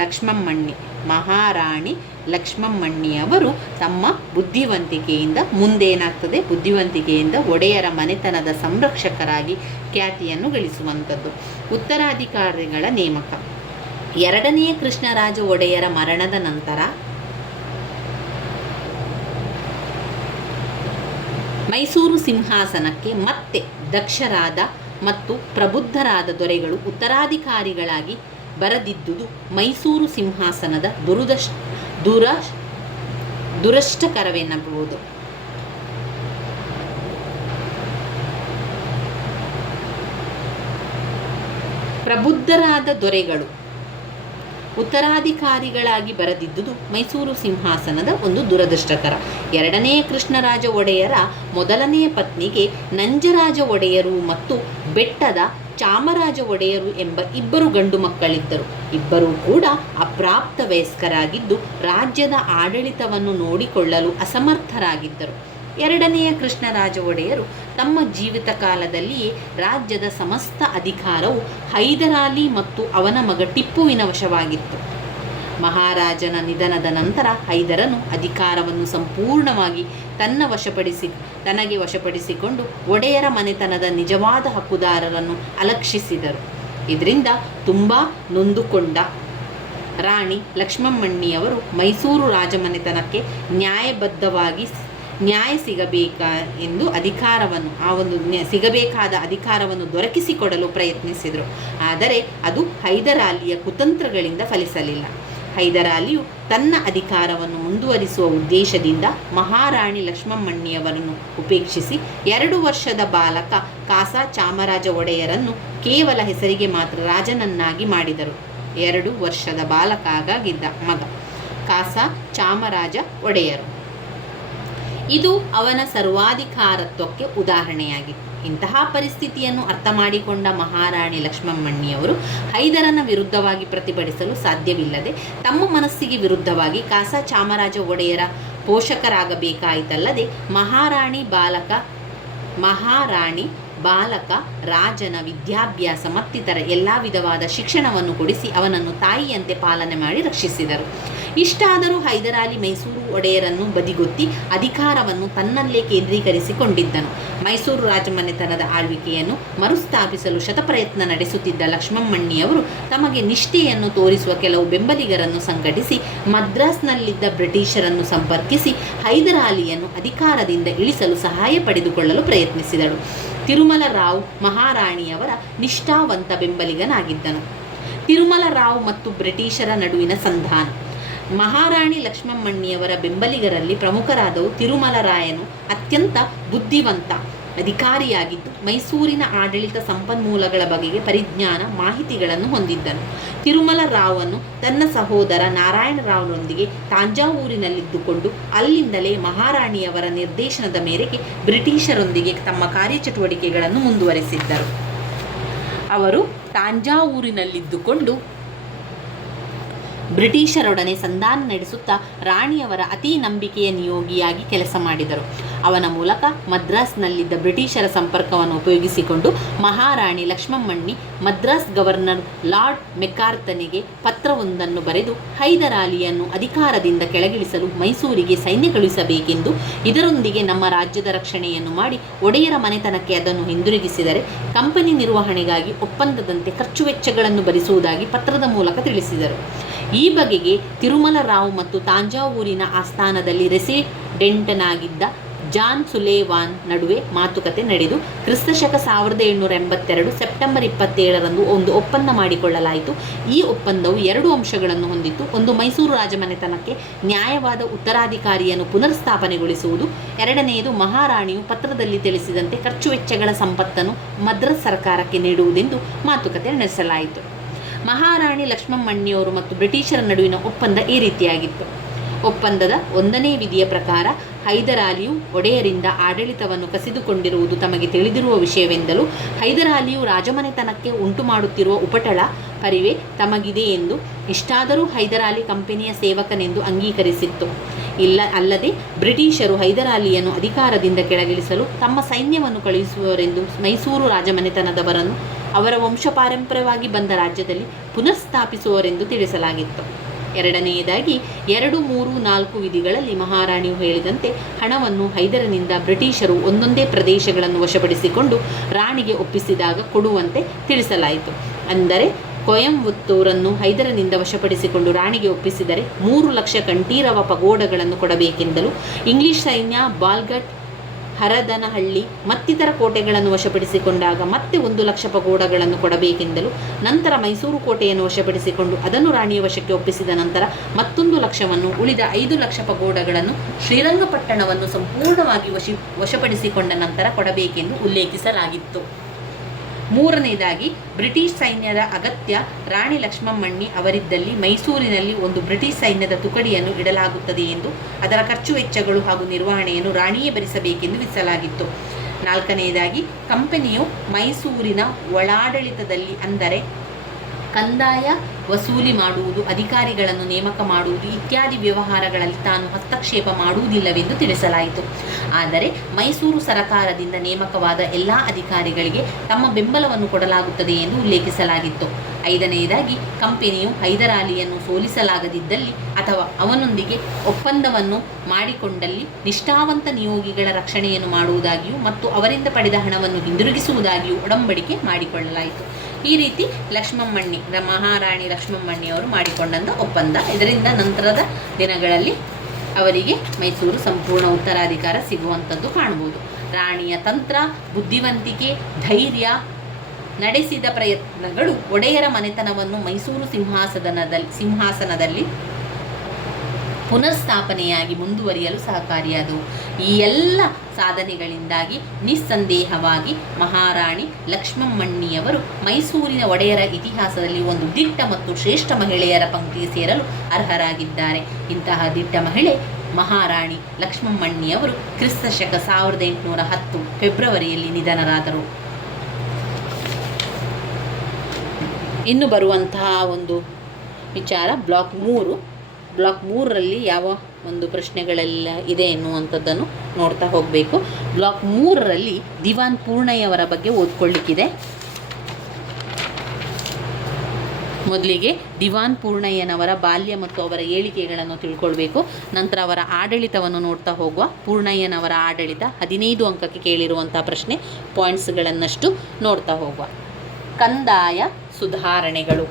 ಲಕ್ಷ್ಮಮ್ಮಣ್ಣಿ. ಮಹಾರಾಣಿ ಲಕ್ಷ್ಮಮ್ಮಣ್ಣಿಯವರು ತಮ್ಮ ಬುದ್ಧಿವಂತಿಕೆಯಿಂದ ಮುಂದೇನಾಗ್ತದೆ, ಬುದ್ಧಿವಂತಿಕೆಯಿಂದ ಒಡೆಯರ ಮನೆತನದ ಸಂರಕ್ಷಕರಾಗಿ ಖ್ಯಾತಿಯನ್ನು ಗಳಿಸುವಂಥದ್ದು. ಉತ್ತರಾಧಿಕಾರಿಗಳ ನೇಮಕ. ಎರಡನೆಯ ಕೃಷ್ಣರಾಜ ಒಡೆಯರ ಮರಣದ ನಂತರ ಮೈಸೂರು ಸಿಂಹಾಸನಕ್ಕೆ ಮತ್ತೆ ದಕ್ಷರಾದ ಮತ್ತು ಪ್ರಬುದ್ಧರಾದ ದೊರೆಗಳು ಉತ್ತರಾಧಿಕಾರಿಗಳಾಗಿ ಬರದಿದ್ದುದು ಮೈಸೂರು ಸಿಂಹಾಸನದ ದುರಷ್ಟಕರವೆನ್ನಬಹುದು. ಪ್ರಬುದ್ಧರಾದ ದೊರೆಗಳು ಉತ್ತರಾಧಿಕಾರಿಗಳಾಗಿ ಬರದಿದ್ದುದು ಮೈಸೂರು ಸಿಂಹಾಸನದ ಒಂದು ದುರದೃಷ್ಟಕರ. ಎರಡನೆಯ ಕೃಷ್ಣರಾಜ ಒಡೆಯರ ಮೊದಲನೆಯ ಪತ್ನಿಗೆ ನಂಜರಾಜ ಒಡೆಯರು ಮತ್ತು ಬೆಟ್ಟದ ಚಾಮರಾಜ ಒಡೆಯರು ಎಂಬ 2 ಗಂಡು ಮಕ್ಕಳಿದ್ದರು. ಇಬ್ಬರೂ ಕೂಡ ಅಪ್ರಾಪ್ತ ವಯಸ್ಕರಾಗಿದ್ದು ರಾಜ್ಯದ ಆಡಳಿತವನ್ನು ನೋಡಿಕೊಳ್ಳಲು ಅಸಮರ್ಥರಾಗಿದ್ದರು. ಎರಡನೆಯ ಕೃಷ್ಣರಾಜ ಒಡೆಯರು ತಮ್ಮ ಜೀವಿತ ಕಾಲದಲ್ಲಿಯೇ ರಾಜ್ಯದ ಸಮಸ್ತ ಅಧಿಕಾರವು ಹೈದರಾಲಿ ಮತ್ತು ಅವನ ಮಗ ಟಿಪ್ಪುವಿನ ವಶವಾಗಿತ್ತು. ಮಹಾರಾಜನ ನಿಧನದ ನಂತರ ಹೈದರನು ಅಧಿಕಾರವನ್ನು ಸಂಪೂರ್ಣವಾಗಿ ತನಗೆ ವಶಪಡಿಸಿಕೊಂಡು ಒಡೆಯರ ಮನೆತನದ ನಿಜವಾದ ಹಕ್ಕುದಾರರನ್ನು ಅಲಕ್ಷಿಸಿದರು. ಇದರಿಂದ ತುಂಬ ನೊಂದುಕೊಂಡ ರಾಣಿ ಲಕ್ಷ್ಮಮ್ಮಣ್ಣಿಯವರು ಮೈಸೂರು ರಾಜಮನೆತನಕ್ಕೆ ನ್ಯಾಯ ಸಿಗಬೇಕಾದ ಅಧಿಕಾರವನ್ನು ದೊರಕಿಸಿಕೊಡಲು ಪ್ರಯತ್ನಿಸಿದರು. ಆದರೆ ಅದು ಹೈದರಾಲಿಯ ಕುತಂತ್ರಗಳಿಂದ ಫಲಿಸಲಿಲ್ಲ. ಹೈದರಾಲಿಯು ತನ್ನ ಅಧಿಕಾರವನ್ನು ಮುಂದುವರಿಸುವ ಉದ್ದೇಶದಿಂದ ಮಹಾರಾಣಿ ಲಕ್ಷ್ಮಮ್ಮಣ್ಣಿಯವರನ್ನು ಉಪೇಕ್ಷಿಸಿ 2 ವರ್ಷದ ಬಾಲಕ ಕಾಸಾ ಚಾಮರಾಜ ಒಡೆಯರನ್ನು ಕೇವಲ ಹೆಸರಿಗೆ ಮಾತ್ರ ರಾಜನನ್ನಾಗಿ ಮಾಡಿದರು. 2 ವರ್ಷದ ಬಾಲಕ ಆಗಿದ್ದ ಮಗ ಕಾಸಾ ಚಾಮರಾಜ ಒಡೆಯರು. ಇದು ಅವನ ಸರ್ವಾಧಿಕಾರತ್ವಕ್ಕೆ ಉದಾಹರಣೆಯಾಗಿತ್ತು. ಇಂತಹ ಪರಿಸ್ಥಿತಿಯನ್ನು ಅರ್ಥ ಮಾಡಿಕೊಂಡ ಮಹಾರಾಣಿ ಲಕ್ಷ್ಮಮ್ಮಣ್ಣಿಯವರು ಹೈದರನ ವಿರುದ್ಧವಾಗಿ ಪ್ರತಿಭಟಿಸಲು ಸಾಧ್ಯವಿಲ್ಲದೆ ತಮ್ಮ ಮನಸ್ಸಿಗೆ ವಿರುದ್ಧವಾಗಿ ಕಾಸಾ ಚಾಮರಾಜ ಒಡೆಯರ ಪೋಷಕರಾಗಬೇಕಾಯಿತಲ್ಲದೆ ಮಹಾರಾಣಿ ಬಾಲಕ ರಾಜನ ವಿದ್ಯಾಭ್ಯಾಸ ಮತ್ತಿತರ ಎಲ್ಲ ವಿಧವಾದ ಶಿಕ್ಷಣವನ್ನು ಕೊಡಿಸಿ ಅವನನ್ನು ತಾಯಿಯಂತೆ ಪಾಲನೆ ಮಾಡಿ ರಕ್ಷಿಸಿದರು. ಇಷ್ಟಾದರೂ ಹೈದರಾಲಿ ಮೈಸೂರು ಒಡೆಯರನ್ನು ಬದಿಗೊತ್ತಿ ಅಧಿಕಾರವನ್ನು ತನ್ನಲ್ಲೇ ಕೇಂದ್ರೀಕರಿಸಿಕೊಂಡಿದ್ದನು. ಮೈಸೂರು ರಾಜಮನೆತನದ ಆಳ್ವಿಕೆಯನ್ನು ಮರುಸ್ಥಾಪಿಸಲು ಶತಪ್ರಯತ್ನ ನಡೆಸುತ್ತಿದ್ದ ಲಕ್ಷ್ಮಮ್ಮಣ್ಣಿಯವರು ತಮಗೆ ನಿಷ್ಠೆಯನ್ನು ತೋರಿಸುವ ಕೆಲವು ಬೆಂಬಲಿಗರನ್ನು ಸಂಘಟಿಸಿ ಮದ್ರಾಸ್ನಲ್ಲಿದ್ದ ಬ್ರಿಟಿಷರನ್ನು ಸಂಪರ್ಕಿಸಿ ಹೈದರಾಲಿಯನ್ನು ಅಧಿಕಾರದಿಂದ ಇಳಿಸಲು ಸಹಾಯ ಪಡೆದುಕೊಳ್ಳಲು ಪ್ರಯತ್ನಿಸಿದಳು. ತಿರುಮಲ ರಾವ್ ಮಹಾರಾಣಿಯವರ ನಿಷ್ಠಾವಂತ ಬೆಂಬಲಿಗನಾಗಿದ್ದನು. ತಿರುಮಲ ರಾವ್ ಮತ್ತು ಬ್ರಿಟಿಷರ ನಡುವಿನ ಸಂಧಾನ. ಮಹಾರಾಣಿ ಲಕ್ಷ್ಮಮ್ಮಣ್ಣಿಯವರ ಬೆಂಬಲಿಗರಲ್ಲಿ ಪ್ರಮುಖರಾದವು ತಿರುಮಲ ರಾಯನು ಅತ್ಯಂತ ಬುದ್ಧಿವಂತ ಅಧಿಕಾರಿಯಾಗಿದ್ದು ಮೈಸೂರಿನ ಆಡಳಿತ ಸಂಪನ್ಮೂಲಗಳ ಬಗೆಗೆ ಪರಿಜ್ಞಾನ ಮಾಹಿತಿಗಳನ್ನು ಹೊಂದಿದ್ದನು. ತಿರುಮಲ ರಾವನು ತನ್ನ ಸಹೋದರ ನಾರಾಯಣರಾವ್ರೊಂದಿಗೆ ತಾಂಜಾವೂರಿನಲ್ಲಿದ್ದುಕೊಂಡು ಅಲ್ಲಿಂದಲೇ ಮಹಾರಾಣಿಯವರ ನಿರ್ದೇಶನದ ಮೇರೆಗೆ ಬ್ರಿಟಿಷರೊಂದಿಗೆ ತಮ್ಮ ಕಾರ್ಯಚಟುವಟಿಕೆಗಳನ್ನು ಮುಂದುವರೆಸಿದ್ದರು. ಅವರು ತಾಂಜಾವೂರಿನಲ್ಲಿದ್ದುಕೊಂಡು ಬ್ರಿಟಿಷರೊಡನೆ ಸಂಧಾನ ನಡೆಸುತ್ತಾ ರಾಣಿಯವರ ಅತಿ ನಂಬಿಕೆಯ ನಿಯೋಗಿಯಾಗಿ ಕೆಲಸ ಮಾಡಿದರು. ಅವನ ಮೂಲಕ ಮದ್ರಾಸ್ನಲ್ಲಿದ್ದ ಬ್ರಿಟಿಷರ ಸಂಪರ್ಕವನ್ನು ಉಪಯೋಗಿಸಿಕೊಂಡು ಮಹಾರಾಣಿ ಲಕ್ಷ್ಮಮ್ಮಣ್ಣಿ ಮದ್ರಾಸ್ ಗವರ್ನರ್ ಲಾರ್ಡ್ ಮೆಕಾರ್ಥನಿಗೆ ಪತ್ರವೊಂದನ್ನು ಬರೆದು ಹೈದರಾಲಿಯನ್ನು ಅಧಿಕಾರದಿಂದ ಕೆಳಗಿಳಿಸಲು ಮೈಸೂರಿಗೆ ಸೈನ್ಯ ಕಳುಹಿಸಬೇಕೆಂದು, ಇದರೊಂದಿಗೆ ನಮ್ಮ ರಾಜ್ಯದ ರಕ್ಷಣೆಯನ್ನು ಮಾಡಿ ಒಡೆಯರ ಮನೆತನಕ್ಕೆ ಅದನ್ನು ಹಿಂದಿರುಗಿಸಿದರೆ ಕಂಪನಿ ನಿರ್ವಹಣೆಗಾಗಿ ಒಪ್ಪಂದದಂತೆ ಖರ್ಚು ವೆಚ್ಚಗಳನ್ನು ಭರಿಸುವುದಾಗಿ ಪತ್ರದ ಮೂಲಕ ತಿಳಿಸಿದರು. ಈ ಬಗೆಗೆ ತಿರುಮಲ ರಾವ್ ಮತ್ತು ತಾಂಜಾವೂರಿನ ಆಸ್ಥಾನದಲ್ಲಿ ರೆಸಿಡೆಂಟನಾಗಿದ್ದ ಜಾನ್ ಸುಲೇವಾನ್ ನಡುವೆ ಮಾತುಕತೆ ನಡೆದು ಕ್ರಿಸ್ತಶಕ 1782 ಸೆಪ್ಟೆಂಬರ್ 27ರಂದು ಒಂದು ಒಪ್ಪಂದ ಮಾಡಿಕೊಳ್ಳಲಾಯಿತು. ಈ ಒಪ್ಪಂದವು 2 ಅಂಶಗಳನ್ನು ಹೊಂದಿತ್ತು. ಒಂದು, ಮೈಸೂರು ರಾಜಮನೆತನಕ್ಕೆ ನ್ಯಾಯವಾದ ಉತ್ತರಾಧಿಕಾರಿಯನ್ನು ಪುನರ್ಸ್ಥಾಪನೆಗೊಳಿಸುವುದು. ಎರಡನೆಯದು, ಮಹಾರಾಣಿಯು ಪತ್ರದಲ್ಲಿ ತಿಳಿಸಿದಂತೆ ಖರ್ಚು ವೆಚ್ಚಗಳ ಸಂಪತ್ತನ್ನು ಮದ್ರಾಸ್ ಸರ್ಕಾರಕ್ಕೆ ನೀಡುವುದೆಂದು ಮಾತುಕತೆ ನಡೆಸಲಾಯಿತು. ಮಹಾರಾಣಿ ಲಕ್ಷ್ಮಮ್ಮಣ್ಣಿಯವರು ಮತ್ತು ಬ್ರಿಟಿಷರ ನಡುವಿನ ಒಪ್ಪಂದ ಈ ರೀತಿಯಾಗಿತ್ತು. ಒಪ್ಪಂದದ 1ನೇ ವಿಧಿಯ ಪ್ರಕಾರ ಹೈದರಾಲಿಯು ಒಡೆಯರಿಂದ ಆಡಳಿತವನ್ನು ಕಸಿದುಕೊಂಡಿರುವುದು ತಮಗೆ ತಿಳಿದಿರುವ ವಿಷಯವೆಂದಲೂ ಹೈದರಾಲಿಯು ರಾಜಮನೆತನಕ್ಕೆ ಉಂಟು ಮಾಡುತ್ತಿರುವ ಉಪಟಳ ಪರಿವೆ ತಮಗಿದೆ ಎಂದು, ಇಷ್ಟಾದರೂ ಹೈದರಾಲಿ ಕಂಪನಿಯ ಸೇವಕನೆಂದು ಅಂಗೀಕರಿಸಿತ್ತು. ಅಲ್ಲದೆ ಬ್ರಿಟಿಷರು ಹೈದರಾಲಿಯನ್ನು ಅಧಿಕಾರದಿಂದ ಕೆಳಗಿಳಿಸಲು ತಮ್ಮ ಸೈನ್ಯವನ್ನು ಕಳುಹಿಸುವರೆಂದು ಮೈಸೂರು ರಾಜಮನೆತನದವರನ್ನು ಅವರ ವಂಶಪಾರಂಪರ್ಯವಾಗಿ ಬಂದ ರಾಜ್ಯದಲ್ಲಿ ಪುನರ್ಸ್ಥಾಪಿಸುವರೆಂದು ತಿಳಿಸಲಾಗಿತ್ತು. ಎರಡನೆಯದಾಗಿ 2, 3, 4 ವಿಧಿಗಳಲ್ಲಿ ಮಹಾರಾಣಿಯು ಹೇಳಿದಂತೆ ಹಣವನ್ನು ಹೈದರನಿಂದ ಬ್ರಿಟಿಷರು ಒಂದೊಂದೇ ಪ್ರದೇಶಗಳನ್ನು ವಶಪಡಿಸಿಕೊಂಡು ರಾಣಿಗೆ ಒಪ್ಪಿಸಿದಾಗ ಕೊಡುವಂತೆ ತಿಳಿಸಲಾಯಿತು. ಅಂದರೆ ಕೊಯಂಬತ್ತೂರನ್ನು ಹೈದರನಿಂದ ವಶಪಡಿಸಿಕೊಂಡು ರಾಣಿಗೆ ಒಪ್ಪಿಸಿದರೆ 3 ಲಕ್ಷ ಕಂಠೀರವ ಪಗೋಡಗಳನ್ನು ಕೊಡಬೇಕೆಂದಲೂ, ಇಂಗ್ಲಿಷ್ ಸೈನ್ಯ ಬಾಲ್ಗಟ್, ಹರದನಹಳ್ಳಿ ಮತ್ತಿತರ ಕೋಟೆಗಳನ್ನು ವಶಪಡಿಸಿಕೊಂಡಾಗ ಮತ್ತೆ 1 ಲಕ್ಷ ಪಗೋಡಗಳನ್ನು ಕೊಡಬೇಕೆಂದಲೂ, ನಂತರ ಮೈಸೂರು ಕೋಟೆಯನ್ನು ವಶಪಡಿಸಿಕೊಂಡು ಅದನ್ನು ರಾಣಿಯ ವಶಕ್ಕೆ ಒಪ್ಪಿಸಿದ ನಂತರ ಮತ್ತೊಂದು ಲಕ್ಷವನ್ನು, ಉಳಿದ 5 ಲಕ್ಷ ಪಗೋಡಗಳನ್ನು ಶ್ರೀರಂಗಪಟ್ಟಣವನ್ನು ಸಂಪೂರ್ಣವಾಗಿ ವಶಪಡಿಸಿಕೊಂಡ ನಂತರ ಕೊಡಬೇಕೆಂದು ಉಲ್ಲೇಖಿಸಲಾಗಿತ್ತು. ಮೂರನೆಯದಾಗಿ, ಬ್ರಿಟಿಷ್ ಸೈನ್ಯದ ಅಗತ್ಯ ರಾಣಿ ಲಕ್ಷ್ಮಮ್ಮಣ್ಣಿ ಅವರಿದ್ದಲ್ಲಿ ಮೈಸೂರಿನಲ್ಲಿ ಒಂದು ಬ್ರಿಟಿಷ್ ಸೈನ್ಯದ ತುಕಡಿಯನ್ನು ಇಡಲಾಗುತ್ತದೆ ಎಂದು, ಅದರ ಖರ್ಚು ವೆಚ್ಚಗಳು ಹಾಗೂ ನಿರ್ವಹಣೆಯನ್ನು ರಾಣಿಯೇ ಭರಿಸಬೇಕೆಂದು ವಿಧಿಸಲಾಗಿತ್ತು. ನಾಲ್ಕನೆಯದಾಗಿ, ಕಂಪನಿಯು ಮೈಸೂರಿನ ಒಳಾಡಳಿತದಲ್ಲಿ, ಅಂದರೆ ಕಂದಾಯ ವಸೂಲಿ ಮಾಡುವುದು, ಅಧಿಕಾರಿಗಳನ್ನು ನೇಮಕ ಮಾಡುವುದು ಇತ್ಯಾದಿ ವ್ಯವಹಾರಗಳಲ್ಲಿ ತಾನು ಹಸ್ತಕ್ಷೇಪ ಮಾಡುವುದಿಲ್ಲವೆಂದು ತಿಳಿಸಲಾಯಿತು. ಆದರೆ ಮೈಸೂರು ಸರಕಾರದಿಂದ ನೇಮಕವಾದ ಎಲ್ಲ ಅಧಿಕಾರಿಗಳಿಗೆ ತಮ್ಮ ಬೆಂಬಲವನ್ನು ಕೊಡಲಾಗುತ್ತದೆ ಎಂದು ಉಲ್ಲೇಖಿಸಲಾಗಿತ್ತು. ಐದನೆಯದಾಗಿ, ಕಂಪನಿಯು ಹೈದರಾಲಿಯನ್ನು ಸೋಲಿಸಲಾಗದಿದ್ದಲ್ಲಿ ಅಥವಾ ಅವನೊಂದಿಗೆ ಒಪ್ಪಂದವನ್ನು ಮಾಡಿಕೊಂಡಲ್ಲಿ ನಿಷ್ಠಾವಂತ ನಿಯೋಗಿಗಳ ರಕ್ಷಣೆಯನ್ನು ಮಾಡುವುದಾಗಿಯೂ ಮತ್ತು ಅವರಿಂದ ಪಡೆದ ಹಣವನ್ನು ಹಿಂದಿರುಗಿಸುವುದಾಗಿಯೂ ಒಡಂಬಡಿಕೆ ಮಾಡಿಕೊಳ್ಳಲಾಯಿತು. ಈ ರೀತಿ ಮಹಾರಾಣಿ ಲಕ್ಷ್ಮಮ್ಮಣ್ಣಿಯವರು ಮಾಡಿಕೊಂಡಂಥ ಒಪ್ಪಂದ. ಇದರಿಂದ ನಂತರದ ದಿನಗಳಲ್ಲಿ ಅವರಿಗೆ ಮೈಸೂರು ಸಂಪೂರ್ಣ ಉತ್ತರಾಧಿಕಾರ ಸಿಗುವಂಥದ್ದು ಕಾಣಬಹುದು. ರಾಣಿಯ ತಂತ್ರ, ಬುದ್ಧಿವಂತಿಕೆ, ಧೈರ್ಯ, ನಡೆಸಿದ ಪ್ರಯತ್ನಗಳು ಒಡೆಯರ ಮನೆತನವನ್ನು ಮೈಸೂರು ಸಿಂಹಾಸನದಲ್ಲಿ ಪುನರ್ಸ್ಥಾಪನೆಯಾಗಿ ಮುಂದುವರಿಯಲು ಸಹಕಾರಿಯಾದವು. ಈ ಎಲ್ಲ ಸಾಧನೆಗಳಿಂದಾಗಿ ನಿಸ್ಸಂದೇಹವಾಗಿ ಮಹಾರಾಣಿ ಲಕ್ಷ್ಮಮ್ಮಣ್ಣಿಯವರು ಮೈಸೂರಿನ ಒಡೆಯರ ಇತಿಹಾಸದಲ್ಲಿ ಒಂದು ದಿಟ್ಟ ಮತ್ತು ಶ್ರೇಷ್ಠ ಮಹಿಳೆಯರ ಪಂಕ್ತಿಗೆ ಸೇರಲು ಅರ್ಹರಾಗಿದ್ದಾರೆ. ಇಂತಹ ದಿಟ್ಟ ಮಹಿಳೆ ಮಹಾರಾಣಿ ಲಕ್ಷ್ಮಮ್ಮಣ್ಣಿಯವರು ಕ್ರಿಸ್ತಶಕ 1810 ಫೆಬ್ರವರಿಯಲ್ಲಿ ನಿಧನರಾದರು. ಇನ್ನು ಬರುವಂತಹ ಒಂದು ವಿಚಾರ ಬ್ಲಾಕ್ 3ರಲ್ಲಿ ಯಾವ ಒಂದು ಪ್ರಶ್ನೆಗಳೆಲ್ಲ ಇದೆ ಎನ್ನುವಂಥದ್ದನ್ನು ನೋಡ್ತಾ ಹೋಗಬೇಕು. ಬ್ಲಾಕ್ 3ರಲ್ಲಿ ದಿವಾನ್ ಪೂರ್ಣಯ್ಯವರ ಬಗ್ಗೆ ಓದ್ಕೊಳ್ಳಿಕ್ಕಿದೆ. ಮೊದಲಿಗೆ ದಿವಾನ್ ಪೂರ್ಣಯ್ಯನವರ ಬಾಲ್ಯ ಮತ್ತು ಅವರ ಏಳಿಗೆಗಳನ್ನು ತಿಳ್ಕೊಳ್ಬೇಕು. ನಂತರ ಅವರ ಆಡಳಿತವನ್ನು ನೋಡ್ತಾ ಹೋಗುವ. ಪೂರ್ಣಯ್ಯನವರ ಆಡಳಿತ 15 ಅಂಕಕ್ಕೆ ಕೇಳಿರುವಂಥ ಪ್ರಶ್ನೆ, ಪಾಯಿಂಟ್ಸ್ಗಳನ್ನಷ್ಟು ನೋಡ್ತಾ ಹೋಗುವ. ಕಂದಾಯ ಸುಧಾರಣೆಗಳು,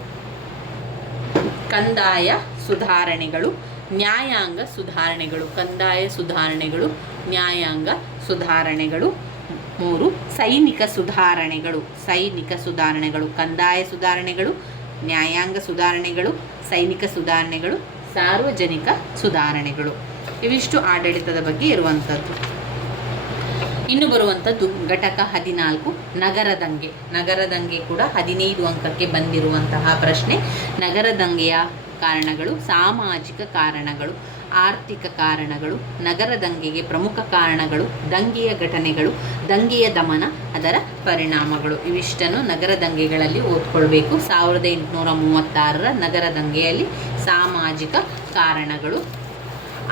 ನ್ಯಾಯಾಂಗ ಸುಧಾರಣೆಗಳು, ಕಂದಾಯ ಸುಧಾರಣೆಗಳು, ನ್ಯಾಯಾಂಗ ಸುಧಾರಣೆಗಳು. 3 ಸೈನಿಕ ಸುಧಾರಣೆಗಳು, ಕಂದಾಯ ಸುಧಾರಣೆಗಳು, ನ್ಯಾಯಾಂಗ ಸುಧಾರಣೆಗಳು, ಸೈನಿಕ ಸುಧಾರಣೆಗಳು, ಸಾರ್ವಜನಿಕ ಸುಧಾರಣೆಗಳು. ಇವಿಷ್ಟು ಆಡಳಿತದ ಬಗ್ಗೆ ಇರುವಂಥದ್ದು. ಇನ್ನು ಬರುವಂಥದ್ದು ಘಟಕ 14 ನಗರ ದಂಗೆ ಕೂಡ 15 ಅಂಕಕ್ಕೆ ಬಂದಿರುವಂತಹ ಪ್ರಶ್ನೆ. ನಗರ ದಂಗೆಯ ಕಾರಣಗಳು, ಸಾಮಾಜಿಕ ಕಾರಣಗಳು, ಆರ್ಥಿಕ ಕಾರಣಗಳು, ನಗರ ದಂಗೆಗೆ ಪ್ರಮುಖ ಕಾರಣಗಳು, ದಂಗೆಯ ಘಟನೆಗಳು, ದಂಗೆಯ ದಮನ, ಅದರ ಪರಿಣಾಮಗಳು. ಇವಿಷ್ಟನ್ನು ನಗರ ದಂಗೆಗಳಲ್ಲಿ ಓದ್ಕೊಳ್ಬೇಕು. 1836ರ ನಗರ ದಂಗೆಯಲ್ಲಿ ಸಾಮಾಜಿಕ ಕಾರಣಗಳು,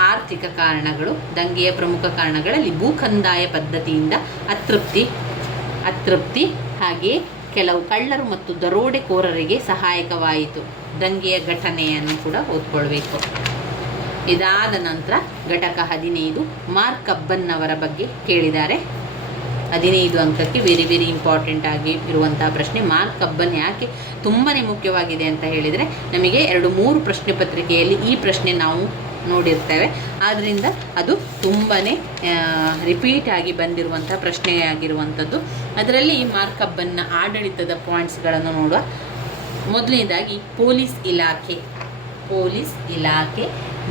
ಆರ್ಥಿಕ ಕಾರಣಗಳು, ದಂಗೆಯ ಪ್ರಮುಖ ಕಾರಣಗಳಲ್ಲಿ ಭೂಕಂದಾಯ ಪದ್ಧತಿಯಿಂದ ಅತೃಪ್ತಿ ಹಾಗೆಯೇ ಕೆಲವು ಕಳ್ಳರು ಮತ್ತು ದರೋಡೆಕೋರರಿಗೆ ಸಹಾಯಕವಾಯಿತು. ದಂಗೆಯ ಘಟನೆಯನ್ನು ಕೂಡ ಓದ್ಕೊಳ್ಬೇಕು. ಇದಾದ ನಂತರ ಘಟಕ 15 ಮಾರ್ಕ್ ಕಬ್ಬನ್ ಅವರ ಬಗ್ಗೆ ಕೇಳಿದ್ದಾರೆ. 15 ಅಂಕಕ್ಕೆ ವೆರಿ ವೆರಿ ಇಂಪಾರ್ಟೆಂಟ್ ಆಗಿ ಇರುವಂತಹ ಪ್ರಶ್ನೆ. ಮಾರ್ಕ್ ಕಬ್ಬನ್ ಯಾಕೆ ತುಂಬಾ ಮುಖ್ಯವಾಗಿದೆ ಅಂತ ಹೇಳಿದರೆ, ನಮಗೆ 2-3 ಪ್ರಶ್ನೆ ಪತ್ರಿಕೆಯಲ್ಲಿ ಈ ಪ್ರಶ್ನೆ ನಾವು ನೋಡಿರ್ತೇವೆ. ಆದ್ದರಿಂದ ಅದು ತುಂಬಾ ರಿಪೀಟ್ ಆಗಿ ಬಂದಿರುವಂಥ ಪ್ರಶ್ನೆಯಾಗಿರುವಂಥದ್ದು. ಅದರಲ್ಲಿ ಮಾರ್ಕ್ ಕಬ್ಬನ್ನ ಆಡಳಿತದ ಪಾಯಿಂಟ್ಸ್ಗಳನ್ನು ನೋಡುವ. ಮೊದಲನೇದಾಗಿ ಪೊಲೀಸ್ ಇಲಾಖೆ,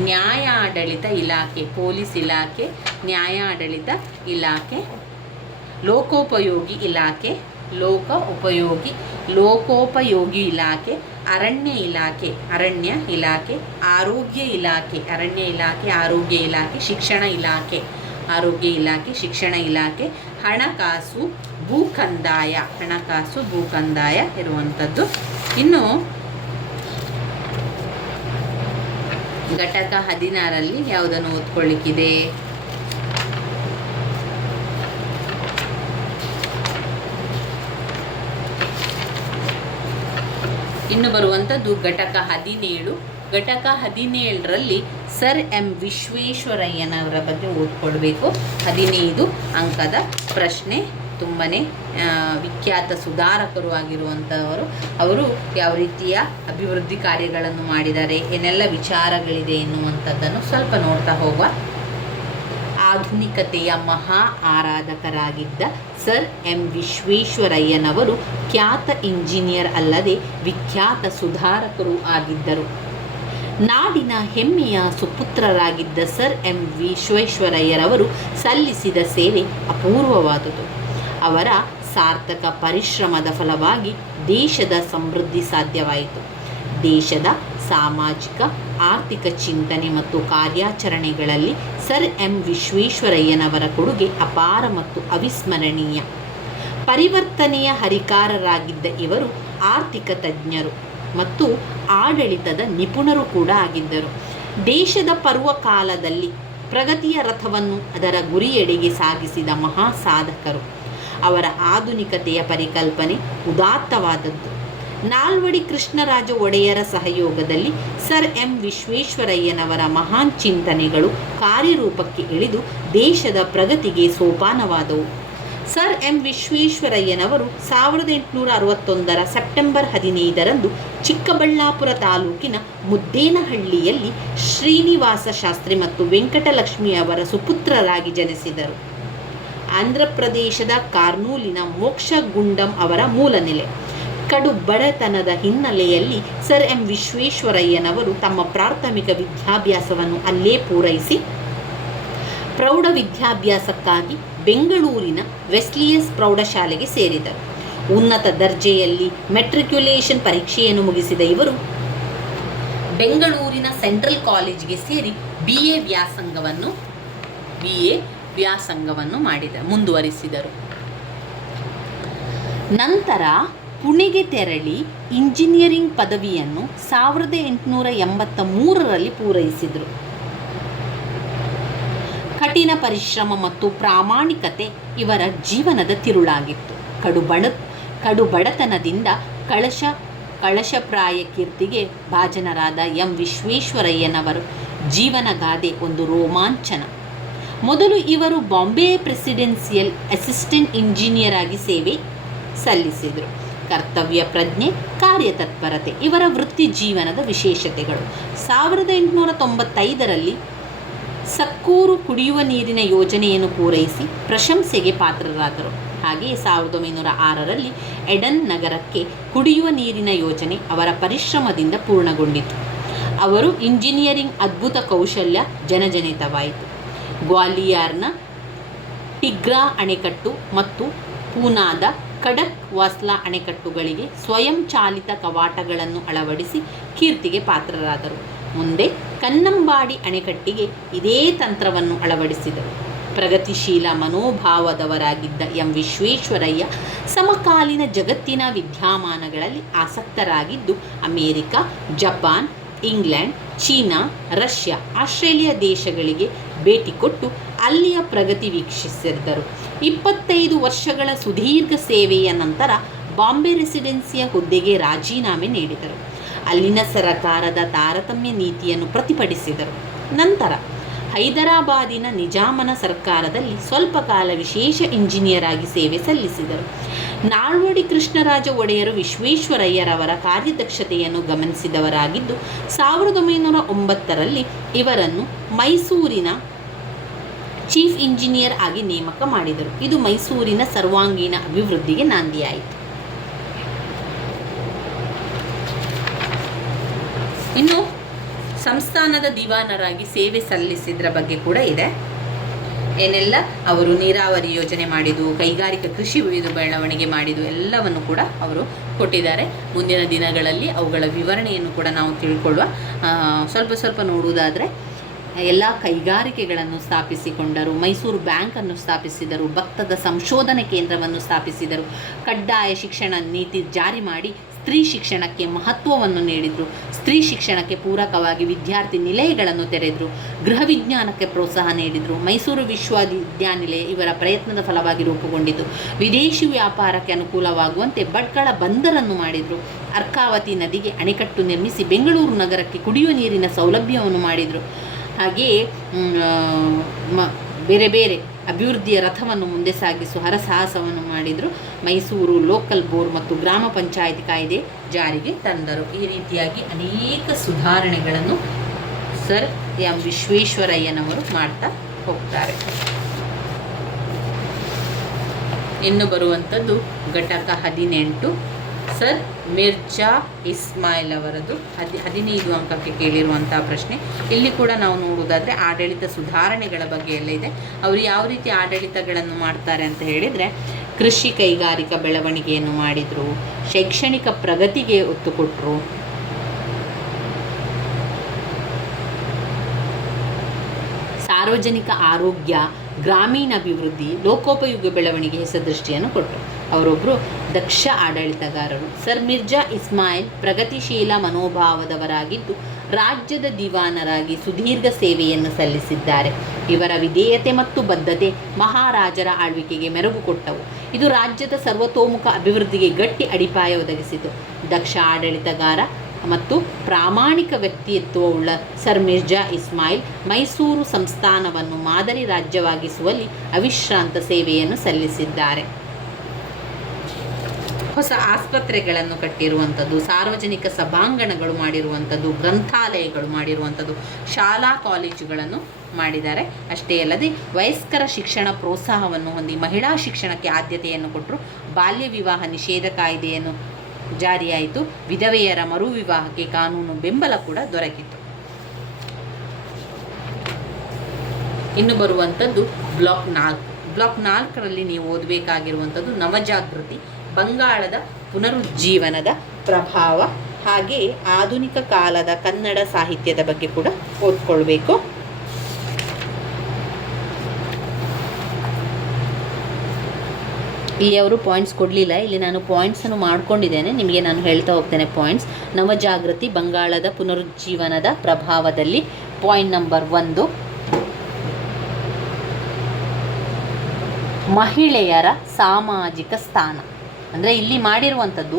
ನ್ಯಾಯಾಡಳಿತ ಇಲಾಖೆ, ಲೋಕೋಪಯೋಗಿ ಇಲಾಖೆ, ಅರಣ್ಯ ಇಲಾಖೆ, ಆರೋಗ್ಯ ಇಲಾಖೆ, ಶಿಕ್ಷಣ ಇಲಾಖೆ, ಹಣಕಾಸು ಭೂಕಂದಾಯ ಇರುವಂಥದ್ದು. ಇನ್ನು ಘಟಕ 16ರಲ್ಲಿ ಯಾವುದನ್ನು ಓದ್ಕೊಳ್ಳಿಕ್ಕಿದೆ? ಇನ್ನು ಬರುವಂಥದ್ದು ಘಟಕ 17ರಲ್ಲಿ ಸರ್ ಎಂ ವಿಶ್ವೇಶ್ವರಯ್ಯನವರ ಬಗ್ಗೆ ಓದ್ಕೊಳ್ಬೇಕು. 15 ಅಂಕದ ಪ್ರಶ್ನೆ. ತುಂಬಾ ವಿಖ್ಯಾತ ಸುಧಾರಕರು ಆಗಿರುವಂಥವರು. ಅವರು ಯಾವ ರೀತಿಯ ಅಭಿವೃದ್ಧಿ ಕಾರ್ಯಗಳನ್ನು ಮಾಡಿದ್ದಾರೆ, ಏನೆಲ್ಲ ವಿಚಾರಗಳಿದೆ ಎನ್ನುವಂಥದ್ದನ್ನು ಸ್ವಲ್ಪ ನೋಡ್ತಾ ಹೋಗುವ. ಆಧುನಿಕತೆಯ ಮಹಾ ಆರಾಧಕರಾಗಿದ್ದ ಸರ್ ಎಂ ವಿಶ್ವೇಶ್ವರಯ್ಯನವರು ಖ್ಯಾತ ಇಂಜಿನಿಯರ್ ಅಲ್ಲದೆ ವಿಖ್ಯಾತ ಸುಧಾರಕರು ಆಗಿದ್ದರು. ನಾಡಿನ ಹೆಮ್ಮೆಯ ಸುಪುತ್ರರಾಗಿದ್ದ ಸರ್ ಎಂ ವಿಶ್ವೇಶ್ವರಯ್ಯರವರು ಸಲ್ಲಿಸಿದ ಸೇವೆ ಅಪೂರ್ವವಾದುದು. ಅವರ ಸಾರ್ಥಕ ಪರಿಶ್ರಮದ ಫಲವಾಗಿ ದೇಶದ ಸಮೃದ್ಧಿ ಸಾಧ್ಯವಾಯಿತು. ದೇಶದ ಸಾಮಾಜಿಕ ಆರ್ಥಿಕ ಚಿಂತನೆ ಮತ್ತು ಕಾರ್ಯಾಚರಣೆಗಳಲ್ಲಿ ಸರ್ ಎಂ ವಿಶ್ವೇಶ್ವರಯ್ಯನವರ ಕೊಡುಗೆ ಅಪಾರ ಮತ್ತು ಅವಿಸ್ಮರಣೀಯ. ಪರಿವರ್ತನೆಯ ಹರಿಕಾರರಾಗಿದ್ದ ಇವರು ಆರ್ಥಿಕ ತಜ್ಞರು ಮತ್ತು ಆಡಳಿತದ ನಿಪುಣರು ಕೂಡ ಆಗಿದ್ದರು. ದೇಶದ ಪರ್ವಕಾಲದಲ್ಲಿ ಪ್ರಗತಿಯ ರಥವನ್ನು ಅದರ ಗುರಿಯೆಡೆಗೆ ಸಾಗಿಸಿದ ಮಹಾ ಸಾಧಕರು. ಅವರ ಆಧುನಿಕತೆಯ ಪರಿಕಲ್ಪನೆ ಉದಾತ್ತವಾದದ್ದು. ನಾಲ್ವಡಿ ಕೃಷ್ಣರಾಜ ಒಡೆಯರ ಸಹಯೋಗದಲ್ಲಿ ಸರ್ ಎಂ ವಿಶ್ವೇಶ್ವರಯ್ಯನವರ ಮಹಾನ್ ಚಿಂತನೆಗಳು ಕಾರ್ಯರೂಪಕ್ಕೆ ಇಳಿದು ದೇಶದ ಪ್ರಗತಿಗೆ ಸೋಪಾನವಾದವು. ಸರ್ ಎಂ ವಿಶ್ವೇಶ್ವರಯ್ಯನವರು 1861ರ ಸೆಪ್ಟೆಂಬರ್ 15ರಂದು ಚಿಕ್ಕಬಳ್ಳಾಪುರ ತಾಲೂಕಿನ ಮುದ್ದೇನಹಳ್ಳಿಯಲ್ಲಿ ಶ್ರೀನಿವಾಸ ಶಾಸ್ತ್ರಿ ಮತ್ತು ವೆಂಕಟಲಕ್ಷ್ಮಿ ಅವರ ಸುಪುತ್ರರಾಗಿ ಜನಿಸಿದರು. ಆಂಧ್ರ ಪ್ರದೇಶದ ಕಾರ್ನೂಲಿನ ಮೋಕ್ಷಗುಂಡಂ ಅವರ ಮೂಲ ನೆಲೆ. ಕಡು ಬಡತನದ ಹಿನ್ನೆಲೆಯಲ್ಲಿ ಸರ್ ಎಂ ವಿಶ್ವೇಶ್ವರಯ್ಯನವರು ತಮ್ಮ ಪ್ರಾಥಮಿಕ ವಿದ್ಯಾಭ್ಯಾಸವನ್ನು ಅಲ್ಲೇ ಪೂರೈಸಿ ಪ್ರೌಢ ವಿದ್ಯಾಭ್ಯಾಸಕ್ಕಾಗಿ ಬೆಂಗಳೂರಿನ ವೆಸ್ಲಿಯಸ್ ಪ್ರೌಢಶಾಲೆಗೆ ಸೇರಿದರು. ಉನ್ನತ ದರ್ಜೆಯಲ್ಲಿ ಮೆಟ್ರಿಕ್ಯುಲೇಷನ್ ಪರೀಕ್ಷೆಯನ್ನು ಮುಗಿಸಿದ ಇವರು ಬೆಂಗಳೂರಿನ ಸೆಂಟ್ರಲ್ ಕಾಲೇಜಿಗೆ ಸೇರಿ BA ವ್ಯಾಸಂಗವನ್ನು ಮುಂದುವರಿಸಿದರು. ನಂತರ ಪುಣೆಗೆ ತೆರಳಿ ಇಂಜಿನಿಯರಿಂಗ್ ಪದವಿಯನ್ನು 1883ರಲ್ಲಿ ಪೂರೈಸಿದರು. ಕಠಿಣ ಪರಿಶ್ರಮ ಮತ್ತು ಪ್ರಾಮಾಣಿಕತೆ ಇವರ ಜೀವನದ ತಿರುಳಾಗಿತ್ತು. ಕಡುಬಡತನದಿಂದ ಕಳಶಪ್ರಾಯ ಕೀರ್ತಿಗೆ ಭಾಜನರಾದ ವಿಶ್ವೇಶ್ವರಯ್ಯನವರ ಜೀವನಗಾಥೆ ಒಂದು ರೋಮಾಂಚನ. ಮೊದಲು ಇವರು ಬಾಂಬೆ ಪ್ರೆಸಿಡೆನ್ಸಿಯಲ್ ಅಸಿಸ್ಟೆಂಟ್ ಇಂಜಿನಿಯರ್ ಆಗಿ ಸೇವೆ ಸಲ್ಲಿಸಿದರು. ಕರ್ತವ್ಯ ಪ್ರಜ್ಞೆ, ಕಾರ್ಯತತ್ಪರತೆ ಇವರ ವೃತ್ತಿ ಜೀವನದ ವಿಶೇಷತೆಗಳು. 1895ರಲ್ಲಿ ಸಕ್ಕೂರು ಕುಡಿಯುವ ನೀರಿನ ಯೋಜನೆಯನ್ನು ಪೂರೈಸಿ ಪ್ರಶಂಸೆಗೆ ಪಾತ್ರರಾದರು. ಹಾಗೆಯೇ 1906ರಲ್ಲಿ ಎಡನ್ ನಗರಕ್ಕೆ ಕುಡಿಯುವ ನೀರಿನ ಯೋಜನೆ ಅವರ ಪರಿಶ್ರಮದಿಂದ ಪೂರ್ಣಗೊಂಡಿತು. ಅವರು ಇಂಜಿನಿಯರಿಂಗ್ ಅದ್ಭುತ ಕೌಶಲ್ಯ ಜನಜನಿತವಾಯಿತು. ಗ್ವಾಲಿಯರ್ನ ಟಿಗ್ರಾ ಅಣೆಕಟ್ಟು ಮತ್ತು ಪೂನಾದ ಖಡಕ್ ವಾಸ್ಲಾ ಅಣೆಕಟ್ಟುಗಳಿಗೆ ಸ್ವಯಂ ಚಾಲಿತ ಕವಾಟಗಳನ್ನು ಅಳವಡಿಸಿ ಕೀರ್ತಿಗೆ ಪಾತ್ರರಾದರು. ಮುಂದೆ ಕನ್ನಂಬಾಡಿ ಅಣೆಕಟ್ಟಿಗೆ ಇದೇ ತಂತ್ರವನ್ನು ಅಳವಡಿಸಿದರು. ಪ್ರಗತಿಶೀಲ ಮನೋಭಾವದವರಾಗಿದ್ದ ವಿಶ್ವೇಶ್ವರಯ್ಯ ಸಮಕಾಲೀನ ಜಗತ್ತಿನ ವಿದ್ಯಮಾನಗಳಲ್ಲಿ ಆಸಕ್ತರಾಗಿದ್ದು America, Japan, England, China, Russia, Australia ದೇಶಗಳಿಗೆ ಭೇಟಿ ಕೊಟ್ಟು ಅಲ್ಲಿಯ ಪ್ರಗತಿ ವೀಕ್ಷಿಸಿದರು. 25 ವರ್ಷಗಳ ಸುದೀರ್ಘ ಸೇವೆಯ ನಂತರ ಬಾಂಬೆ ರೆಸಿಡೆನ್ಸಿಯ ಹುದ್ದೆಗೆ ರಾಜೀನಾಮೆ ನೀಡಿದರು. ಅಲ್ಲಿನ ಸರಕಾರದ ತಾರತಮ್ಯ ನೀತಿಯನ್ನು ಪ್ರತಿಭಟಿಸಿದರು. ನಂತರ ಹೈದರಾಬಾದಿನ ನಿಜಾಮನ ಸರ್ಕಾರದಲ್ಲಿ ಸ್ವಲ್ಪ ಕಾಲ ವಿಶೇಷ ಇಂಜಿನಿಯರ್ ಆಗಿ ಸೇವೆ ಸಲ್ಲಿಸಿದರು. ನಾಲ್ವಡಿ ಕೃಷ್ಣರಾಜ ಒಡೆಯರು ವಿಶ್ವೇಶ್ವರಯ್ಯರವರ ಕಾರ್ಯದಕ್ಷತೆಯನ್ನು ಗಮನಿಸಿದವರಾಗಿದ್ದು 1909ರಲ್ಲಿ ಇವರನ್ನು ಮೈಸೂರಿನ ಚೀಫ್ ಇಂಜಿನಿಯರ್ ಆಗಿ ನೇಮಕ ಮಾಡಿದರು. ಇದು ಮೈಸೂರಿನ ಸರ್ವಾಂಗೀಣ ಅಭಿವೃದ್ಧಿಗೆ ನಾಂದಿಯಾಯಿತು. ಇನ್ನು ಸಂಸ್ಥಾನದ ದಿವಾನರಾಗಿ ಸೇವೆ ಸಲ್ಲಿಸಿದ್ರ ಬಗ್ಗೆ ಕೂಡ ಇದೆ. ಏನೆಲ್ಲ ಅವರು ನೀರಾವರಿ ಯೋಜನೆ ಮಾಡಿದ್ದು, ಕೈಗಾರಿಕಾ ಕೃಷಿ ಬೆಳವಣಿಗೆ ಮಾಡಿದ್ದು ಎಲ್ಲವನ್ನು ಕೂಡ ಅವರು ಕೊಟ್ಟಿದ್ದಾರೆ. ಮುಂದಿನ ದಿನಗಳಲ್ಲಿ ಅವುಗಳ ವಿವರಣೆಯನ್ನು ಕೂಡ ನಾವು ತಿಳ್ಕೊಳ್ಳುವ. ಸ್ವಲ್ಪ ನೋಡುವುದಾದರೆ ಎಲ್ಲ ಕೈಗಾರಿಕೆಗಳನ್ನು ಸ್ಥಾಪಿಸಿಕೊಂಡರು. ಮೈಸೂರು ಬ್ಯಾಂಕನ್ನು ಸ್ಥಾಪಿಸಿದರು. ಭತ್ತದ ಸಂಶೋಧನೆ ಕೇಂದ್ರವನ್ನು ಸ್ಥಾಪಿಸಿದರು. ಕಡ್ಡಾಯ ಶಿಕ್ಷಣ ನೀತಿ ಜಾರಿ ಮಾಡಿ ಸ್ತ್ರೀ ಶಿಕ್ಷಣಕ್ಕೆ ಮಹತ್ವವನ್ನು ನೀಡಿದರು. ಸ್ತ್ರೀ ಶಿಕ್ಷಣಕ್ಕೆ ಪೂರಕವಾಗಿ ವಿದ್ಯಾರ್ಥಿ ನಿಲಯಗಳನ್ನು ತೆರೆದರು. ಗೃಹ ವಿಜ್ಞಾನಕ್ಕೆ ಪ್ರೋತ್ಸಾಹ ನೀಡಿದರು. ಮೈಸೂರು ವಿಶ್ವವಿದ್ಯಾನಿಲಯ ಇವರ ಪ್ರಯತ್ನದ ಫಲವಾಗಿ ರೂಪುಗೊಂಡಿತು. ವಿದೇಶಿ ವ್ಯಾಪಾರಕ್ಕೆ ಅನುಕೂಲವಾಗುವಂತೆ ಭಟ್ಕಳ ಬಂದರನ್ನು ಮಾಡಿದರು. ಅರ್ಕಾವತಿ ನದಿಗೆ ಅಣೆಕಟ್ಟು ನಿರ್ಮಿಸಿ ಬೆಂಗಳೂರು ನಗರಕ್ಕೆ ಕುಡಿಯುವ ನೀರಿನ ಸೌಲಭ್ಯವನ್ನು ಮಾಡಿದರು. ಹಾಗೆಯೇ ಬೇರೆ ಬೇರೆ ಅಭಿವೃದ್ಧಿಯ ರಥವನ್ನು ಮುಂದೆ ಸಾಗಿಸುವ ಹರಸಾಹಸವನ್ನು ಮಾಡಿದರು. ಮೈಸೂರು ಲೋಕಲ್ ಬೋರ್ಡ್ ಮತ್ತು ಗ್ರಾಮ ಪಂಚಾಯತಿ ಕಾಯ್ದೆ ಜಾರಿಗೆ ತಂದರು. ಈ ರೀತಿಯಾಗಿ ಅನೇಕ ಸುಧಾರಣೆಗಳನ್ನು ಸರ್ ವಿಶ್ವೇಶ್ವರಯ್ಯನವರು ಮಾಡ್ತಾ ಹೋಗ್ತಾರೆ. ಇನ್ನು ಬರುವಂಥದ್ದು ಘಟಕ 18 ಸರ್ ಮಿರ್ಜಾ ಇಸ್ಮಾಯಿಲ್ ಅವರದು 15 ಅಂಕಕ್ಕೆ ಕೇಳಿರುವಂತಹ ಪ್ರಶ್ನೆ. ಇಲ್ಲಿ ಕೂಡ ನಾವು ನೋಡುವುದಾದರೆ ಆಡಳಿತ ಸುಧಾರಣೆಗಳ ಬಗ್ಗೆ ಎಲ್ಲ ಇದೆ. ಅವರು ಯಾವ ರೀತಿ ಆಡಳಿತಗಳನ್ನು ಮಾಡ್ತಾರೆ ಅಂತ ಹೇಳಿದರೆ, ಕೃಷಿ ಕೈಗಾರಿಕಾ ಬೆಳವಣಿಗೆಯನ್ನು ಮಾಡಿದರು, ಶೈಕ್ಷಣಿಕ ಪ್ರಗತಿಗೆ ಒತ್ತು ಕೊಟ್ಟರು, ಸಾರ್ವಜನಿಕ ಆರೋಗ್ಯ, ಗ್ರಾಮೀಣಾಭಿವೃದ್ಧಿ, ಲೋಕೋಪಯೋಗಿ ಬೆಳವಣಿಗೆ ಹೆಸರುದೃಷ್ಟಿಯನ್ನು ಕೊಟ್ಟರು. ಅವರೊಬ್ಬರು ದಕ್ಷ ಆಡಳಿತಗಾರರು. ಸರ್ ಮಿರ್ಜಾ ಇಸ್ಮಾಯಿಲ್ ಪ್ರಗತಿಶೀಲ ಮನೋಭಾವದವರಾಗಿದ್ದು ರಾಜ್ಯದ ದಿವಾನರಾಗಿ ಸುದೀರ್ಘ ಸೇವೆಯನ್ನು ಸಲ್ಲಿಸಿದ್ದಾರೆ. ಇವರ ವಿಧೇಯತೆ ಮತ್ತು ಬದ್ಧತೆ ಮಹಾರಾಜರ ಆಳ್ವಿಕೆಗೆ ಮೆರುಗು ಕೊಟ್ಟವು. ಇದು ರಾಜ್ಯದ ಸರ್ವತೋಮುಖ ಅಭಿವೃದ್ಧಿಗೆ ಗಟ್ಟಿ ಅಡಿಪಾಯ ಒದಗಿಸಿತು. ದಕ್ಷ ಆಡಳಿತಗಾರ ಮತ್ತು ಪ್ರಾಮಾಣಿಕ ವ್ಯಕ್ತಿತ್ವವುಳ್ಳ ಸರ್ ಮಿರ್ಜಾ ಇಸ್ಮಾಯಿಲ್ ಮೈಸೂರು ಸಂಸ್ಥಾನವನ್ನು ಮಾದರಿ ರಾಜ್ಯವಾಗಿಸುವಲ್ಲಿ ಅವಿಶ್ರಾಂತ ಸೇವೆಯನ್ನು ಸಲ್ಲಿಸಿದ್ದಾರೆ. ಹೊಸ ಆಸ್ಪತ್ರೆಗಳನ್ನು ಕಟ್ಟಿರುವಂಥದ್ದು, ಸಾರ್ವಜನಿಕ ಸಭಾಂಗಣಗಳು ಮಾಡಿರುವಂಥದ್ದು, ಗ್ರಂಥಾಲಯಗಳು ಮಾಡಿರುವಂಥದ್ದು, ಶಾಲಾ ಕಾಲೇಜುಗಳನ್ನು ಮಾಡಿದ್ದಾರೆ. ಅಷ್ಟೇ ಅಲ್ಲದೆ ವಯಸ್ಕರ ಶಿಕ್ಷಣ ಪ್ರೋತ್ಸಾಹವನ್ನು ಹೊಂದಿ ಮಹಿಳಾ ಶಿಕ್ಷಣಕ್ಕೆ ಆದ್ಯತೆಯನ್ನು ಕೊಟ್ಟರು. ಬಾಲ್ಯ ವಿವಾಹ ನಿಷೇಧ ಕಾಯ್ದೆಯನ್ನು ಜಾರಿಯಾಯಿತು. ವಿಧವೆಯರ ಮರು ವಿವಾಹಕ್ಕೆ ಕಾನೂನು ಬೆಂಬಲ ಕೂಡ ದೊರಕಿತು. ಇನ್ನು ಬರುವಂಥದ್ದು ಬ್ಲಾಕ್ 4. ಬ್ಲಾಕ್ 4ರಲ್ಲಿ ನೀವು ಓದಬೇಕಾಗಿರುವಂಥದ್ದು ನವಜಾಗೃತಿ, ಬಂಗಾಳದ ಪುನರುಜ್ಜೀವನದ ಪ್ರಭಾವ, ಹಾಗೆ ಆಧುನಿಕ ಕಾಲದ ಕನ್ನಡ ಸಾಹಿತ್ಯದ ಬಗ್ಗೆ ಕೂಡ ಓದ್ಕೊಳ್ಬೇಕು. ಇಲ್ಲಿ ಅವರು ಪಾಯಿಂಟ್ಸ್ ಕೊಡಲಿಲ್ಲ, ಇಲ್ಲಿ ನಾನು ಪಾಯಿಂಟ್ಸನ್ನು ಮಾಡ್ಕೊಂಡಿದ್ದೇನೆ, ನಿಮಗೆ ನಾನು ಹೇಳ್ತಾ ಹೋಗ್ತೇನೆ ಪಾಯಿಂಟ್ಸ್. ನವಜಾಗೃತಿ ಬಂಗಾಳದ ಪುನರುಜ್ಜೀವನದ ಪ್ರಭಾವದಲ್ಲಿ ಪಾಯಿಂಟ್ ನಂಬರ್ 1, ಮಹಿಳೆಯರ ಸಾಮಾಜಿಕ ಸ್ಥಾನ. ಅಂದರೆ ಇಲ್ಲಿ ಮಾಡಿರುವಂಥದ್ದು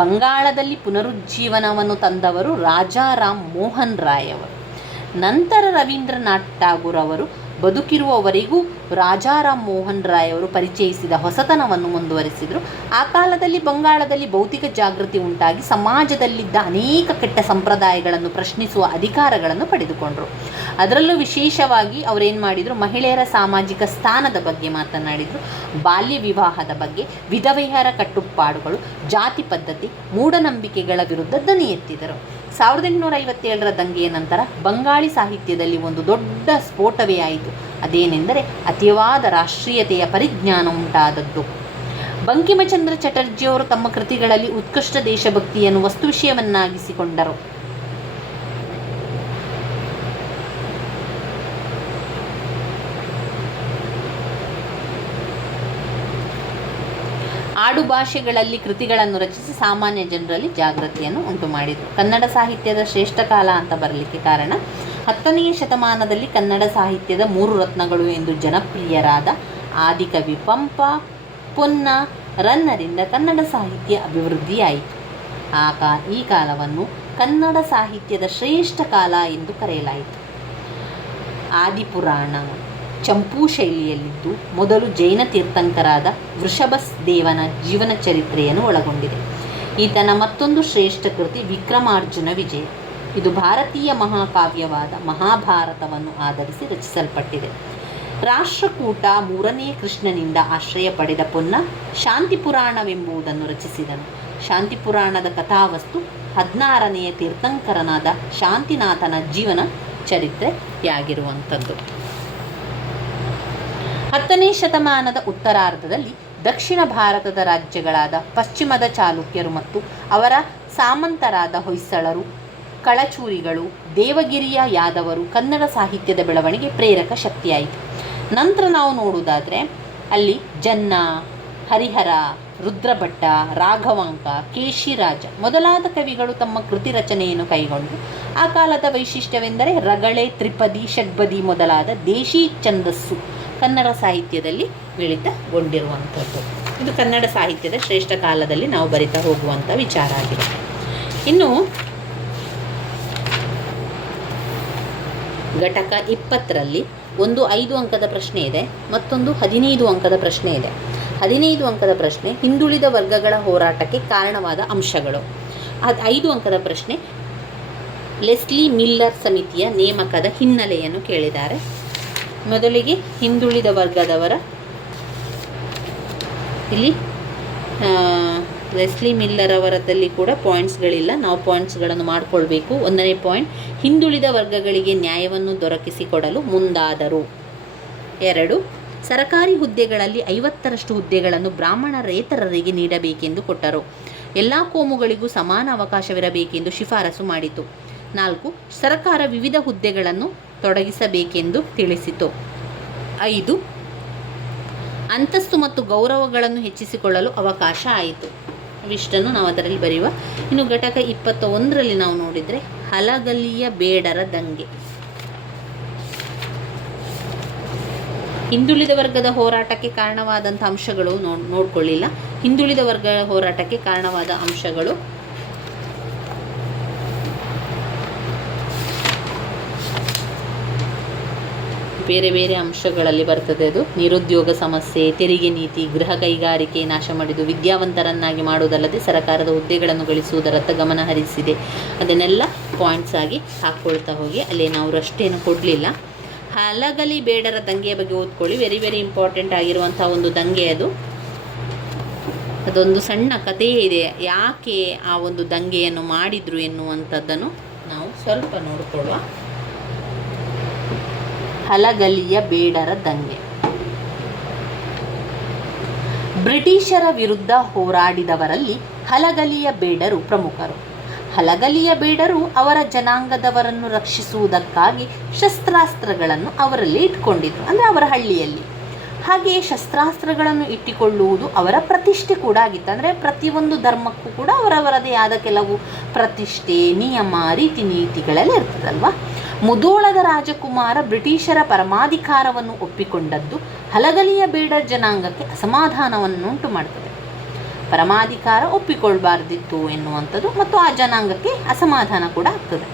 ಬಂಗಾಳದಲ್ಲಿ ಪುನರುಜ್ಜೀವನವನ್ನು ತಂದವರು ರಾಜಾರಾಮ್ ಮೋಹನ್ ರಾಯ್ ಅವರು. ನಂತರ ರವೀಂದ್ರನಾಥ್ ಠಾಗೂರ್ ಅವರು ಬದುಕಿರುವವರೆಗೂ ರಾಜಾರಾಮ್ ಮೋಹನ್ ರಾಯ್ ಅವರು ಪರಿಚಯಿಸಿದ ಹೊಸತನವನ್ನು ಮುಂದುವರಿಸಿದರು. ಆ ಕಾಲದಲ್ಲಿ ಬಂಗಾಳದಲ್ಲಿ ಭೌತಿಕ ಜಾಗೃತಿ ಉಂಟಾಗಿ ಸಮಾಜದಲ್ಲಿದ್ದ ಅನೇಕ ಕೆಟ್ಟ ಸಂಪ್ರದಾಯಗಳನ್ನು ಪ್ರಶ್ನಿಸುವ ಅಧಿಕಾರಗಳನ್ನು ಪಡೆದುಕೊಂಡರು. ಅದರಲ್ಲೂ ವಿಶೇಷವಾಗಿ ಅವರೇನು ಮಾಡಿದರು, ಮಹಿಳೆಯರ ಸಾಮಾಜಿಕ ಸ್ಥಾನದ ಬಗ್ಗೆ ಮಾತನಾಡಿದರು, ಬಾಲ್ಯ ವಿವಾಹದ ಬಗ್ಗೆ, ವಿಧವೆಯರ ಕಟ್ಟುಪಾಡುಗಳು, ಜಾತಿ ಪದ್ಧತಿ, ಮೂಢನಂಬಿಕೆಗಳ ವಿರುದ್ಧ ಧ್ವನಿ ಎತ್ತಿದರು. 1857ರ ದಂಗೆಯ ನಂತರ ಬಂಗಾಳಿ ಸಾಹಿತ್ಯದಲ್ಲಿ ಒಂದು ದೊಡ್ಡ ಸ್ಫೋಟವೇ ಆಯಿತು. ಅದೇನೆಂದರೆ ಅತಿವಾದ ರಾಷ್ಟ್ರೀಯತೆಯ ಪರಿಜ್ಞಾನ ಉಂಟಾದದ್ದು. ಬಂಕಿಮಚಂದ್ರ ಚಟರ್ಜಿಯವರು ತಮ್ಮ ಕೃತಿಗಳಲ್ಲಿ ಉತ್ಕೃಷ್ಟ ದೇಶಭಕ್ತಿಯನ್ನು ವಸ್ತುವಿಷಯವನ್ನಾಗಿಸಿಕೊಂಡರು. ಆಡು ಭಾಷೆಗಳಲ್ಲಿ ಕೃತಿಗಳನ್ನು ರಚಿಸಿ ಸಾಮಾನ್ಯ ಜನರಲ್ಲಿ ಜಾಗೃತಿಯನ್ನು ಉಂಟು ಮಾಡಿದರು. ಕನ್ನಡ ಸಾಹಿತ್ಯದ ಶ್ರೇಷ್ಠ ಕಾಲ ಅಂತ ಬರಲಿಕ್ಕೆ ಕಾರಣ 10ನೇ ಶತಮಾನದಲ್ಲಿ ಕನ್ನಡ ಸಾಹಿತ್ಯದ 3 ರತ್ನಗಳು ಎಂದು ಜನಪ್ರಿಯರಾದ ಆದಿಕವಿ ಪಂಪ, ಪೊನ್ನ, ರನ್ನರಿಂದ ಕನ್ನಡ ಸಾಹಿತ್ಯ ಅಭಿವೃದ್ಧಿಯಾಯಿತು. ಈ ಕಾಲವನ್ನು ಕನ್ನಡ ಸಾಹಿತ್ಯದ ಶ್ರೇಷ್ಠ ಕಾಲ ಎಂದು ಕರೆಯಲಾಯಿತು. ಆದಿಪುರಾಣ ಚಂಪೂ ಶೈಲಿಯಲ್ಲಿದ್ದು ಮೊದಲು ಜೈನ ತೀರ್ಥಂಕರಾದ ವೃಷಭದೇವನ ಜೀವನ ಚರಿತ್ರೆಯನ್ನು ಒಳಗೊಂಡಿದೆ. ಈತನ ಮತ್ತೊಂದು ಶ್ರೇಷ್ಠ ಕೃತಿ ವಿಕ್ರಮಾರ್ಜುನ ವಿಜಯ. ಇದು ಭಾರತೀಯ ಮಹಾಕಾವ್ಯವಾದ ಮಹಾಭಾರತವನ್ನು ಆಧರಿಸಿ ರಚಿಸಲ್ಪಟ್ಟಿದೆ. ರಾಷ್ಟ್ರಕೂಟ 3ನೇ ಕೃಷ್ಣನಿಂದ ಆಶ್ರಯ ಪಡೆದ ಪೊನ್ನ ಶಾಂತಿಪುರಾಣವೆಂಬುದನ್ನು ರಚಿಸಿದನು. ಶಾಂತಿಪುರಾಣದ ಕಥಾವಸ್ತು 16ನೆಯ ತೀರ್ಥಂಕರನಾದ ಶಾಂತಿನಾಥನ ಜೀವನ ಚರಿತ್ರೆಯಾಗಿರುವಂಥದ್ದು. 10ನೇ ಶತಮಾನದ ಉತ್ತರಾರ್ಧದಲ್ಲಿ ದಕ್ಷಿಣ ಭಾರತದ ರಾಜ್ಯಗಳಾದ ಪಶ್ಚಿಮದ ಚಾಲುಕ್ಯರು ಮತ್ತು ಅವರ ಸಾಮಂತರಾದ ಹೊಯ್ಸಳರು, ಕಳಚೂರಿಗಳು, ದೇವಗಿರಿಯ ಯಾದವರು ಕನ್ನಡ ಸಾಹಿತ್ಯದ ಬೆಳವಣಿಗೆ ಪ್ರೇರಕ ಶಕ್ತಿಯಾಯಿತು. ನಂತರ ನಾವು ನೋಡುವುದಾದರೆ ಅಲ್ಲಿ ಜನ್ನ, ಹರಿಹರ, ರುದ್ರಭಟ್ಟ, ರಾಘವಾಂಕ, ಕೇಶಿರಾಜ ಮೊದಲಾದ ಕವಿಗಳು ತಮ್ಮ ಕೃತಿ ರಚನೆಯನ್ನು ಕೈಗೊಂಡು. ಆ ಕಾಲದ ವೈಶಿಷ್ಟ್ಯವೆಂದರೆ ರಗಳೆ, ತ್ರಿಪದಿ, ಷಡ್ಪದಿ ಮೊದಲಾದ ದೇಶಿ ಛಂದಸ್ಸು ಕನ್ನಡ ಸಾಹಿತ್ಯದಲ್ಲಿ ಮಿಳಿತಗೊಂಡಿರುವಂಥದ್ದು. ಇದು ಕನ್ನಡ ಸಾಹಿತ್ಯದ ಶ್ರೇಷ್ಠ ಕಾಲದಲ್ಲಿ ನಾವು ಬರಿತಾ ಹೋಗುವಂಥ ವಿಚಾರ ಆಗಿದೆ. ಇನ್ನು ಘಟಕ 20ರಲ್ಲಿ ಒಂದು 5 ಅಂಕದ ಪ್ರಶ್ನೆ ಇದೆ, ಮತ್ತೊಂದು 15 ಅಂಕದ ಪ್ರಶ್ನೆ ಇದೆ. 15 ಅಂಕದ ಪ್ರಶ್ನೆ ಹಿಂದುಳಿದ ವರ್ಗಗಳ ಹೋರಾಟಕ್ಕೆ ಕಾರಣವಾದ ಅಂಶಗಳು. 5 ಅಂಕದ ಪ್ರಶ್ನೆ ಲೆಸ್ಲಿ ಮಿಲ್ಲರ್ ಸಮಿತಿಯ ನೇಮಕದ ಹಿನ್ನೆಲೆಯನ್ನು ಕೇಳಿದ್ದಾರೆ. ಮೊದಲಿಗೆ ಹಿಂದುಳಿದ ವರ್ಗದವರ ಇಲ್ಲಿ ಲೆಸ್ಲಿ ಮಿಲ್ಲರ್ ಅವರದಲ್ಲಿ ಕೂಡ ಪಾಯಿಂಟ್ಸ್ಗಳಿಲ್ಲ, ನಾವು ಪಾಯಿಂಟ್ಸ್ಗಳನ್ನು ಮಾಡಿಕೊಳ್ಬೇಕು. 1ನೇ ಪಾಯಿಂಟ್, ಹಿಂದುಳಿದ ವರ್ಗಗಳಿಗೆ ನ್ಯಾಯವನ್ನು ದೊರಕಿಸಿಕೊಡಲು ಮುಂದಾದರು. 2, ಸರಕಾರಿ ಹುದ್ದೆಗಳಲ್ಲಿ 50ರಷ್ಟು ಹುದ್ದೆಗಳನ್ನು ಬ್ರಾಹ್ಮಣರೇತರರಿಗೆ ನೀಡಬೇಕೆಂದು ಕೊಟ್ಟರು. ಎಲ್ಲ ಕೋಮುಗಳಿಗೂ ಸಮಾನ ಅವಕಾಶವಿರಬೇಕೆಂದು ಶಿಫಾರಸು ಮಾಡಿತು. 4, ಸರ್ಕಾರ ವಿವಿಧ ಹುದ್ದೆಗಳನ್ನು ತೊಡಗಿಸಬೇಕೆಂದು ತಿಳಿಸಿತು. 5, ಅಂತಸ್ತು ಮತ್ತು ಗೌರವಗಳನ್ನು ಹೆಚ್ಚಿಸಿಕೊಳ್ಳಲು ಅವಕಾಶ ಆಯಿತು. ಇವಿಷ್ಟನ್ನು ನಾವು ಅದರಲ್ಲಿ ಬರೆಯುವ. ಇನ್ನು ಘಟಕ 21ರಲ್ಲಿ ನಾವು ನೋಡಿದರೆ ಹಲಗಲಿಯ ಬೇಡರ ದಂಗೆ. ಹಿಂದುಳಿದ ವರ್ಗದ ಹೋರಾಟಕ್ಕೆ ಕಾರಣವಾದಂಥ ಅಂಶಗಳು ನೋಡ್ಕೊಳ್ಳಿಲ್ಲ. ಹಿಂದುಳಿದ ವರ್ಗ ಹೋರಾಟಕ್ಕೆ ಕಾರಣವಾದ ಅಂಶಗಳು ಬೇರೆ ಬೇರೆ ಅಂಶಗಳಲ್ಲಿ ಬರ್ತದೆ. ಅದು ನಿರುದ್ಯೋಗ ಸಮಸ್ಯೆ, ತೆರಿಗೆ ನೀತಿ, ಗೃಹ ಕೈಗಾರಿಕೆ ನಾಶ ಮಾಡಿದ್ದು, ವಿದ್ಯಾವಂತರನ್ನಾಗಿ ಮಾಡುವುದಲ್ಲದೆ ಸರ್ಕಾರದ ಹುದ್ದೆಗಳನ್ನು ಗಳಿಸುವುದರತ್ತ ಗಮನ ಹರಿಸಿದೆ. ಅದನ್ನೆಲ್ಲ ಪಾಯಿಂಟ್ಸ್ ಆಗಿ ಹಾಕ್ಕೊಳ್ತಾ ಹೋಗಿ. ಅಲ್ಲಿ ನಾವು ಅಷ್ಟೇನು ಕೊಡಲಿಲ್ಲ. ಹಲಗಲಿ ಬೇಡರ ದಂಗೆಯ ಬಗ್ಗೆ ಓದ್ಕೊಳ್ಳಿ. ವೆರಿ ವೆರಿ ಇಂಪಾರ್ಟೆಂಟ್ ಆಗಿರುವಂಥ ಒಂದು ದಂಗೆ ಅದು. ಅದೊಂದು ಸಣ್ಣ ಕಥೆಯೇ ಇದೆ, ಯಾಕೆ ಆ ಒಂದು ದಂಗೆಯನ್ನು ಮಾಡಿದರು ಎನ್ನುವಂಥದ್ದನ್ನು ನಾವು ಸ್ವಲ್ಪ ನೋಡಿಕೊಳ್ಳುವ. ಹಲಗಲಿಯ ಬೇಡರ ದಂಗೆ. ಬ್ರಿಟಿಷರ ವಿರುದ್ಧ ಹೋರಾಡಿದವರಲ್ಲಿ ಹಲಗಲಿಯ ಬೇಡರು ಪ್ರಮುಖರು. ಹಲಗಲಿಯ ಬೇಡರು ಅವರ ಜನಾಂಗದವರನ್ನು ರಕ್ಷಿಸುವುದಕ್ಕಾಗಿ ಶಸ್ತ್ರಾಸ್ತ್ರಗಳನ್ನು ಅವರಲ್ಲಿ ಇಟ್ಕೊಂಡಿದ್ರು, ಅಂದರೆ ಅವರ ಹಳ್ಳಿಯಲ್ಲಿ. ಹಾಗೆಯೇ ಶಸ್ತ್ರಾಸ್ತ್ರಗಳನ್ನು ಇಟ್ಟುಕೊಳ್ಳುವುದು ಅವರ ಪ್ರತಿಷ್ಠೆ ಕೂಡ ಆಗಿತ್ತು. ಅಂದರೆ ಪ್ರತಿಯೊಂದು ಧರ್ಮಕ್ಕೂ ಕೂಡ ಅವರವರದೇ ಆದ ಕೆಲವು ಪ್ರತಿಷ್ಠೆ, ನಿಯಮ, ರೀತಿ ನೀತಿಗಳೆಲ್ಲ ಇರ್ತದಲ್ವ. ಮುಧೋಳದ ರಾಜಕುಮಾರ ಬ್ರಿಟಿಷರ ಪರಮಾಧಿಕಾರವನ್ನು ಒಪ್ಪಿಕೊಂಡದ್ದು ಹಲಗಲಿಯ ಬೇಡರ್ ಜನಾಂಗಕ್ಕೆ ಅಸಮಾಧಾನವನ್ನುಂಟು ಮಾಡ್ತದೆ. ಪರಮಾಧಿಕಾರ ಒಪ್ಪಿಕೊಳ್ಬಾರ್ದಿತ್ತು ಎನ್ನುವಂಥದ್ದು ಮತ್ತು ಆ ಜನಾಂಗಕ್ಕೆ ಅಸಮಾಧಾನ ಕೂಡ ಆಗ್ತದೆ.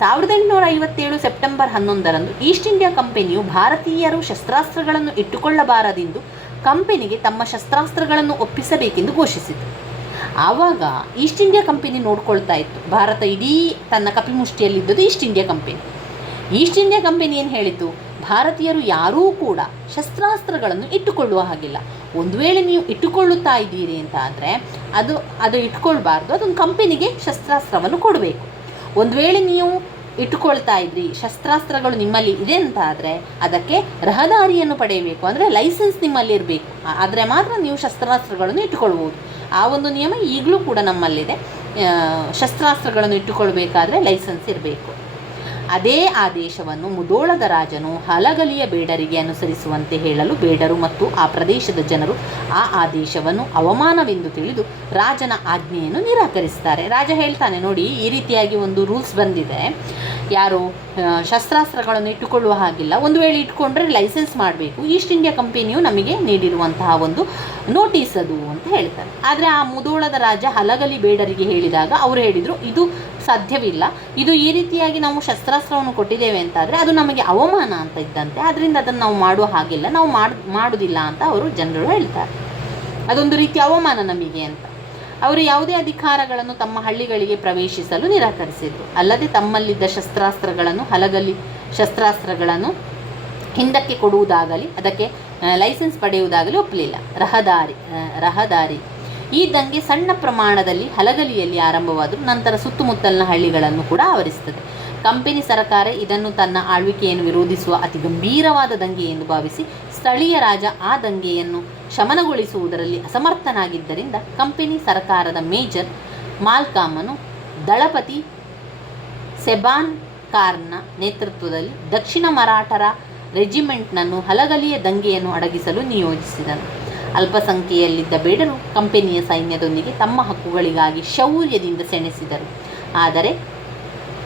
1857 ಸೆಪ್ಟೆಂಬರ್ 11ರಂದು ಈಸ್ಟ್ ಇಂಡಿಯಾ ಕಂಪನಿಯು ಭಾರತೀಯರು ಶಸ್ತ್ರಾಸ್ತ್ರಗಳನ್ನು ಇಟ್ಟುಕೊಳ್ಳಬಾರದೆಂದು ಕಂಪನಿಗೆ ತಮ್ಮ ಶಸ್ತ್ರಾಸ್ತ್ರಗಳನ್ನು ಒಪ್ಪಿಸಬೇಕೆಂದು ಘೋಷಿಸಿತು. ಆವಾಗ ಈಸ್ಟ್ ಇಂಡಿಯಾ ಕಂಪನಿ ನೋಡ್ಕೊಳ್ತಾ ಇತ್ತು. ಭಾರತ ಇಡೀ ತನ್ನ ಕಪಿಮುಷ್ಟಿಯಲ್ಲಿದ್ದದ್ದು East India Company. East India Company ಏನು ಹೇಳಿತು, ಭಾರತೀಯರು ಯಾರೂ ಕೂಡ ಶಸ್ತ್ರಾಸ್ತ್ರಗಳನ್ನು ಇಟ್ಟುಕೊಳ್ಳುವ ಹಾಗಿಲ್ಲ. ಒಂದು ವೇಳೆ ನೀವು ಇಟ್ಟುಕೊಳ್ಳುತ್ತಾ ಇದ್ದೀರಿ ಅಂತ ಆದರೆ ಅದು ಇಟ್ಕೊಳ್ಬಾರ್ದು, ಅದೊಂದು ಕಂಪನಿಗೆ ಶಸ್ತ್ರಾಸ್ತ್ರವನ್ನು ಕೊಡಬೇಕು. ಒಂದು ವೇಳೆ ನೀವು ಇಟ್ಟುಕೊಳ್ತಾ ಇದ್ರಿ, ಶಸ್ತ್ರಾಸ್ತ್ರಗಳು ನಿಮ್ಮಲ್ಲಿ ಇದೆ ಅಂತ ಆದರೆ ಅದಕ್ಕೆ ರಹದಾರಿಯನ್ನು ಪಡೆಯಬೇಕು, ಅಂದರೆ ಲೈಸೆನ್ಸ್ ನಿಮ್ಮಲ್ಲಿ ಇರಬೇಕು. ಆದರೆ ಮಾತ್ರ ನೀವು ಶಸ್ತ್ರಾಸ್ತ್ರಗಳನ್ನು ಇಟ್ಟುಕೊಳ್ಬೋದು. ಆ ಒಂದು ನಿಯಮ ಈಗಲೂ ಕೂಡ ನಮ್ಮಲ್ಲಿದೆ. ಶಸ್ತ್ರಾಸ್ತ್ರಗಳನ್ನು ಇಟ್ಟುಕೊಳ್ಬೇಕಾದ್ರೆ ಲೈಸೆನ್ಸ್ ಇರಬೇಕು. ಅದೇ ಆದೇಶವನ್ನು ಮುಧೋಳದ ರಾಜನು ಹಲಗಲಿಯ ಬೇಡರಿಗೆ ಅನುಸರಿಸುವಂತೆ ಹೇಳಲು ಬೇಡರು ಮತ್ತು ಆ ಪ್ರದೇಶದ ಜನರು ಆ ಆದೇಶವನ್ನು ಅವಮಾನವೆಂದು ತಿಳಿದು ರಾಜನ ಆಜ್ಞೆಯನ್ನು ನಿರಾಕರಿಸ್ತಾರೆ. ರಾಜ ಹೇಳ್ತಾನೆ, ನೋಡಿ ಈ ರೀತಿಯಾಗಿ ಒಂದು ರೂಲ್ಸ್ ಬಂದಿದೆ, ಯಾರು ಶಸ್ತ್ರಾಸ್ತ್ರಗಳನ್ನು ಇಟ್ಟುಕೊಳ್ಳುವ ಹಾಗಿಲ್ಲ, ಒಂದು ವೇಳೆ ಇಟ್ಕೊಂಡ್ರೆ ಲೈಸೆನ್ಸ್ ಮಾಡಬೇಕು, ಈಸ್ಟ್ ಇಂಡಿಯಾ ಕಂಪನಿಯು ನಮಗೆ ನೀಡಿರುವಂತಹ ಒಂದು ನೋಟಿಸ್ ಅದು ಅಂತ ಹೇಳ್ತಾರೆ. ಆದರೆ ಆ ಮುಧೋಳದ ರಾಜ ಹಲಗಲಿ ಬೇಡರಿಗೆ ಹೇಳಿದಾಗ ಅವರು ಹೇಳಿದರು, ಇದು ಸಾಧ್ಯವಿಲ್ಲ, ಇದು ಈ ರೀತಿಯಾಗಿ ನಾವು ಶಸ್ತ್ರಾಸ್ತ್ರವನ್ನು ಕೊಟ್ಟಿದ್ದೇವೆ ಅಂತಾದರೆ ಅದು ನಮಗೆ ಅವಮಾನ ಅಂತ ಇದ್ದಂತೆ, ಅದರಿಂದ ಅದನ್ನು ನಾವು ಮಾಡುವ ಹಾಗಿಲ್ಲ, ನಾವು ಮಾಡುವುದಿಲ್ಲ ಅಂತ ಅವರು ಜನರು ಹೇಳ್ತಾರೆ. ಅದೊಂದು ರೀತಿ ಅವಮಾನ ನಮಗೆ ಅಂತ. ಅವರು ಯಾವುದೇ ಅಧಿಕಾರಗಳನ್ನು ತಮ್ಮ ಹಳ್ಳಿಗಳಿಗೆ ಪ್ರವೇಶಿಸಲು ನಿರಾಕರಿಸಿದರು. ಅಲ್ಲದೆ ತಮ್ಮಲ್ಲಿದ್ದ ಶಸ್ತ್ರಾಸ್ತ್ರಗಳನ್ನು ಹಲಗಲಿ ಶಸ್ತ್ರಾಸ್ತ್ರಗಳನ್ನು ಹಿಂದಕ್ಕೆ ಕೊಡುವುದಾಗಲಿ ಅದಕ್ಕೆ ಲೈಸೆನ್ಸ್ ಪಡೆಯುವುದಾಗಲಿ ಒಪ್ಪಲಿಲ್ಲ. ರಹದಾರಿ ಈ ದಂಗೆ ಸಣ್ಣ ಪ್ರಮಾಣದಲ್ಲಿ ಹಲಗಲಿಯಲ್ಲಿ ಆರಂಭವಾದರೂ ನಂತರ ಸುತ್ತಮುತ್ತಲಿನ ಹಳ್ಳಿಗಳನ್ನು ಕೂಡ ಆವರಿಸುತ್ತದೆ. ಕಂಪನಿ ಸರ್ಕಾರ ಇದನ್ನು ತನ್ನ ಆಳ್ವಿಕೆಯನ್ನು ವಿರೋಧಿಸುವ ಅತಿ ಗಂಭೀರವಾದ ದಂಗೆ ಎಂದು ಭಾವಿಸಿ ಸ್ಥಳೀಯ ರಾಜ ಆ ದಂಗೆಯನ್ನು ಶಮನಗೊಳಿಸುವುದರಲ್ಲಿ ಅಸಮರ್ಥನಾಗಿದ್ದರಿಂದ ಕಂಪನಿ ಸರ್ಕಾರದ ಮೇಜರ್ ಮಾಲ್ಕಾಮನು ದಳಪತಿ ಸೆಬಾನ್ ಕಾರ್ನ ನೇತೃತ್ವದಲ್ಲಿ ದಕ್ಷಿಣ ಮರಾಠರ ರೆಜಿಮೆಂಟ್ನನ್ನು ಹಲಗಲಿಯ ದಂಗೆಯನ್ನು ಅಡಗಿಸಲು ನಿಯೋಜಿಸಿದನು. ಅಲ್ಪಸಂಖ್ಯೆಯಲ್ಲಿದ್ದ ಬೇಡರು ಕಂಪನಿಯ ಸೈನ್ಯದೊಂದಿಗೆ ತಮ್ಮ ಹಕ್ಕುಗಳಿಗಾಗಿ ಶೌರ್ಯದಿಂದ ಸೆಣಸಿದರು. ಆದರೆ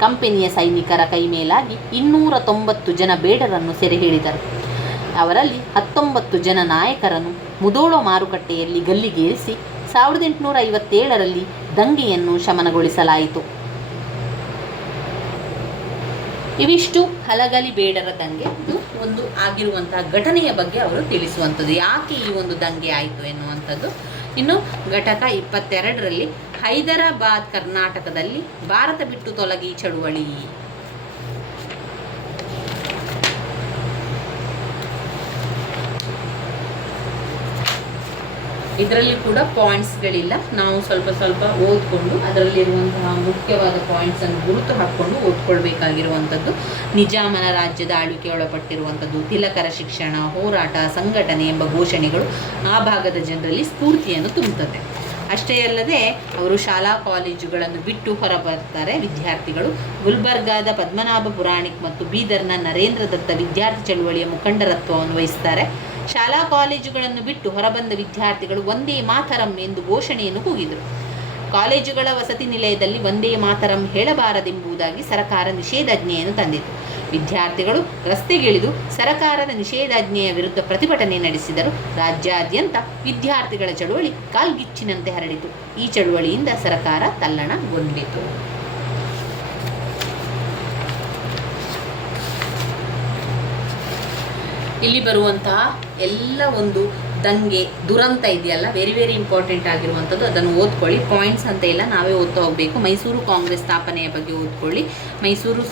ಕಂಪನಿಯ ಸೈನಿಕರ ಕೈಮೇಲಾಗಿ 290 ಜನ ಬೇಡರನ್ನು ಸೆರೆ ಹಿಡಿದರು. ಅವರಲ್ಲಿ 19 ಜನ ನಾಯಕರನ್ನು ಮುಧೋಳ ಮಾರುಕಟ್ಟೆಯಲ್ಲಿ ಗಲ್ಲಿಗೇರಿಸಿ 1857ರಲ್ಲಿ ದಂಗೆಯನ್ನು ಶಮನಗೊಳಿಸಲಾಯಿತು. ಇವಿಷ್ಟು ಹಲಗಲಿ ಬೇಡರ ದಂಗೆ ಒಂದು ಆಗಿರುವಂತಹ ಘಟನೆಯ ಬಗ್ಗೆ ಅವರು ತಿಳಿಸುವಂಥದ್ದು, ಯಾಕೆ ಈ ಒಂದು ದಂಗೆ ಆಯಿತು ಎನ್ನುವಂಥದ್ದು. ಇನ್ನು ಘಟಕ 22ರಲ್ಲಿ ಹೈದರಾಬಾದ್ ಕರ್ನಾಟಕದಲ್ಲಿ ಭಾರತ ಬಿಟ್ಟು ತೊಲಗಿ ಚಳುವಳಿ. ಇದರಲ್ಲಿ ಕೂಡ ಪಾಯಿಂಟ್ಸ್ಗಳಿಲ್ಲ, ನಾವು ಸ್ವಲ್ಪ ಓದ್ಕೊಂಡು ಅದರಲ್ಲಿರುವಂತಹ ಮುಖ್ಯವಾದ ಪಾಯಿಂಟ್ಸನ್ನು ಗುರುತು ಹಾಕ್ಕೊಂಡು ಓದ್ಕೊಳ್ಬೇಕಾಗಿರುವಂಥದ್ದು. ನಿಜಾಮನ ರಾಜ್ಯದ ಆಳ್ವಿಕೆ ಒಳಪಟ್ಟಿರುವಂಥದ್ದು, ತಿಲಕರ ಶಿಕ್ಷಣ, ಹೋರಾಟ, ಸಂಘಟನೆ ಎಂಬ ಘೋಷಣೆಗಳು ಆ ಭಾಗದ ಜನರಲ್ಲಿ ಸ್ಫೂರ್ತಿಯನ್ನು ತುಂಬುತ್ತದೆ. ಅಷ್ಟೇ ಅಲ್ಲದೆ ಅವರು ಶಾಲಾ ಕಾಲೇಜುಗಳನ್ನು ಬಿಟ್ಟು ಹೊರಬರ್ತಾರೆ ವಿದ್ಯಾರ್ಥಿಗಳು. ಗುಲ್ಬರ್ಗಾದ ಪದ್ಮನಾಭ ಪುರಾಣಿಕ್ ಮತ್ತು ಬೀದರ್ನ ನರೇಂದ್ರ ದತ್ತ ವಿದ್ಯಾರ್ಥಿ ಚಳುವಳಿಯ ಮುಖಂಡರತ್ವವನ್ನು ವಹಿಸ್ತಾರೆ. ಶಾಲಾ ಕಾಲೇಜುಗಳನ್ನು ಬಿಟ್ಟು ಹೊರಬಂದ ವಿದ್ಯಾರ್ಥಿಗಳು ವಂದೇ ಮಾತರಂ ಎಂದು ಘೋಷಣೆಯನ್ನು ಕೂಗಿದರು. ಕಾಲೇಜುಗಳ ವಸತಿ ನಿಲಯದಲ್ಲಿ ವಂದೇ ಮಾತರಂ ಹೇಳಬಾರದೆಂಬುದಾಗಿ ಸರಕಾರ ನಿಷೇಧಾಜ್ಞೆಯನ್ನು ತಂದಿತು. ವಿದ್ಯಾರ್ಥಿಗಳು ರಸ್ತೆಗಿಳಿದು ಸರಕಾರದ ನಿಷೇಧಾಜ್ಞೆಯ ವಿರುದ್ಧ ಪ್ರತಿಭಟನೆ ನಡೆಸಿದರು. ರಾಜ್ಯಾದ್ಯಂತ ವಿದ್ಯಾರ್ಥಿಗಳ ಚಳುವಳಿ ಕಾಲ್ಗಿಚ್ಚಿನಂತೆ ಹರಡಿತು. ಈ ಚಳುವಳಿಯಿಂದ ಸರಕಾರ ತಲ್ಲಣಗೊಂಡಿತು. ಇಲ್ಲಿ ಬರುವಂತಹ ಎಲ್ಲ ಒಂದು ದಂಗೆ ದುರಂತ ಇದೆಯಲ್ಲ, ವೆರಿ ಇಂಪಾರ್ಟೆಂಟ್ ಆಗಿರುವಂಥದ್ದು. ಅದನ್ನು ಓದ್ಕೊಳ್ಳಿ. ಪಾಯಿಂಟ್ಸ್ ಅಂತ ಇಲ್ಲ, ನಾವೇ ಓದ್ತಾ ಹೋಗಬೇಕು. ಮೈಸೂರು ಕಾಂಗ್ರೆಸ್ ಸ್ಥಾಪನೆಯ ಬಗ್ಗೆ ಓದ್ಕೊಳ್ಳಿ. ಮೈಸೂರು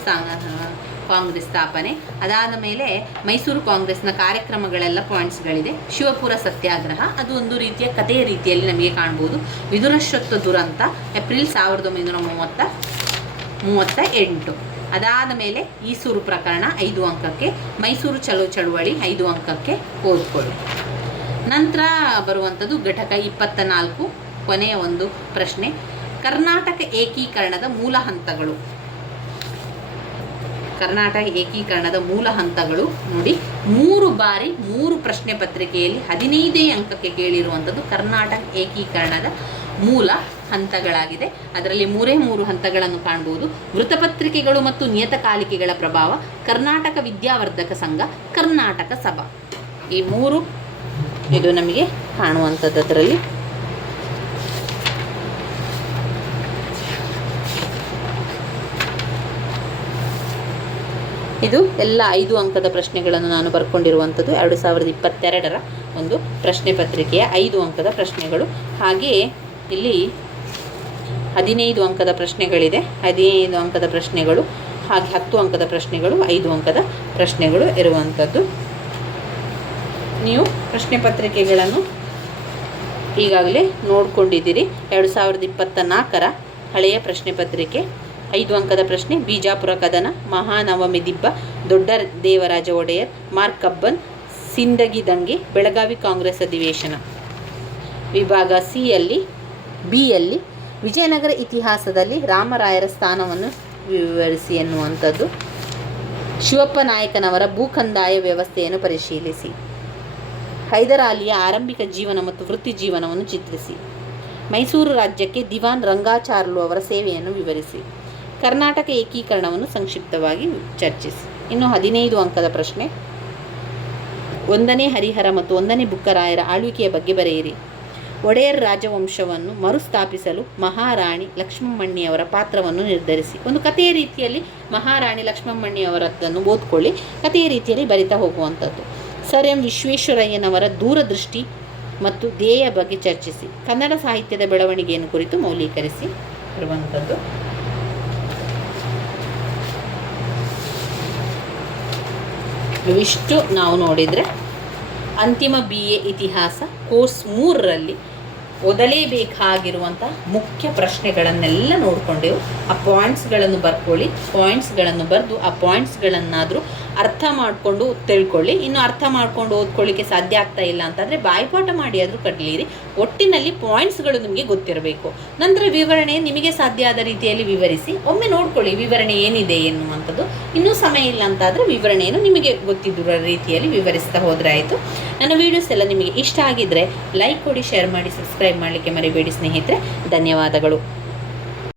ಕಾಂಗ್ರೆಸ್ ಸ್ಥಾಪನೆ ಅದಾದ ಮೇಲೆ ಮೈಸೂರು ಕಾಂಗ್ರೆಸ್ನ ಕಾರ್ಯಕ್ರಮಗಳೆಲ್ಲ ಪಾಯಿಂಟ್ಸ್ಗಳಿದೆ. ಶಿವಪುರ ಸತ್ಯಾಗ್ರಹ, ಅದು ಒಂದು ರೀತಿಯ ಕಥೆಯ ರೀತಿಯಲ್ಲಿ ನಮಗೆ ಕಾಣ್ಬೋದು. ವಿದುರಶ್ವತ್ವ ದುರಂತ ಏಪ್ರಿಲ್ 1938. ಅದಾದ ಮೇಲೆ ಈಸೂರು ಪ್ರಕರಣ 5 ಅಂಕಕ್ಕೆ, ಮೈಸೂರು ಚಳುವಳಿ 5 ಅಂಕಕ್ಕೆ ಓದ್ಕೊಳ್ಳಿ. ನಂತರ ಬರುವಂಥದ್ದು ಘಟಕ 24, ಕೊನೆಯ ಒಂದು ಪ್ರಶ್ನೆ. ಕರ್ನಾಟಕ ಏಕೀಕರಣದ ಮೂಲ ಹಂತಗಳು. ಕರ್ನಾಟಕ ಏಕೀಕರಣದ ಮೂಲ ಹಂತಗಳು ನೋಡಿ, 3 ಬಾರಿ 3 ಪ್ರಶ್ನೆ ಪತ್ರಿಕೆಯಲ್ಲಿ 15 ಅಂಕಕ್ಕೆ ಕೇಳಿರುವಂಥದ್ದು ಕರ್ನಾಟಕ ಏಕೀಕರಣದ ಮೂಲ ಹಂತಗಳಾಗಿದೆ. ಅದರಲ್ಲಿ 3 ಹಂತಗಳನ್ನು ಕಾಣಬಹುದು. ವೃತ್ತಪತ್ರಿಕೆಗಳು ಮತ್ತು ನಿಯತಕಾಲಿಕೆಗಳ ಪ್ರಭಾವ, ಕರ್ನಾಟಕ ವಿದ್ಯಾವರ್ಧಕ ಸಂಘ, ಕರ್ನಾಟಕ ಸಭಾ, ಈ 3 ಇದು ನಮಗೆ ಕಾಣುವಂಥದ್ದು. ಅದರಲ್ಲಿ ಇದು ಎಲ್ಲ 5 ಅಂಕದ ಪ್ರಶ್ನೆಗಳನ್ನು ನಾನು ಬರ್ಕೊಂಡಿರುವಂಥದ್ದು 2022ರ ಒಂದು ಪ್ರಶ್ನೆ ಪತ್ರಿಕೆಯ 5 ಅಂಕದ ಪ್ರಶ್ನೆಗಳು. ಹಾಗೆಯೇ ಇಲ್ಲಿ 15 ಅಂಕದ ಪ್ರಶ್ನೆಗಳಿದೆ, 15 ಅಂಕದ ಪ್ರಶ್ನೆಗಳು, ಹಾಗೆ 10 ಅಂಕದ ಪ್ರಶ್ನೆಗಳು, 5 ಅಂಕದ ಪ್ರಶ್ನೆಗಳು ಇರುವಂಥದ್ದು. ನೀವು ಪ್ರಶ್ನೆ ಪತ್ರಿಕೆಗಳನ್ನು ಈಗಾಗಲೇ ನೋಡಿಕೊಂಡಿದ್ದೀರಿ. 2024ರ ಹಳೆಯ ಪ್ರಶ್ನೆ ಪತ್ರಿಕೆ 5 ಅಂಕದ ಪ್ರಶ್ನೆ: ಬಿಜಾಪುರ ಕದನ, ಮಹಾನವಮಿ ದಿಬ್ಬ, ದೊಡ್ಡ ದೇವರಾಜ ಒಡೆಯರ್, ಮಾರ್ಕ್ ಕಬ್ಬನ್, ಸಿಂದಗಿ ದಂಗೆ, ಬೆಳಗಾವಿ ಕಾಂಗ್ರೆಸ್ ಅಧಿವೇಶನ. ವಿಭಾಗ ಬಿಯಲ್ಲಿ ವಿಜಯನಗರ ಇತಿಹಾಸದಲ್ಲಿ ರಾಮರಾಯರ ಸ್ಥಾನವನ್ನು ವಿವರಿಸಿ ಎನ್ನುವಂಥದ್ದು. ಶಿವಪ್ಪ ನಾಯಕನವರ ಭೂಕಂದಾಯ ವ್ಯವಸ್ಥೆಯನ್ನು ಪರಿಶೀಲಿಸಿ. ಹೈದರಾಲಿಯ ಆರಂಭಿಕ ಜೀವನ ಮತ್ತು ವೃತ್ತಿ ಜೀವನವನ್ನು ಚಿತ್ರಿಸಿ. ಮೈಸೂರು ರಾಜ್ಯಕ್ಕೆ ದಿವಾನ್ ರಂಗಾಚಾರ್ಲು ಅವರ ಸೇವೆಯನ್ನು ವಿವರಿಸಿ. ಕರ್ನಾಟಕ ಏಕೀಕರಣವನ್ನು ಸಂಕ್ಷಿಪ್ತವಾಗಿ ಚರ್ಚಿಸಿ. ಇನ್ನು 15 ಅಂಕದ ಪ್ರಶ್ನೆ: 1ನೇ ಹರಿಹರ ಮತ್ತು 1ನೇ ಬುಕ್ಕರಾಯರ ಆಳ್ವಿಕೆಯ ಬಗ್ಗೆ ಬರೆಯಿರಿ. ಒಡೆಯರ್ ರಾಜವಂಶವನ್ನು ಮರುಸ್ಥಾಪಿಸಲು ಮಹಾರಾಣಿ ಲಕ್ಷ್ಮಮ್ಮಣ್ಣಿಯವರ ಪಾತ್ರವನ್ನು ನಿರ್ಧರಿಸಿ. ಒಂದು ಕಥೆಯ ರೀತಿಯಲ್ಲಿ ಮಹಾರಾಣಿ ಲಕ್ಷ್ಮಮ್ಮಣ್ಣಿಯವರದ್ದನ್ನು ಓದ್ಕೊಳ್ಳಿ, ಕಥೆಯ ರೀತಿಯಲ್ಲಿ ಬರಿತಾ ಹೋಗುವಂಥದ್ದು. ಸರ್ ಎಂ ವಿಶ್ವೇಶ್ವರಯ್ಯನವರ ದೂರದೃಷ್ಟಿ ಮತ್ತು ಧ್ಯೇಯ ಬಗ್ಗೆ ಚರ್ಚಿಸಿ. ಕನ್ನಡ ಸಾಹಿತ್ಯದ ಬೆಳವಣಿಗೆಯನ್ನು ಕುರಿತು ಮೌಲ್ಯೀಕರಿಸಿ ಇರುವಂಥದ್ದು. ಇವಿಷ್ಟು ನಾವು ನೋಡಿದರೆ ಅಂತಿಮ BA ಇತಿಹಾಸ ಕೋರ್ಸ್ 3ರಲ್ಲಿ ಓದಲೇಬೇಕಾಗಿರುವಂಥ ಮುಖ್ಯ ಪ್ರಶ್ನೆಗಳನ್ನೆಲ್ಲ ನೋಡಿಕೊಂಡೆವು. ಆ ಪಾಯಿಂಟ್ಸ್ಗಳನ್ನು ಬರ್ಕೊಳ್ಳಿ, ಪಾಯಿಂಟ್ಸ್ಗಳನ್ನು ಬರೆದು ಆ ಪಾಯಿಂಟ್ಸ್ಗಳನ್ನಾದರೂ ಅರ್ಥ ಮಾಡಿಕೊಂಡು ತಿಳ್ಕೊಳ್ಳಿ. ಇನ್ನು ಅರ್ಥ ಮಾಡಿಕೊಂಡು ಓದ್ಕೊಳ್ಳಿಕ್ಕೆ ಸಾಧ್ಯ ಆಗ್ತಾ ಇಲ್ಲ ಅಂತಂದರೆ ಬಾಯ್ಪಾಠ ಮಾಡಿ ಆದರೂ ಕಡಲಿರಿ. ಒಟ್ಟಿನಲ್ಲಿ ಪಾಯಿಂಟ್ಸ್ಗಳು ನಿಮಗೆ ಗೊತ್ತಿರಬೇಕು. ನಂತರ ವಿವರಣೆ ನಿಮಗೆ ಸಾಧ್ಯ ಆದ ರೀತಿಯಲ್ಲಿ ವಿವರಿಸಿ. ಒಮ್ಮೆ ನೋಡ್ಕೊಳ್ಳಿ ವಿವರಣೆ ಏನಿದೆ ಎನ್ನುವಂಥದ್ದು. ಇನ್ನೂ ಸಮಯ ಇಲ್ಲ ಅಂತಾದರೆ ವಿವರಣೆಯನ್ನು ನಿಮಗೆ ಗೊತ್ತಿದ್ದ ರೀತಿಯಲ್ಲಿ ವಿವರಿಸ್ತಾ ಹೋದರೆ ಆಯಿತು. ನನ್ನ ವೀಡಿಯೋಸ್ ಎಲ್ಲ ನಿಮಗೆ ಇಷ್ಟ ಆಗಿದ್ದರೆ ಲೈಕ್ ಕೊಡಿ, ಶೇರ್ ಮಾಡಿ, ಸಬ್ಸ್ಕ್ರೈಬ್ ಮಾಡಲಿಕ್ಕೆ ಮರಿಬೇಡಿ ಸ್ನೇಹಿತರೆ. ಧನ್ಯವಾದಗಳು.